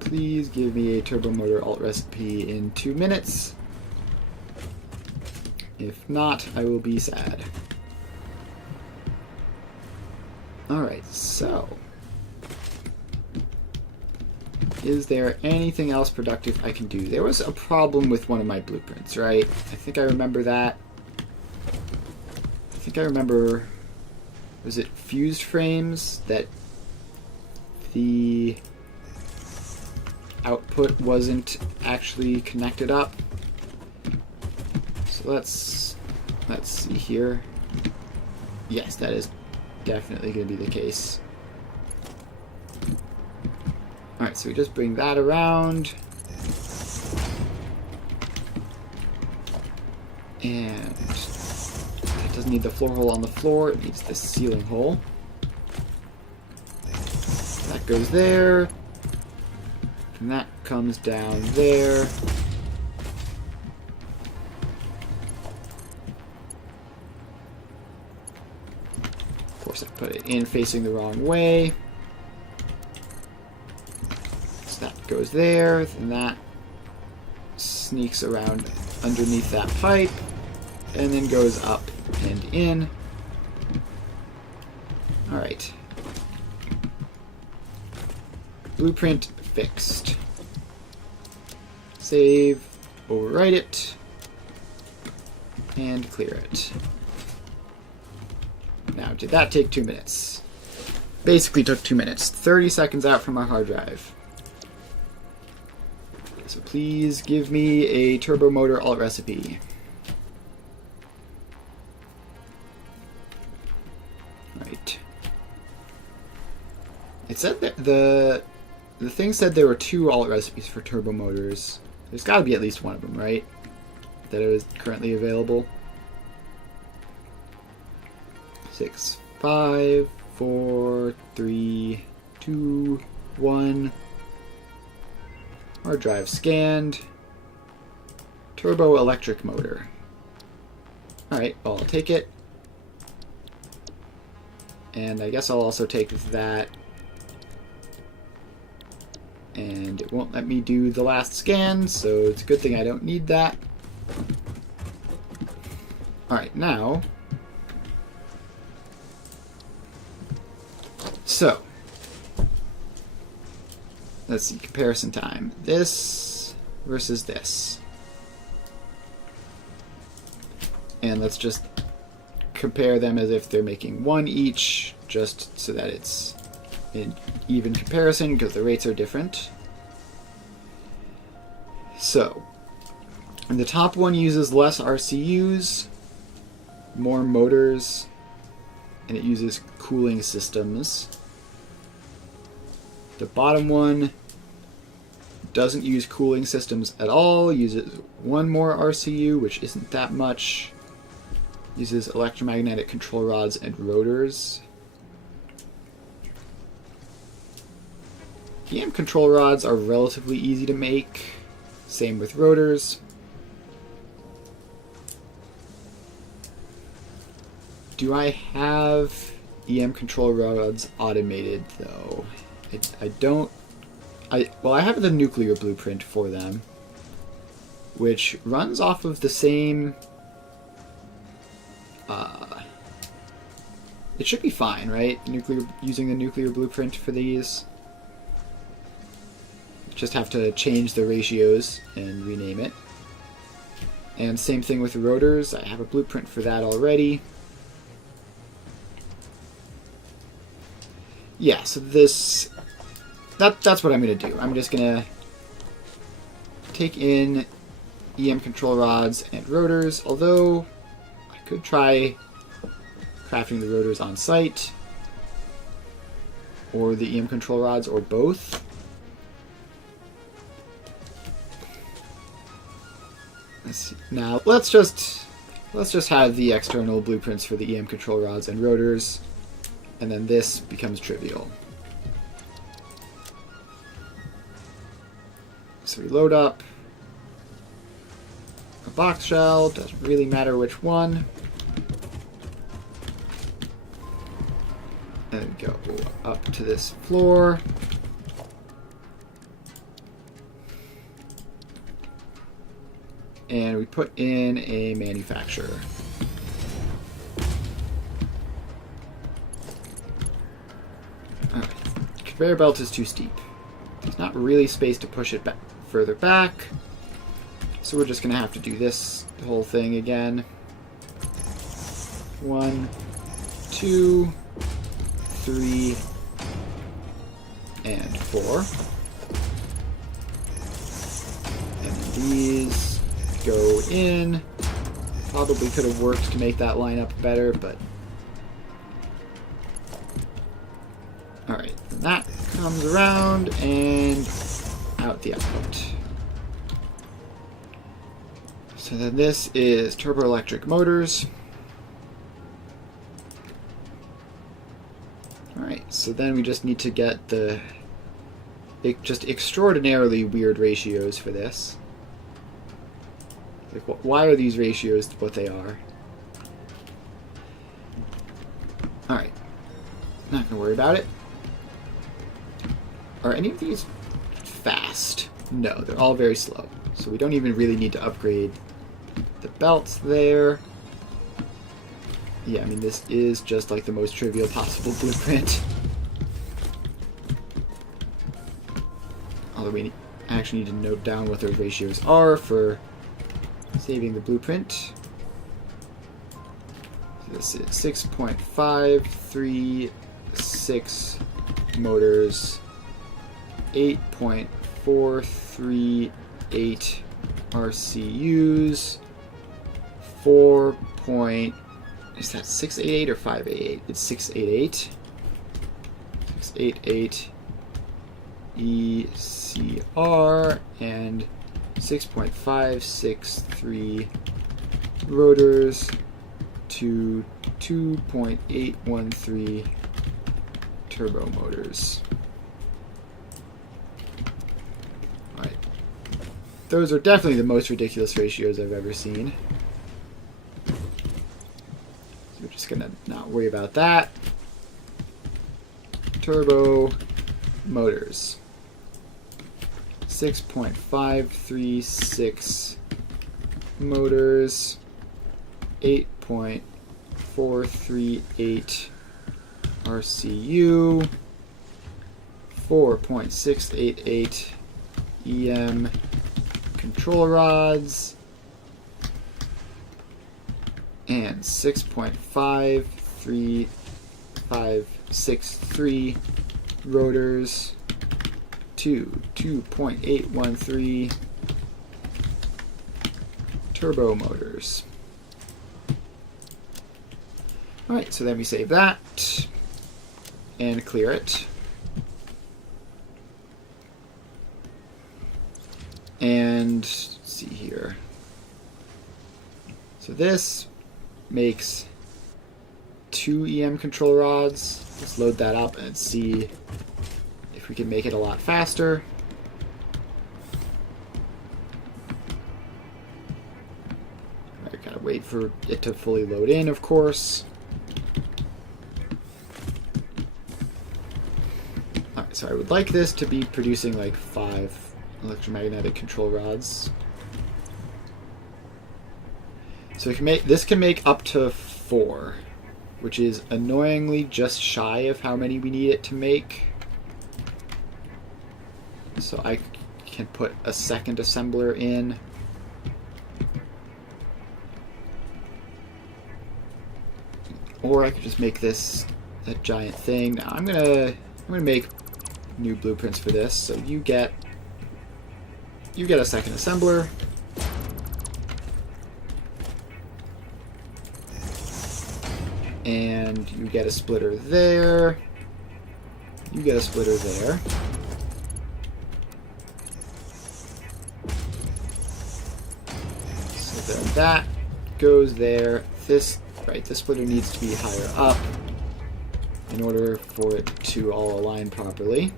Please give me a turbo motor alt recipe in 2 minutes. If not, I will be sad. Alright, so... Is there anything else productive I can do? There was a problem with one of my blueprints, right? I think I remember that. I think I remember... Was it fused frames that the output wasn't actually connected up? So let's see here. Yes, that is definitely going to be the case. Alright, so we just bring that around. And it doesn't need the floor hole on the floor, it needs the ceiling hole. That goes there. And that comes down there. Of course, I put it in facing the wrong way. That goes there, and that sneaks around underneath that pipe, and then goes up and in. Alright. Blueprint fixed. Save, overwrite it, and clear it. Now, did that take 2 minutes? Basically took 2 minutes. 30 seconds out from our hard drive. So please give me a turbo motor alt recipe. Right. It said that the thing said there were 2 alt recipes for turbo motors. There's got to be at least one of them, right? That is currently available. 6, 5, 4, 3, 2, 1. Hard drive scanned. Turbo electric motor. Alright, well, I'll take it. And I guess I'll also take that. And it won't let me do the last scan, so it's a good thing I don't need that. Alright, now... So... Let's see, comparison time. This versus this. And let's just compare them as if they're making 1 each, just so that it's an even comparison, because the rates are different. So, the top one uses less RCUs, more motors, and it uses cooling systems. The bottom one doesn't use cooling systems at all, uses 1 more RCU, which isn't that much, uses electromagnetic control rods and rotors. EM control rods are relatively easy to make, same with rotors. Do I have EM control rods automated though? I don't... Well, I have the nuclear blueprint for them, which runs off of the same It should be fine, right? Using the nuclear blueprint for these. Just have to change the ratios and rename it. And same thing with the rotors. I have a blueprint for that already. Yeah, so that's what I'm going to do. I'm just going to take in EM control rods and rotors, although I could try crafting the rotors on site, or the EM control rods, or both. Let's see. Now let's just have the external blueprints for the EM control rods and rotors, and then this becomes trivial. So we load up a box shell, doesn't really matter which one. And go up to this floor. And we put in a manufacturer. Alright. Conveyor belt is too steep. There's not really space to push it back further back. So we're just going to have to do this whole thing again. 1, 2, 3, and 4. And these go in. Probably could have worked to make that line up better, but... Alright, that comes around and out the output. So then this is turboelectric motors. Alright, so then we just need to get the just extraordinarily weird ratios for this. Like, why are these ratios what they are? Alright, not going to worry about it. Are any of these fast? No, they're all very slow. So we don't even really need to upgrade the belts there. Yeah, I mean, this is just like the most trivial possible blueprint. Although we actually need to note down what those ratios are for saving the blueprint. So this is 6.536 motors, 8.438 RCUs, 4. Is that 688 or 588? It's 688. 688 ECR and 6.563 rotors to 2.813 turbo motors. Alright. Those are definitely the most ridiculous ratios I've ever seen. We're just going to not worry about that. Turbo motors. 6.536 motors. 8.438 RCU. 4.688 EM control rods. And 6.53563 rotors to 2.813 turbo motors. Alright, so then we save that and clear it. And let's see here. So this makes 2 EM control rods. Let's load that up and see if we can make it a lot faster. I gotta wait for it to fully load in, of course. Alright, so I would like this to be producing like 5 electromagnetic control rods. So this can make up to 4. which is annoyingly just shy of how many we need it to make. So I can put a second assembler in. Or I could just make this a giant thing. Now I'm gonna make new blueprints for this. So you get a second assembler. And you get a splitter there. You get a splitter there. So then that goes there. This splitter needs to be higher up in order for it to all align properly.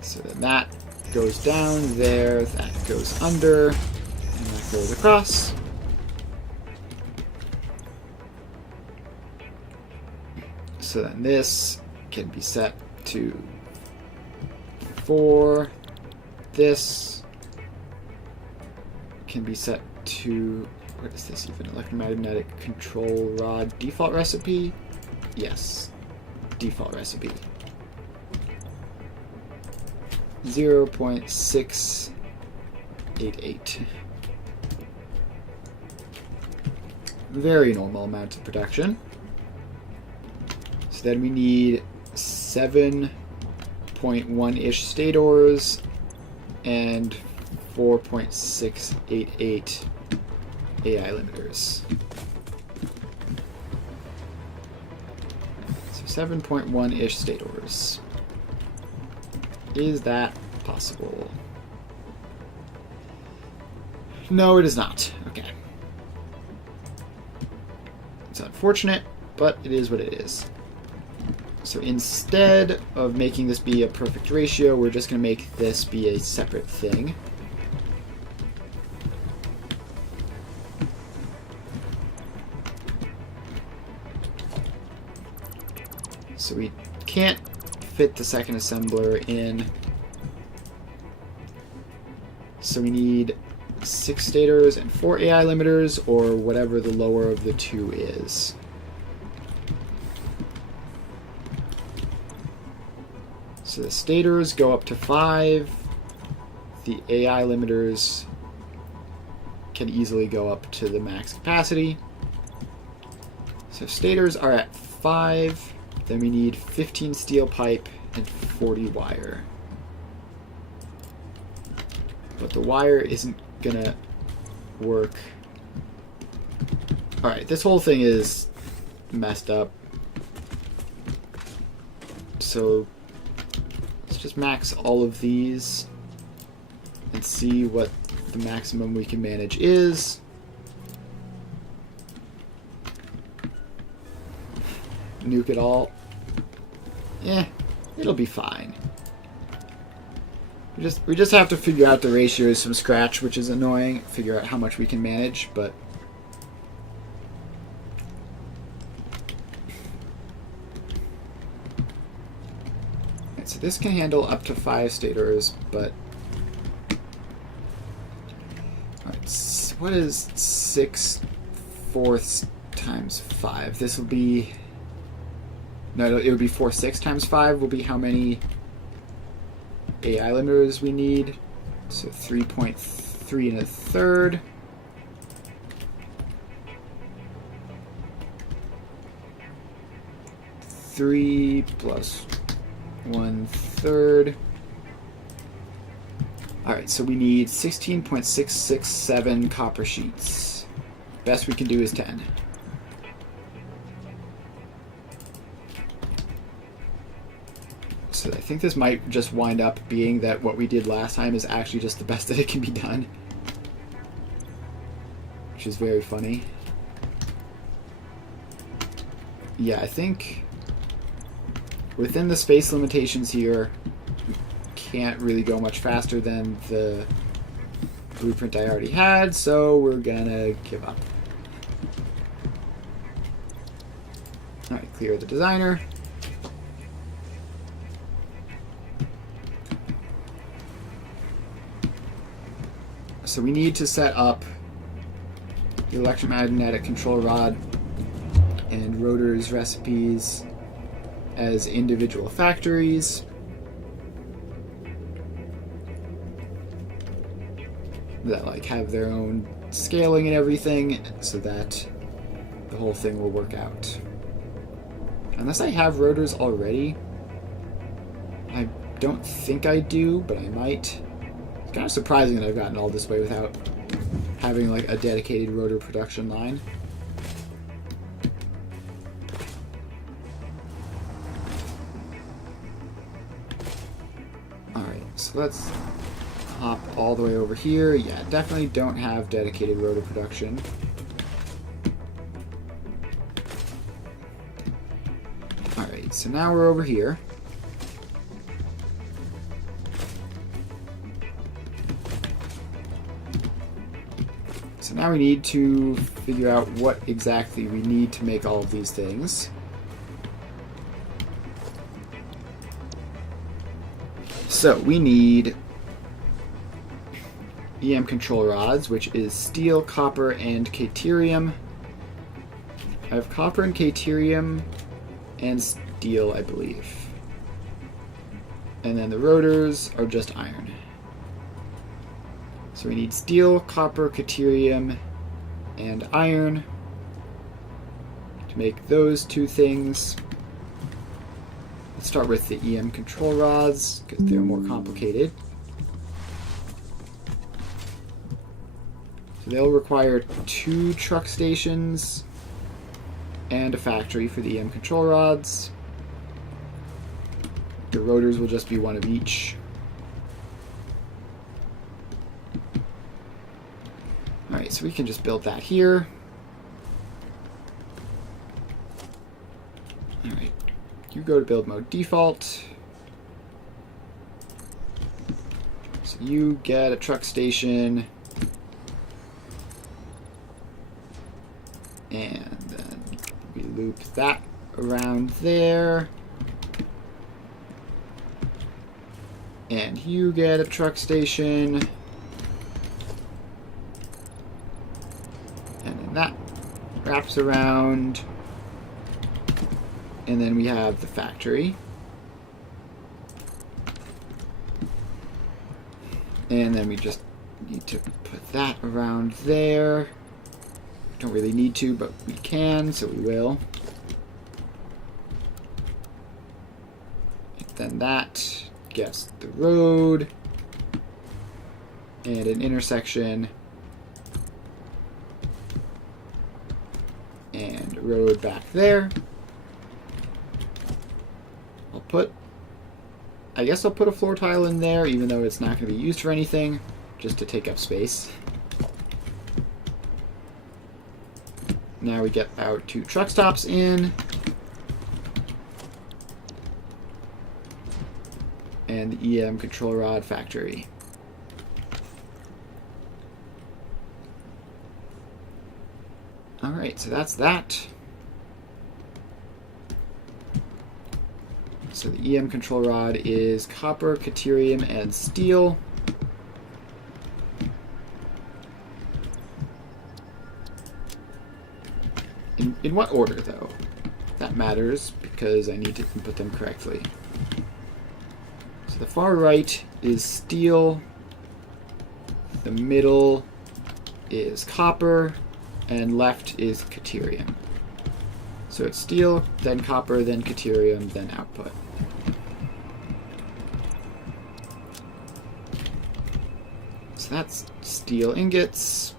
So then that goes down there, that goes under, and that goes across. So then this can be set to 4. This can be set to, what is this even? Electromagnetic control rod default recipe? Yes, default recipe. 0.688. Very normal amount of production. So then we need 7.1-ish stators and 4.688 AI limiters. So 7.1-ish stators. Is that possible? No, it is not. Okay. It's unfortunate, but it is what it is. So instead of making this be a perfect ratio, we're just going to make this be a separate thing. So we can't fit the second assembler in. So we need 6 stators and 4 AI limiters, or whatever the lower of the two is. So the stators go up to 5. The AI limiters can easily go up to the max capacity. So if stators are at 5, then we need 15 steel pipe and 40 wire. But the wire isn't gonna work. Alright, this whole thing is messed up. So let's just max all of these and see what the maximum we can manage is. Nuke it all. It'll be fine. We just have to figure out the ratios from scratch, which is annoying. Figure out how much we can manage, but right, so this can handle up to 5 stators, but right, what is 6/4 times 5? This will be, no, it would be 4/6 times 5 will be how many AI limiters we need. So 3.3 1/3. Three plus 1/3. Alright, so we need 16.667 copper sheets. Best we can do is 10. So I think this might just wind up being that what we did last time is actually just the best that it can be done. Which is very funny. Yeah, I think within the space limitations here, we can't really go much faster than the blueprint I already had, so we're gonna give up. Alright, clear the designer. So we need to set up the electromagnetic control rod and rotors recipes as individual factories. That like have their own scaling and everything so that the whole thing will work out. Unless I have rotors already. I don't think I do, but I might. It's kind of surprising that I've gotten all this way without having like a dedicated rotor production line. Alright, so let's hop all the way over here. Yeah, definitely don't have dedicated rotor production. Alright, so now we're over here. So now we need to figure out what exactly we need to make all of these things. So we need EM control rods, which is steel, copper, and caterium. I have copper and caterium and steel, I believe. And then the rotors are just iron. So we need steel, copper, caterium, and iron to make those two things. Let's start with the EM control rods, because they're more complicated. So they'll require 2 truck stations and a factory for the EM control rods. The rotors will just be one of each. Alright, so we can just build that here. Alright, you go to build mode default. So you get a truck station. And then we loop that around there. And you get a truck station. That wraps around, and then we have the factory, and then we just need to put that around there. Don't really need to, but we can, so we will. And then that gets the road and an intersection and a road back there. I guess I'll put a floor tile in there, even though it's not going to be used for anything, just to take up space. Now we get our 2 truck stops in. And the EM control rod factory. Alright, so that's that. So the EM control rod is copper, caterium, and steel. In what order, though? That matters, because I need to input them correctly. So the far right is steel. The middle is copper. And left is caterium. So it's steel, then copper, then caterium, then output. So that's steel ingots.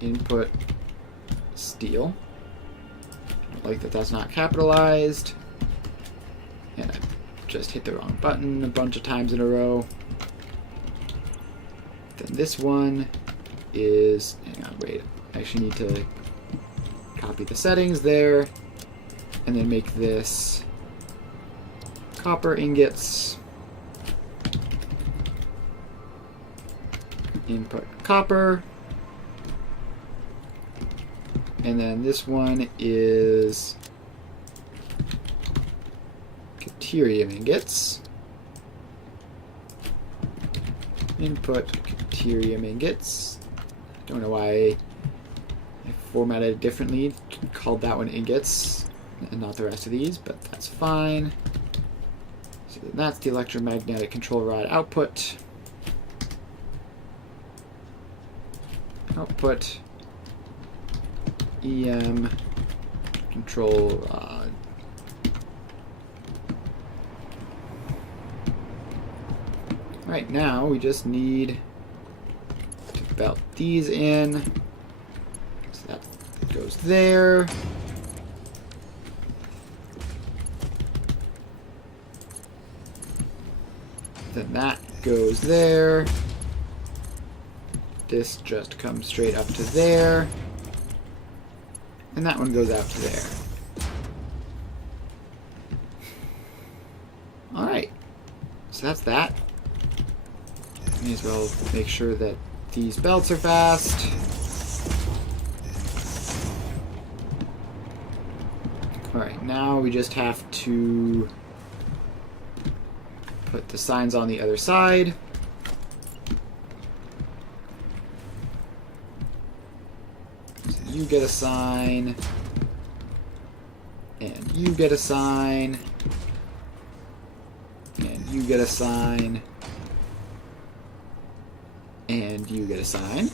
Input steel. I don't like that that's not capitalized. And I just hit the wrong button a bunch of times in a row. Then this one is, hang on, wait, I actually need to copy the settings there, and then make this copper ingots, input copper, and then this one is caterium ingots, input caterium ingots, Don't know why I formatted it differently. Called that one ingots and not the rest of these, but that's fine. So that's the electromagnetic control rod output. Output EM control rod. Right now we just need to belt these in. So that goes there. Then that goes there. This just comes straight up to there. And that one goes out to there. Alright. So that's that. May as well make sure that these belts are fast. Alright, now we just have to put the signs on the other side. So you get a sign, and you get a sign, and you get a sign, and you get a sign.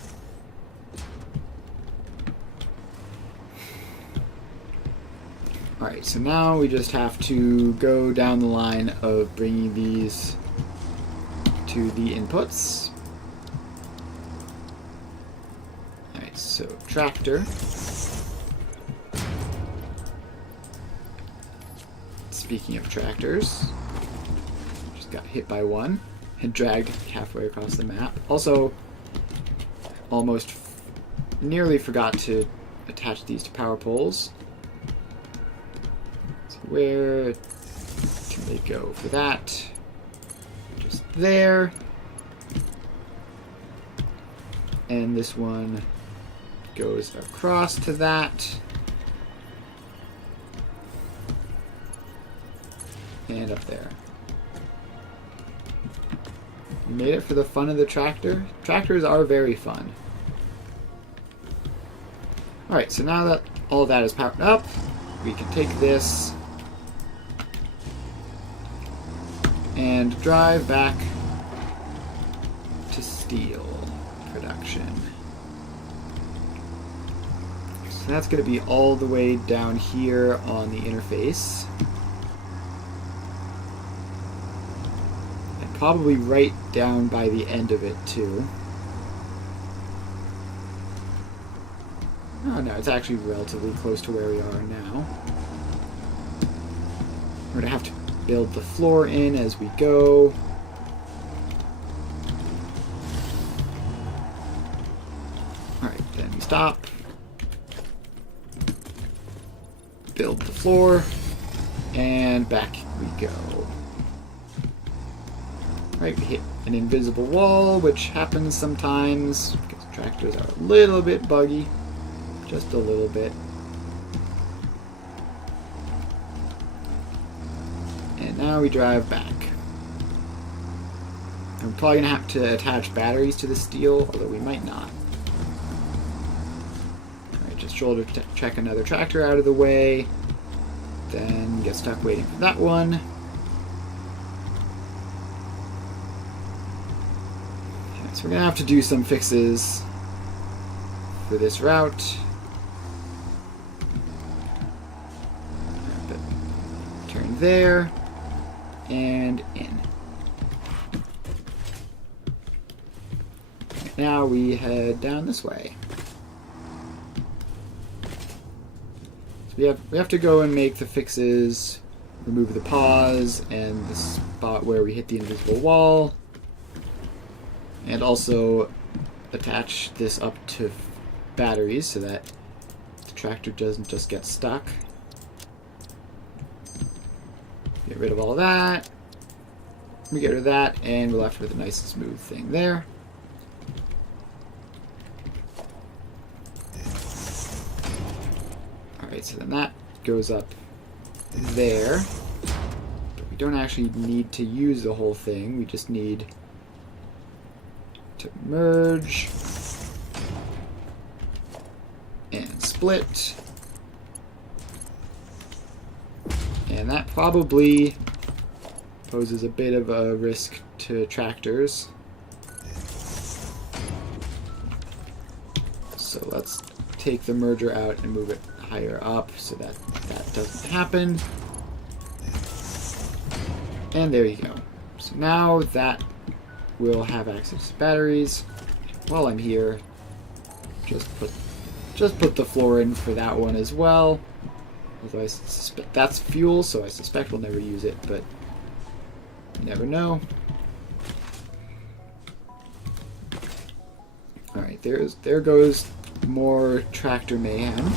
Alright, so now we just have to go down the line of bringing these to the inputs. Alright, so tractor. Speaking of tractors, just got hit by one and dragged halfway across the map. Also, almost nearly forgot to attach these to power poles. Where can they go for that? Just there. And this one goes across to that. And up there. We made it for the fun of the tractor. Tractors are very fun. Alright, so now that all of that is powered up, we can take this and drive back to steel production. So that's going to be all the way down here on the interface. And probably right down by the end of it too. Oh no, it's actually relatively close to where we are now. We're going to have to build the floor in as we go. Alright, then we stop. Build the floor. And back we go. Alright, we hit an invisible wall, which happens sometimes because tractors are a little bit buggy. Just a little bit. And now we drive back. I'm probably going to have to attach batteries to the steel, although we might not. Alright, just shoulder check another tractor out of the way. Then get stuck waiting for that one. Okay, so we're going to have to do some fixes for this route. Turn there. And in. Now we head down this way. So we have to go and make the fixes, remove the pause and the spot where we hit the invisible wall, and also attach this up to batteries so that the tractor doesn't just get stuck. Get rid of all that. We get rid of that, and we're left with a nice smooth thing there. Alright, so then that goes up there. But we don't actually need to use the whole thing. We just need to merge split. And that probably poses a bit of a risk to tractors. So let's take the merger out and move it higher up so that that doesn't happen. And there you go. So now that will have access to batteries. While I'm here, just put the floor in for that one as well. Although I suspect that's fuel, so I suspect we'll never use it, but you never know. Alright, there goes more tractor mayhem.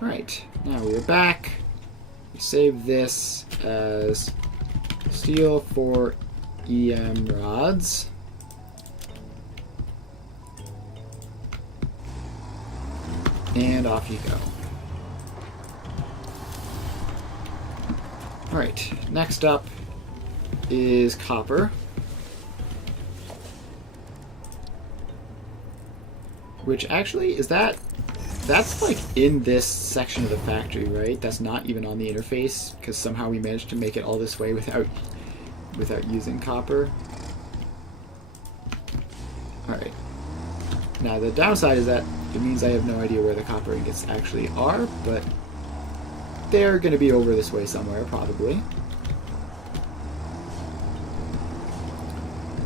Right, now we are back. We save this as steel for EM rods. And off you go. Alright, next up is copper. Which actually, that's like in this section of the factory, right? That's not even on the interface, because somehow we managed to make it all this way without using copper. Alright. Now the downside is that it means I have no idea where the copper ingots actually are, but they're going to be over this way somewhere, probably.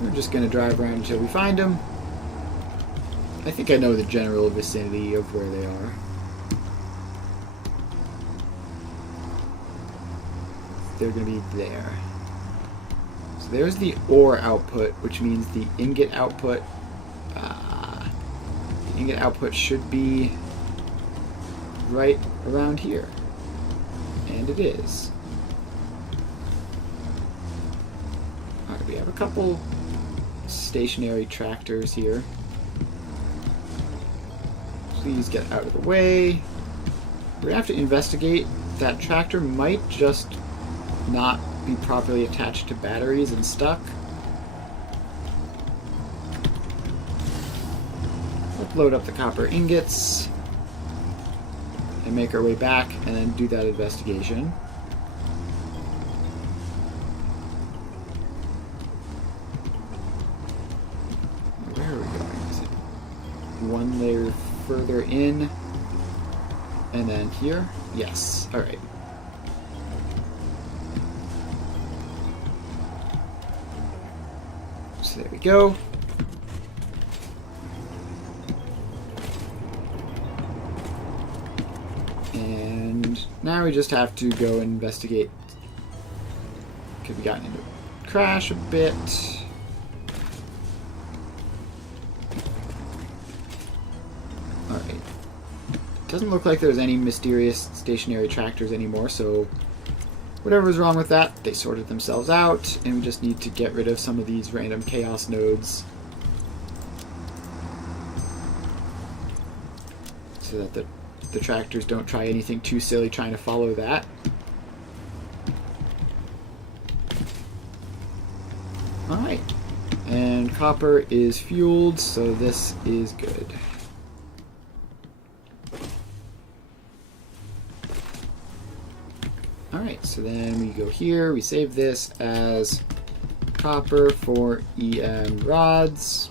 We're just going to drive around until we find them. I think I know the general vicinity of where they are. They're going to be there. So there's the ore output, which means the ingot output. The ingot output should be right around here. And it is. Alright, we have a couple stationary tractors here. Please get out of the way. We're going to have to investigate. That tractor might just not be properly attached to batteries and stuck. Let's load up the copper ingots and make our way back and then do that investigation. Where are we going? Is it one layer further in and then here? Yes. Alright. So there we go. And now we just have to go investigate. Could we gotten into a crash a bit? Alright. Doesn't look like there's any mysterious stationary tractors anymore, so whatever's wrong with that, they sorted themselves out, and we just need to get rid of some of these random chaos nodes so that the tractors don't try anything too silly trying to follow that. Alright, and copper is fueled, so this is good. Alright, so then we go here, we save this as copper for EM rods.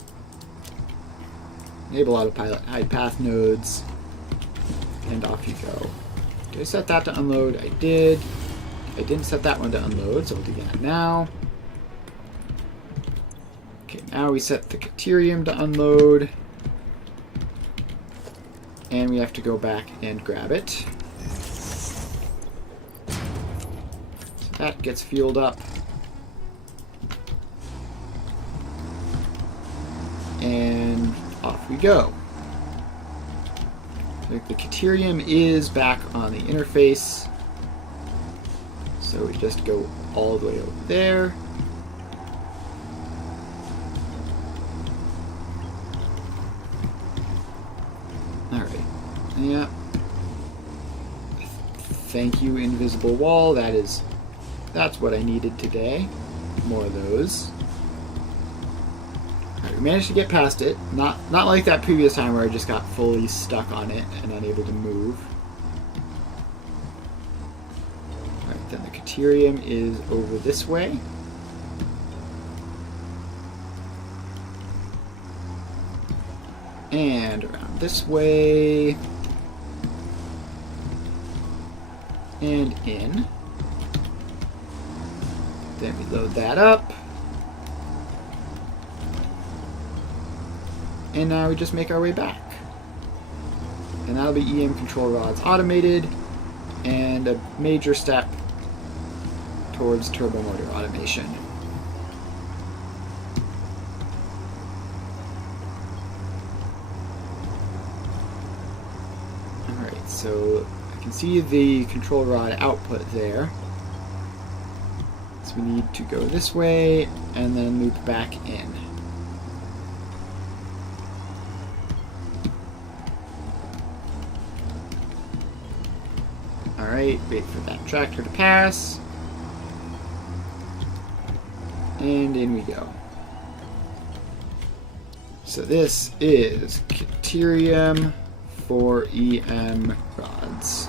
Enable autopilot hide path nodes. And off you go. Did I set that to unload? I did. I didn't set that one to unload, so we'll do that now. Okay, now we set the Caterium to unload. And we have to go back and grab it. So that gets fueled up. And off we go. The Caterium is back on the interface, so we just go all the way over there. Alright, yeah. Thank you, invisible wall. That's what I needed today. More of those. Alright, we managed to get past it. Not like that previous time where I just got fully stuck on it and unable to move. Alright, then the Caterium is over this way. And around this way. And in. Then we load that up. And now we just make our way back. And that'll be EM control rods automated, and a major step towards turbo motor automation. Alright, so I can see the control rod output there. So we need to go this way and then loop back in. Alright, wait for that tractor to pass. And in we go. So this is Caterium for EM rods.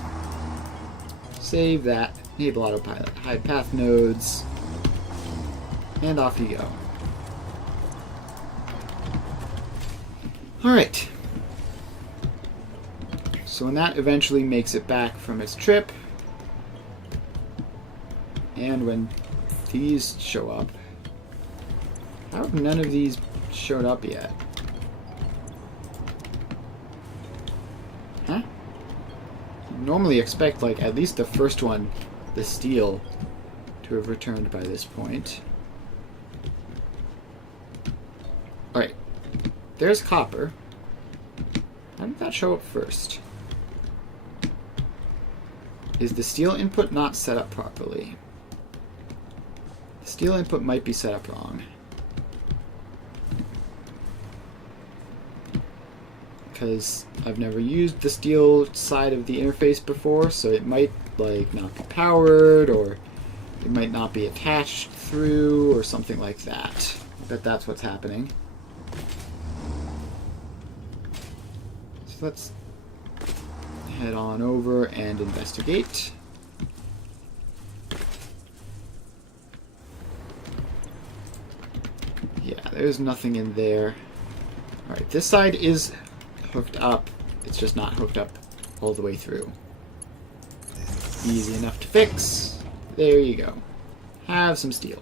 Save that, enable autopilot, hide path nodes, and off you go. Alright. So when that eventually makes it back from its trip, and when these show up, how have none of these showed up yet? Huh? You normally expect, like, at least the first one, the steel, to have returned by this point. Alright. There's copper. How did that show up first? Is the steel input not set up properly? The steel input might be set up wrong. Because I've never used the steel side of the interface before, so it might like not be powered, or it might not be attached through, or something like that. I bet that's what's happening. So let's head on over and investigate. Yeah, there's nothing in there. Alright, this side is hooked up. It's just not hooked up all the way through. Easy enough to fix. There you go. Have some steel.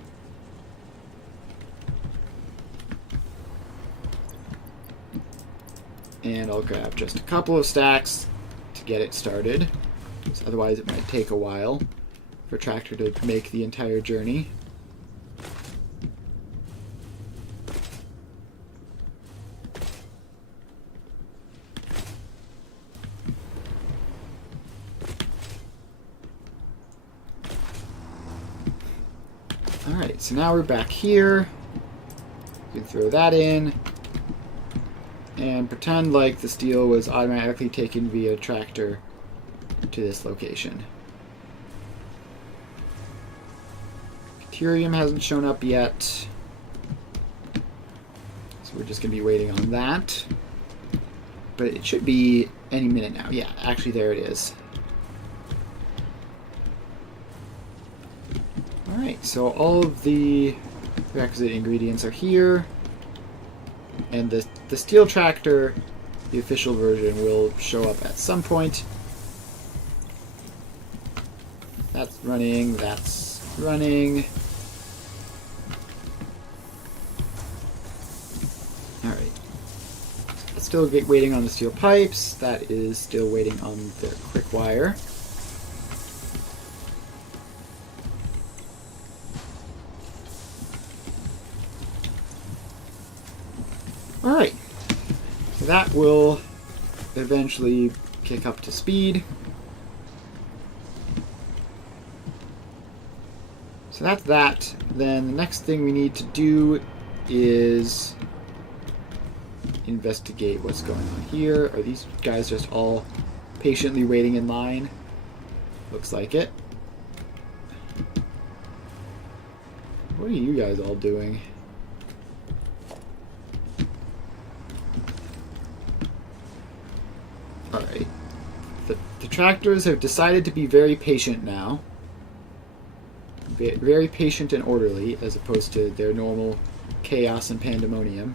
And I'll grab just a couple of stacks to get it started. So otherwise it might take a while for tractor to make the entire journey. Alright, so now we're back here. We can throw that in. And pretend like the steel was automatically taken via tractor to this location. Caterium hasn't shown up yet. So we're just going to be waiting on that. But it should be any minute now. Yeah, actually there it is. Alright, so all of the requisite ingredients are here. And the steel tractor, the official version, will show up at some point. That's running, that's running. Alright. Still waiting on the steel pipes. That is still waiting on the quick wire. Alright, so that will eventually kick up to speed. So that's that. Then the next thing we need to do is investigate what's going on here. Are these guys just all patiently waiting in line? Looks like it. What are you guys all doing? tractors have decided to be very patient now. Very patient and orderly, as opposed to their normal chaos and pandemonium.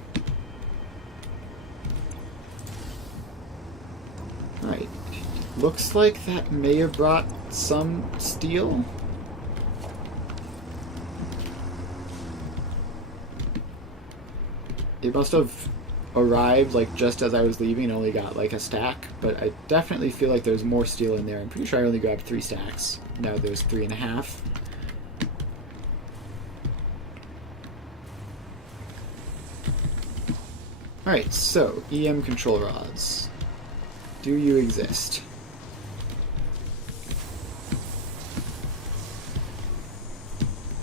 Alright. Looks like that may have brought some steel. It must have arrived like just as I was leaving and only got like a stack, but I definitely feel like there's more steel in there. I'm pretty sure I only grabbed 3 stacks. Now there's 3.5. Alright, so EM control rods. Do you exist?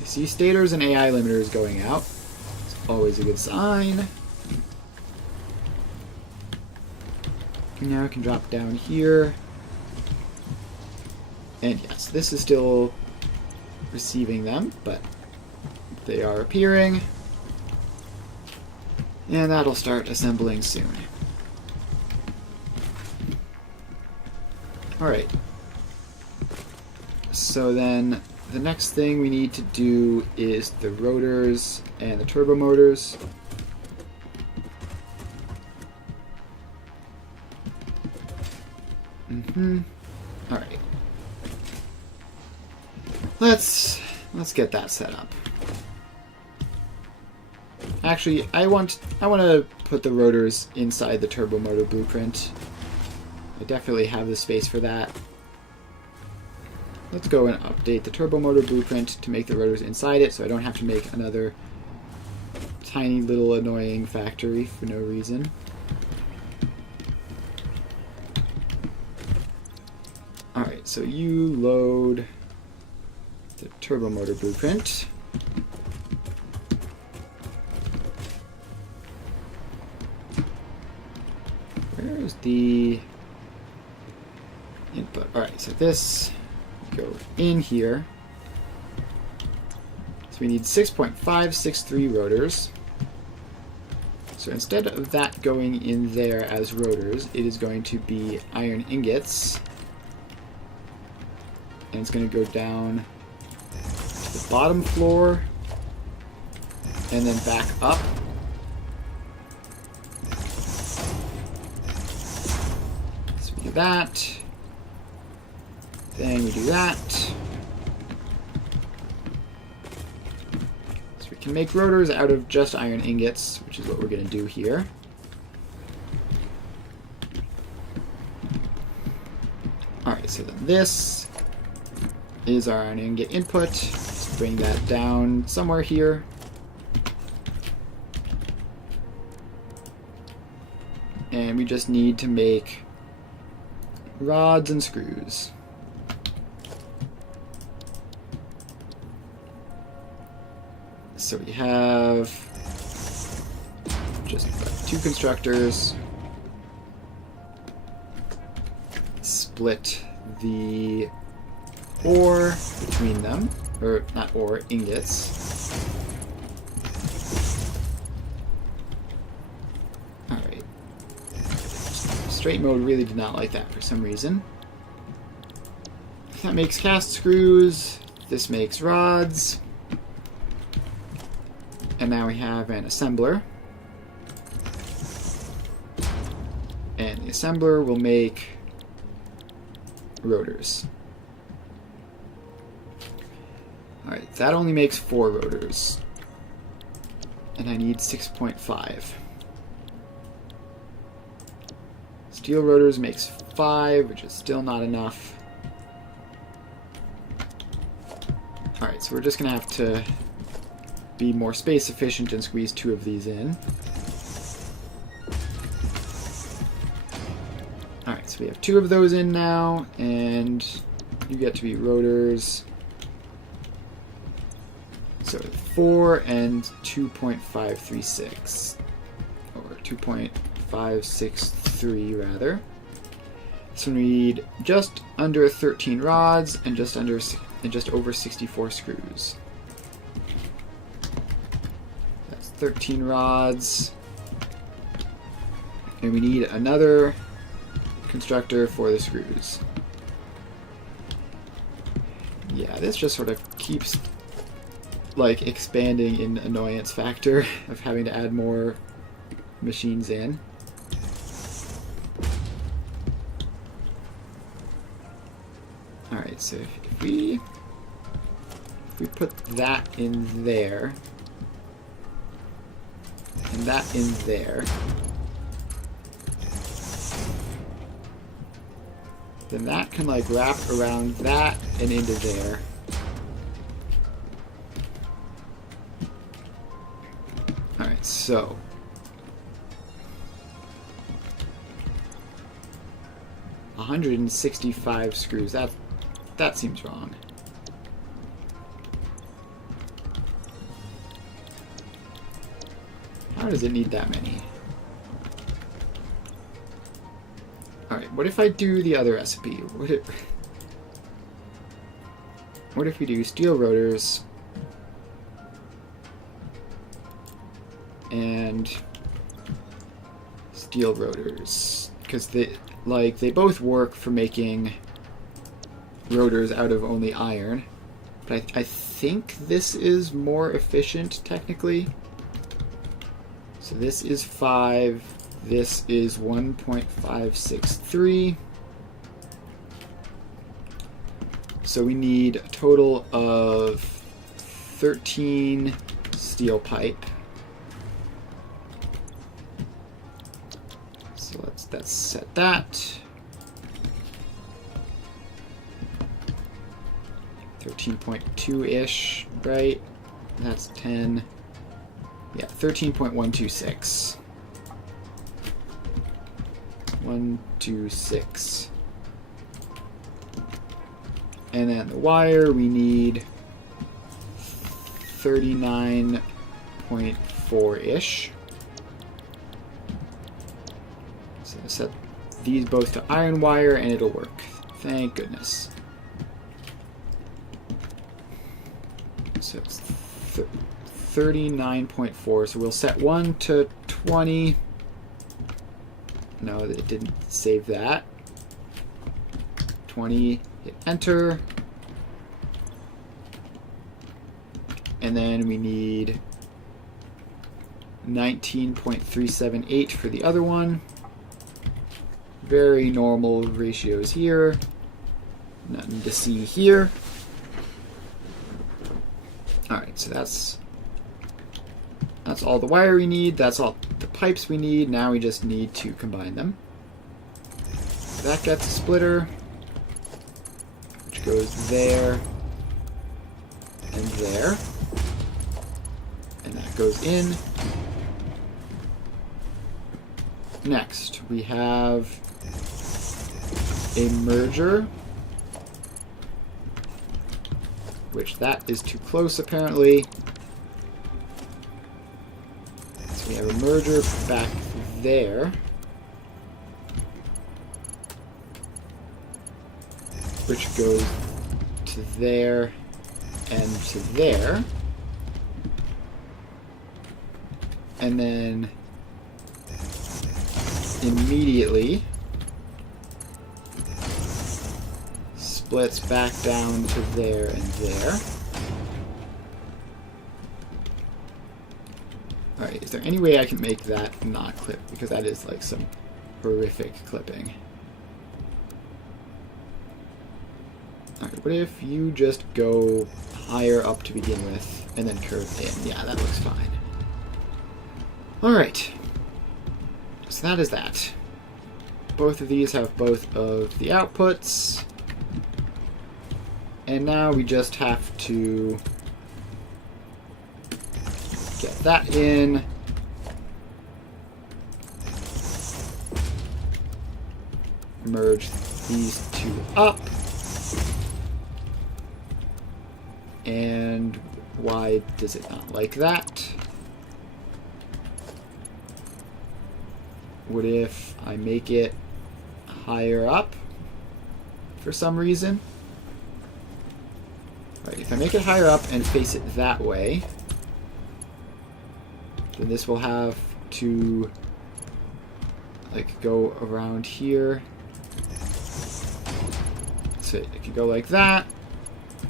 I see stators and AI limiters going out. It's always a good sign. Now I can drop down here. And yes, this is still receiving them, but they are appearing. And that'll start assembling soon. Alright. So then the next thing we need to do is the rotors and the turbo motors. Alright. Let's get that set up. Actually, I want to put the rotors inside the turbo motor blueprint. I definitely have the space for that. Let's go and update the turbo motor blueprint to make the rotors inside it so I don't have to make another tiny little annoying factory for no reason. Alright, so you load the turbo motor blueprint. Where's the input? Alright, so this go in here. So we need 6.563 rotors. So instead of that going in there as rotors, it is going to be iron ingots. And it's going to go down to the bottom floor and then back up. So we do that. Then we do that. So we can make rotors out of just iron ingots, which is what we're going to do here. Alright, so then this is our iron ingot input. Let's bring that down somewhere here. And we just need to make rods and screws. So we have just 2 constructors. Split the ore between them, or not ore, ingots. Alright. Straight mode really did not like that for some reason. That makes cast screws. This makes rods. And now we have an assembler. And the assembler will make rotors. Alright, that only makes 4 rotors. And I need 6.5. Steel rotors makes 5, which is still not enough. Alright, so we're just going to have to be more space efficient and squeeze 2 of these in. Alright, so we have 2 of those in now, and you get to be rotors. So 4 and 2.536, or 2.563 rather. So we need just under 13 rods and just over 64 screws. That's 13 rods, and we need another constructor for the screws. Yeah, this just sort of keeps like expanding in annoyance factor of having to add more machines in. Alright, so if we put that in there and that in there, then that can like wrap around that and into there. Alright, so 165 screws. That seems wrong. How does it need that many? Alright, what if I do the other recipe? What if we do steel rotors and steel rotors? Because they both work for making rotors out of only iron. But I think this is more efficient technically. So this is 5. This is 1.563. So we need a total of 13 steel pipe. So let's set that. 13.2-ish, right? That's 10. Yeah, 13.126. 126. And then the wire, we need 39.4-ish. So set these both to iron wire and it'll work. Thank goodness. So it's 39.4. So we'll set one to 20. No, it didn't save that. 20. Hit enter. And then we need 19.378 for the other one. Very normal ratios here. Nothing to see here. Alright, so that's all the wire we need. That's all the pipes we need. Now we just need to combine them. That gets a splitter, which goes there and there. And that goes in. Next, we have a merger, which that is too close apparently. So we have a merger back there, which goes to there and to there. And then immediately splits back down to there and there. Alright, is there any way I can make that not clip? Because that is like some horrific clipping. Alright, what if you just go higher up to begin with and then curve in? Yeah, that looks fine. Alright. So that is that. Both of these have both of the outputs. And now we just have to get that in. Merge these two up. And why does it not like that? What if I make it higher up for some reason? Right, if I make it higher up and face it that way, then this will have to like go around here. So it can go like that,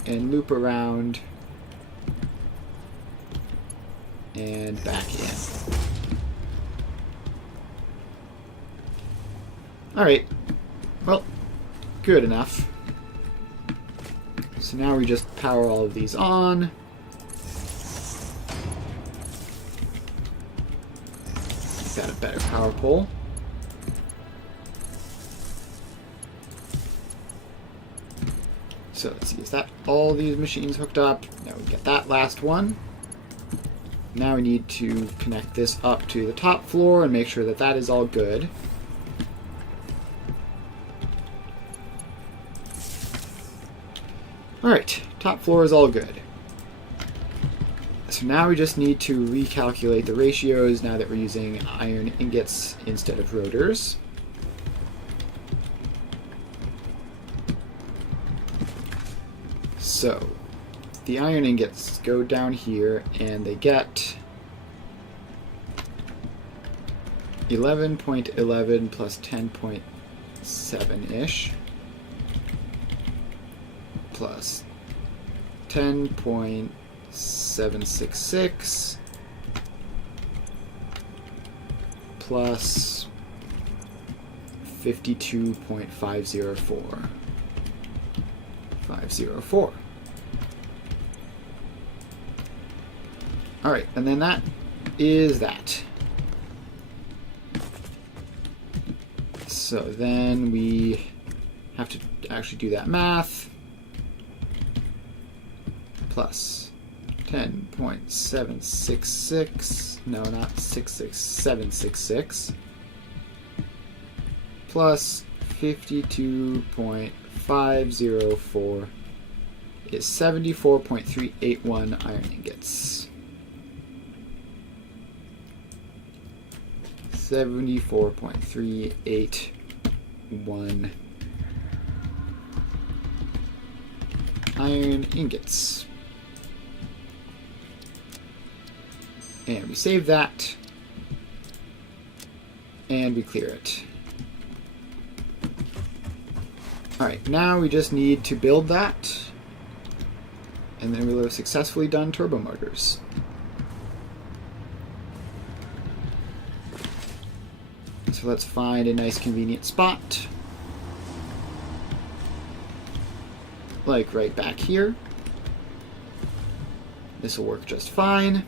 and loop around and back in. Alright, well, good enough. So now we just power all of these on. Got a better power pole. So let's see, is that all these machines hooked up? No, we get that last one. Now we need to connect this up to the top floor and make sure that that is all good. Alright, top floor is all good. So now we just need to recalculate the ratios now that we're using iron ingots instead of rotors. So, the iron ingots go down here and they get 11.11 plus 10.7-ish plus 10.766 plus 52.504. 504. Alright, and then that is that. So then we have to actually do that math. Plus 10.766, no, not 66766, plus 52.504 is 74.381 iron ingots. 74.381 iron ingots. And we save that. And we clear it. Alright, now we just need to build that. And then we'll have successfully done turbo motors. So let's find a nice convenient spot. Like right back here. This will work just fine.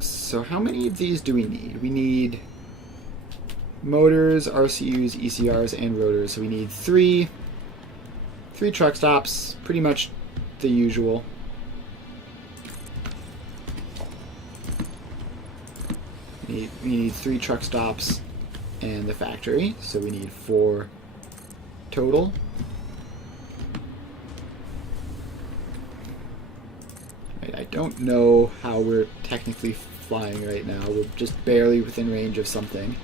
So how many of these do we need? We need motors, RCUs, ECRs, and rotors. So we need three truck stops, pretty much the usual. We need 3 truck stops and the factory, so we need 4 total. I don't know how we're technically flying right now. We're just barely within range of something.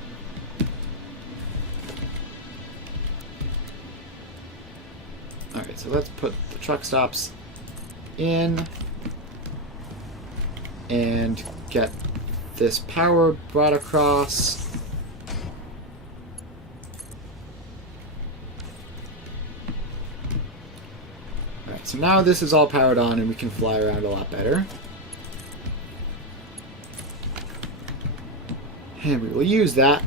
Alright, so let's put the truck stops in and get this power brought across. Alright, so now this is all powered on and we can fly around a lot better. And we will use that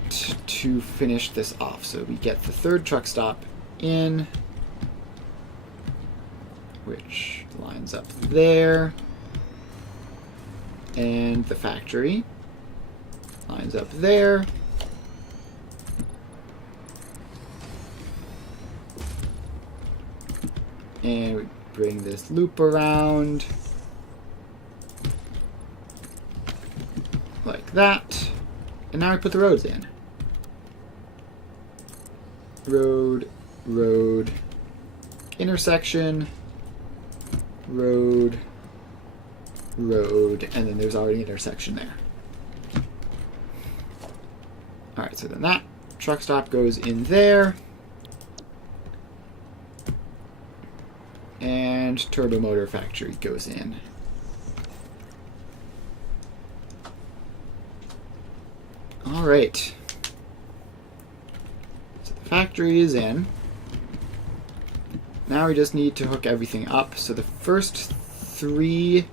to finish this off. So we get the 3rd truck stop in, which lines up there, and the factory lines up there. And we bring this loop around like that. And now we put the roads in. Road, road, intersection, road, road, and then there's already an intersection there. Alright, so then that truck stop goes in there. And turbo motor factory goes in. Alright. So the factory is in. now we just need to hook everything up. So the first 3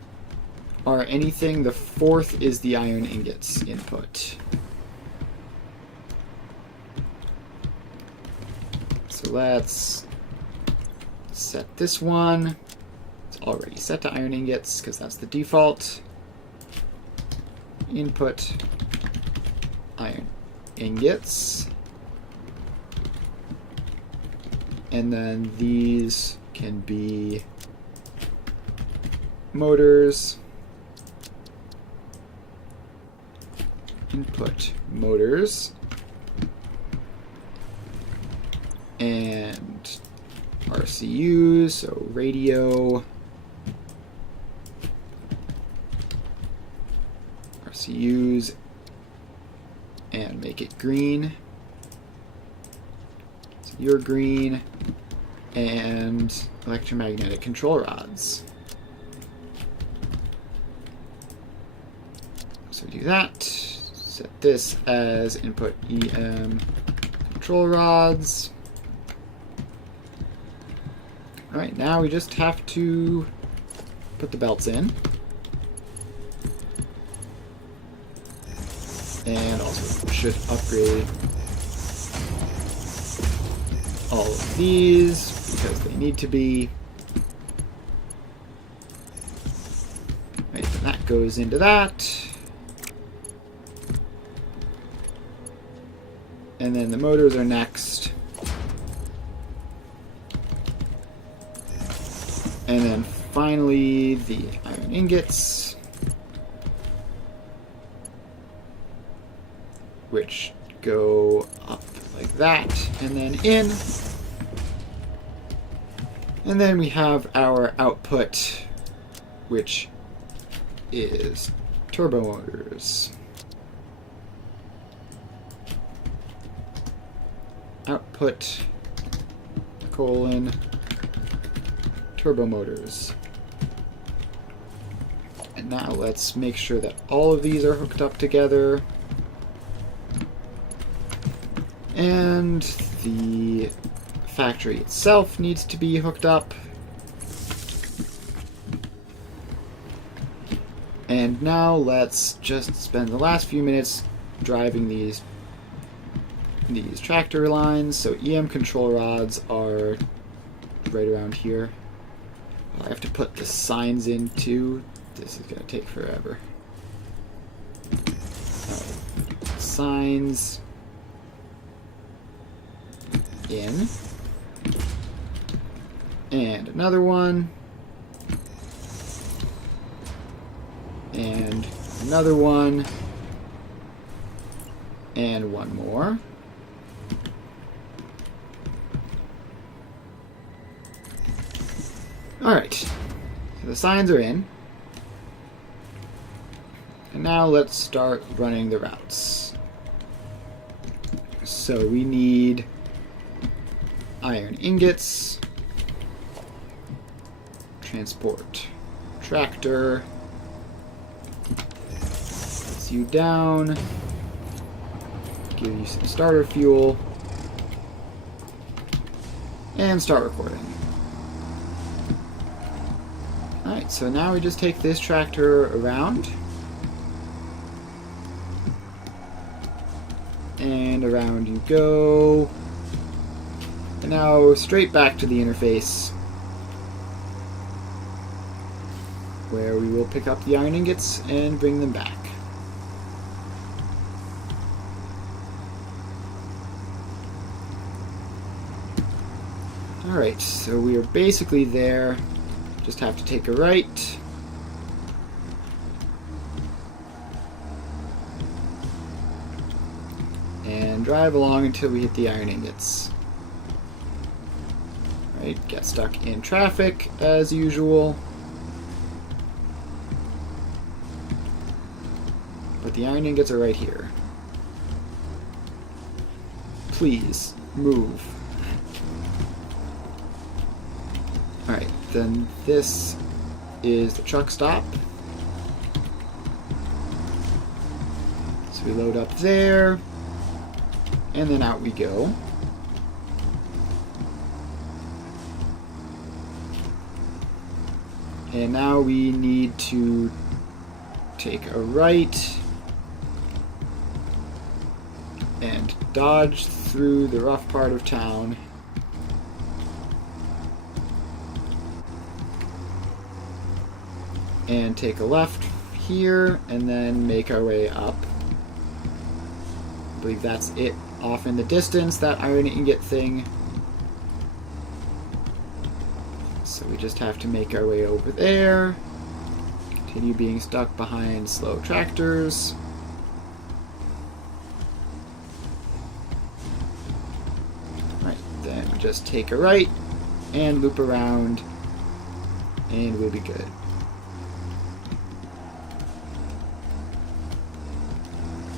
are anything. The 4th is the iron ingots input. So let's set this one. It's already set to iron ingots because that's the default. Input iron ingots. And then these can be motors. Input motors. And RCUs, so radio. RCUs. And make it green. So you're green. And electromagnetic control rods. So do that. Set this as input EM control rods. Alright, now we just have to put the belts in. And also should upgrade all of these because they need to be. Right, and that goes into that. And then the motors are next. And then finally the iron ingots, which go up like that and then in. And then we have our output, which is turbo motors. Output, colon, turbo motors. And now let's make sure that all of these are hooked up together. And the factory itself needs to be hooked up. And now let's just spend the last few minutes driving these tractor lines. So EM control rods are right around here. I have to put the signs in too. This is going to take forever. Signs in. And another one. And another one. And one more. Alright, so the signs are in. And now let's start running the routes. So we need iron ingots, transport tractor, puts you down, give you some starter fuel, and start recording. Alright, so now we just take this tractor around. And around you go. And now straight back to the interface, where we will pick up the iron ingots and bring them back. Alright, so we are basically there. Just have to take a right. And drive along until we hit the iron ingots. Right, get stuck in traffic as usual. But the iron ingots are right here. Please, move. Alright, then this is the truck stop. So we load up there, and then out we go. And now we need to take a right and dodge through the rough part of town. And take a left here, and then make our way up. I believe that's it off in the distance, that iron ingot thing. So we just have to make our way over there. Continue being stuck behind slow tractors. Right, then we just take a right and loop around, and we'll be good.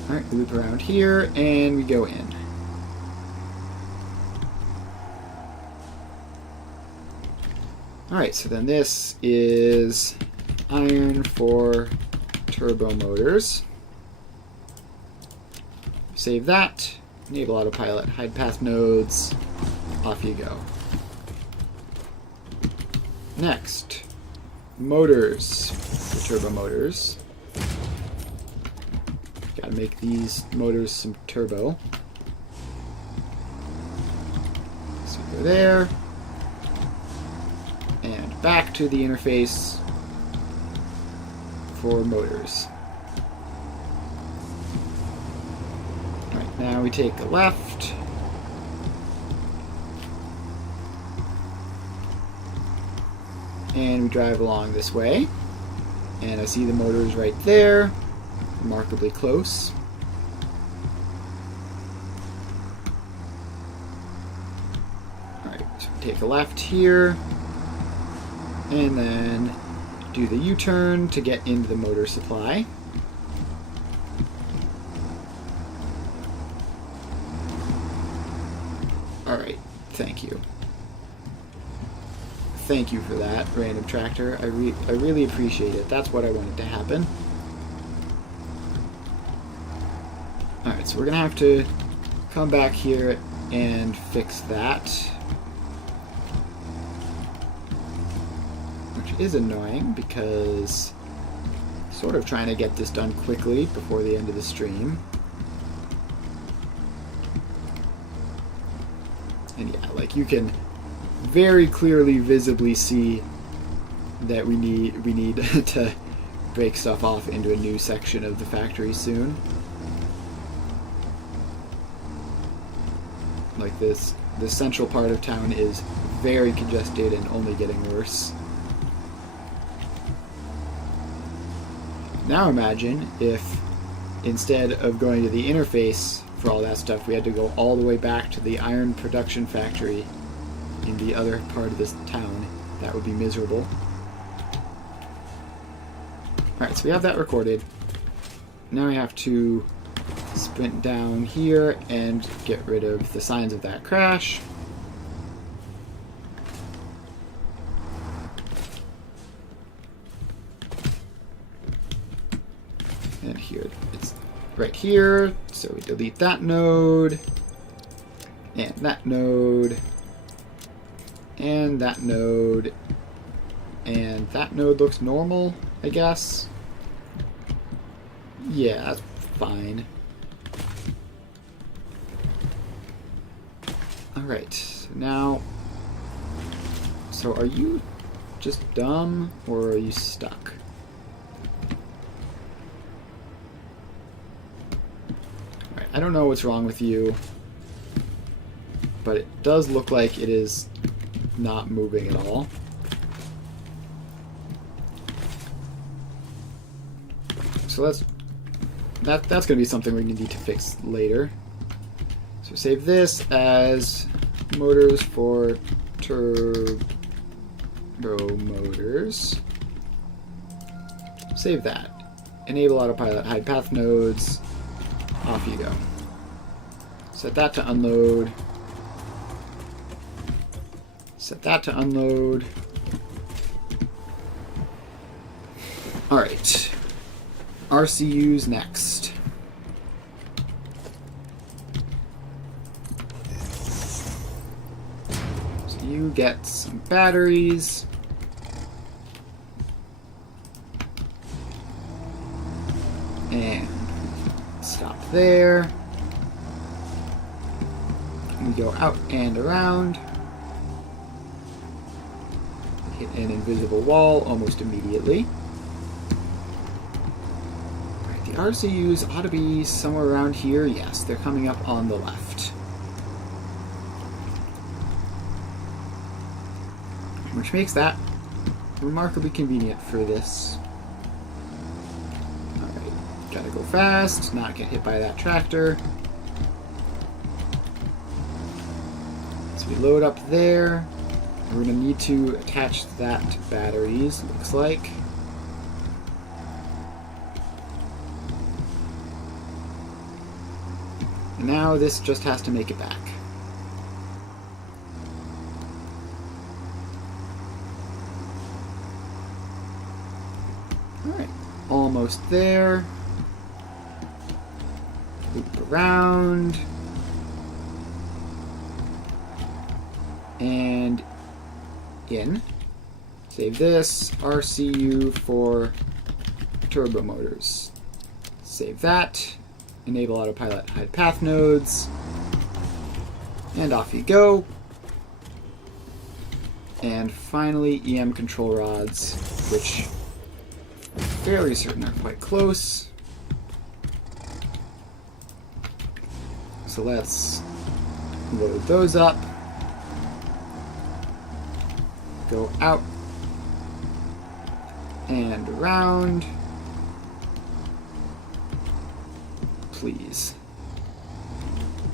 Alright, we loop around here, and we go in. Alright, so then this is iron for turbo motors. Save that. Enable autopilot. Hide path nodes. Off you go. Next, motors for turbo motors. Gotta make these motors some turbo. So go there. And back to the interface for motors. Alright, now we take a left. And we drive along this way. And I see the motors right there. Remarkably close. Alright, so we take a left here. And then do the U-turn to get into the motor supply. Alright, thank you. Thank you for that, random tractor. I really appreciate it. That's what I wanted to happen. Alright, so we're going to have to come back here and fix that. Which is annoying because I'm sort of trying to get this done quickly before the end of the stream. And yeah, like you can very clearly visibly see that we need to break stuff off into a new section of the factory soon. Like this, the central part of town is very congested and only getting worse. Now imagine if instead of going to the interface for all that stuff, we had to go all the way back to the iron production factory in the other part of this town. That would be miserable. Alright, so we have that recorded. Now we have to sprint down here and get rid of the signs of that crash. And here, it's right here, so we delete that node, and that node, and that node, and that node looks normal, I guess. Yeah, that's fine. Alright, so now, so are you just dumb, or are you stuck? Alright, I don't know what's wrong with you, but it does look like it is not moving at all. So that's going to be something we need to fix later. So save this as motors for turbo motors. Save that. Enable autopilot, hide path nodes. Off you go. Set that to unload. Set that to unload. Alright. RCU's next. So you get some batteries. And stop there. We go out and around. Hit an invisible wall almost immediately. Alright, the RCUs ought to be somewhere around here. Yes, they're coming up on the left. Which makes that remarkably convenient for this. Alright, gotta go fast, not get hit by that tractor. So we load up there. We're going to need to attach that to batteries, looks like. And now this just has to make it back. Alright, almost there. Loop around. And in. Save this. RCU for turbo motors. Save that. Enable autopilot hide path nodes. And off you go. And finally, EM control rods, which I'm fairly certain are quite close. So let's load those up. Go out and around. Please.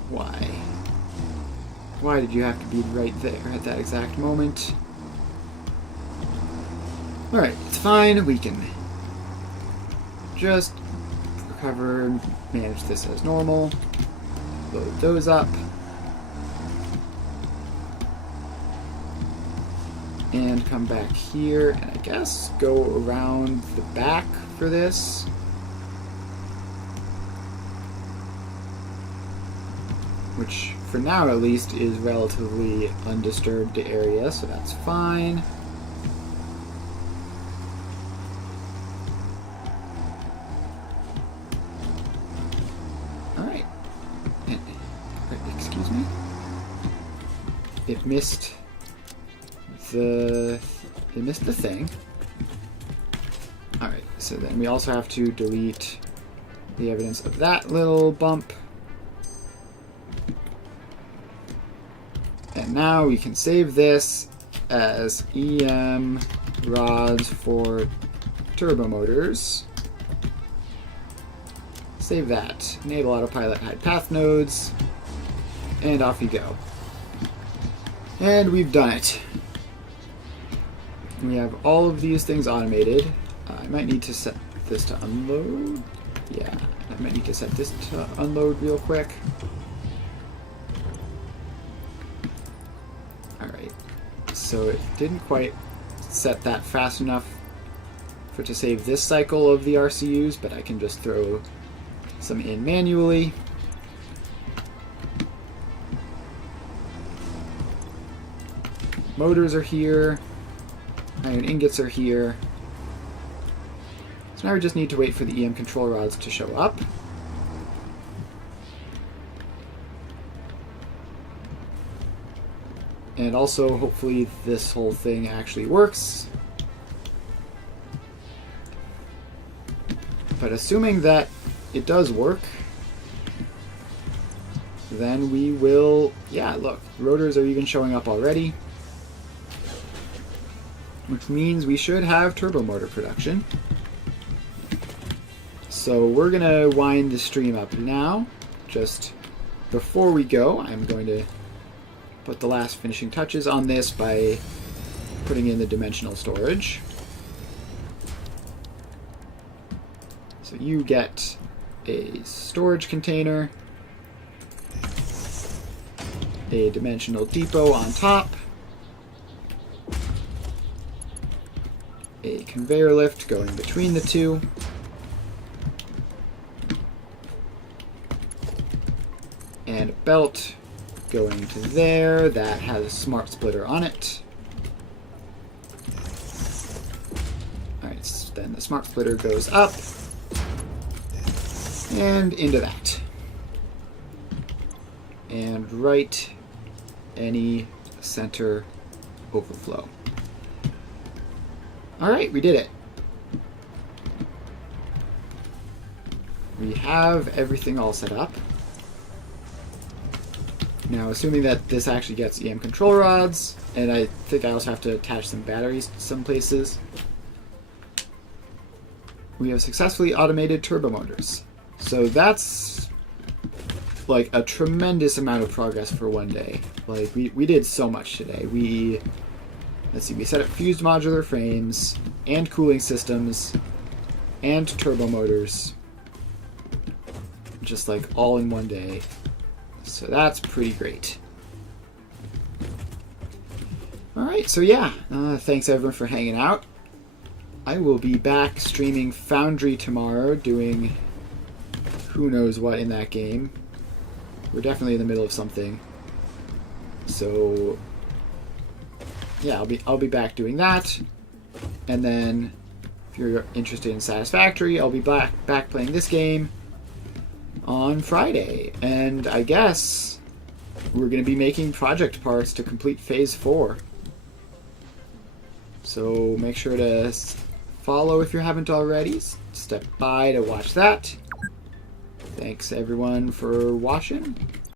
Why? Why did you have to be right there at that exact moment? Alright, it's fine. We can just recover and manage this as normal. Load those up. And come back here, and I guess go around the back for this. Which, for now at least, is relatively undisturbed area, so that's fine. Alright. Excuse me? It missed the thing. Alright, so then we also have to delete the evidence of that little bump. And now we can save this as EM rods for turbo motors. Save that. Enable autopilot hide path nodes. And off you go. And we've done it. We have all of these things automated. I might need to set this to unload. Yeah, I might need to set this to unload real quick. Alright, so it didn't quite set that fast enough to save this cycle of the RCUs, but I can just throw some in manually. Motors are here. Iron ingots are here. So now we just need to wait for the EM control rods to show up. And also, hopefully, this whole thing actually works. But assuming that it does work, then we will... Yeah, look, rotors are even showing up already. Which means we should have turbo motor production. So we're going to wind the stream up now. Just before we go, I'm going to put the last finishing touches on this by putting in the dimensional storage. So you get a storage container, a dimensional depot on top, a conveyor lift going between the two, and a belt going to there that has a smart splitter on it. Alright, so then the smart splitter goes up, And into that. And right any center overflow. Alright, we did it. We have everything all set up. Now, assuming that this actually gets EM control rods, and I think I also have to attach some batteries to some places, we have successfully automated turbo motors. So that's like a tremendous amount of progress for one day. Like, we did so much today. Let's see, we set up fused modular frames, and cooling systems, and turbo motors. Just like all in one day. So that's pretty great. Alright, so yeah, thanks everyone for hanging out. I will be back streaming Foundry tomorrow, doing who knows what in that game. We're definitely in the middle of something. So yeah, I'll be back doing that. And then if you're interested in Satisfactory, I'll be back playing this game on Friday. And I guess we're going to be making project parts to complete Phase 4. So make sure to follow if you haven't already. Step by to watch that. Thanks everyone for watching.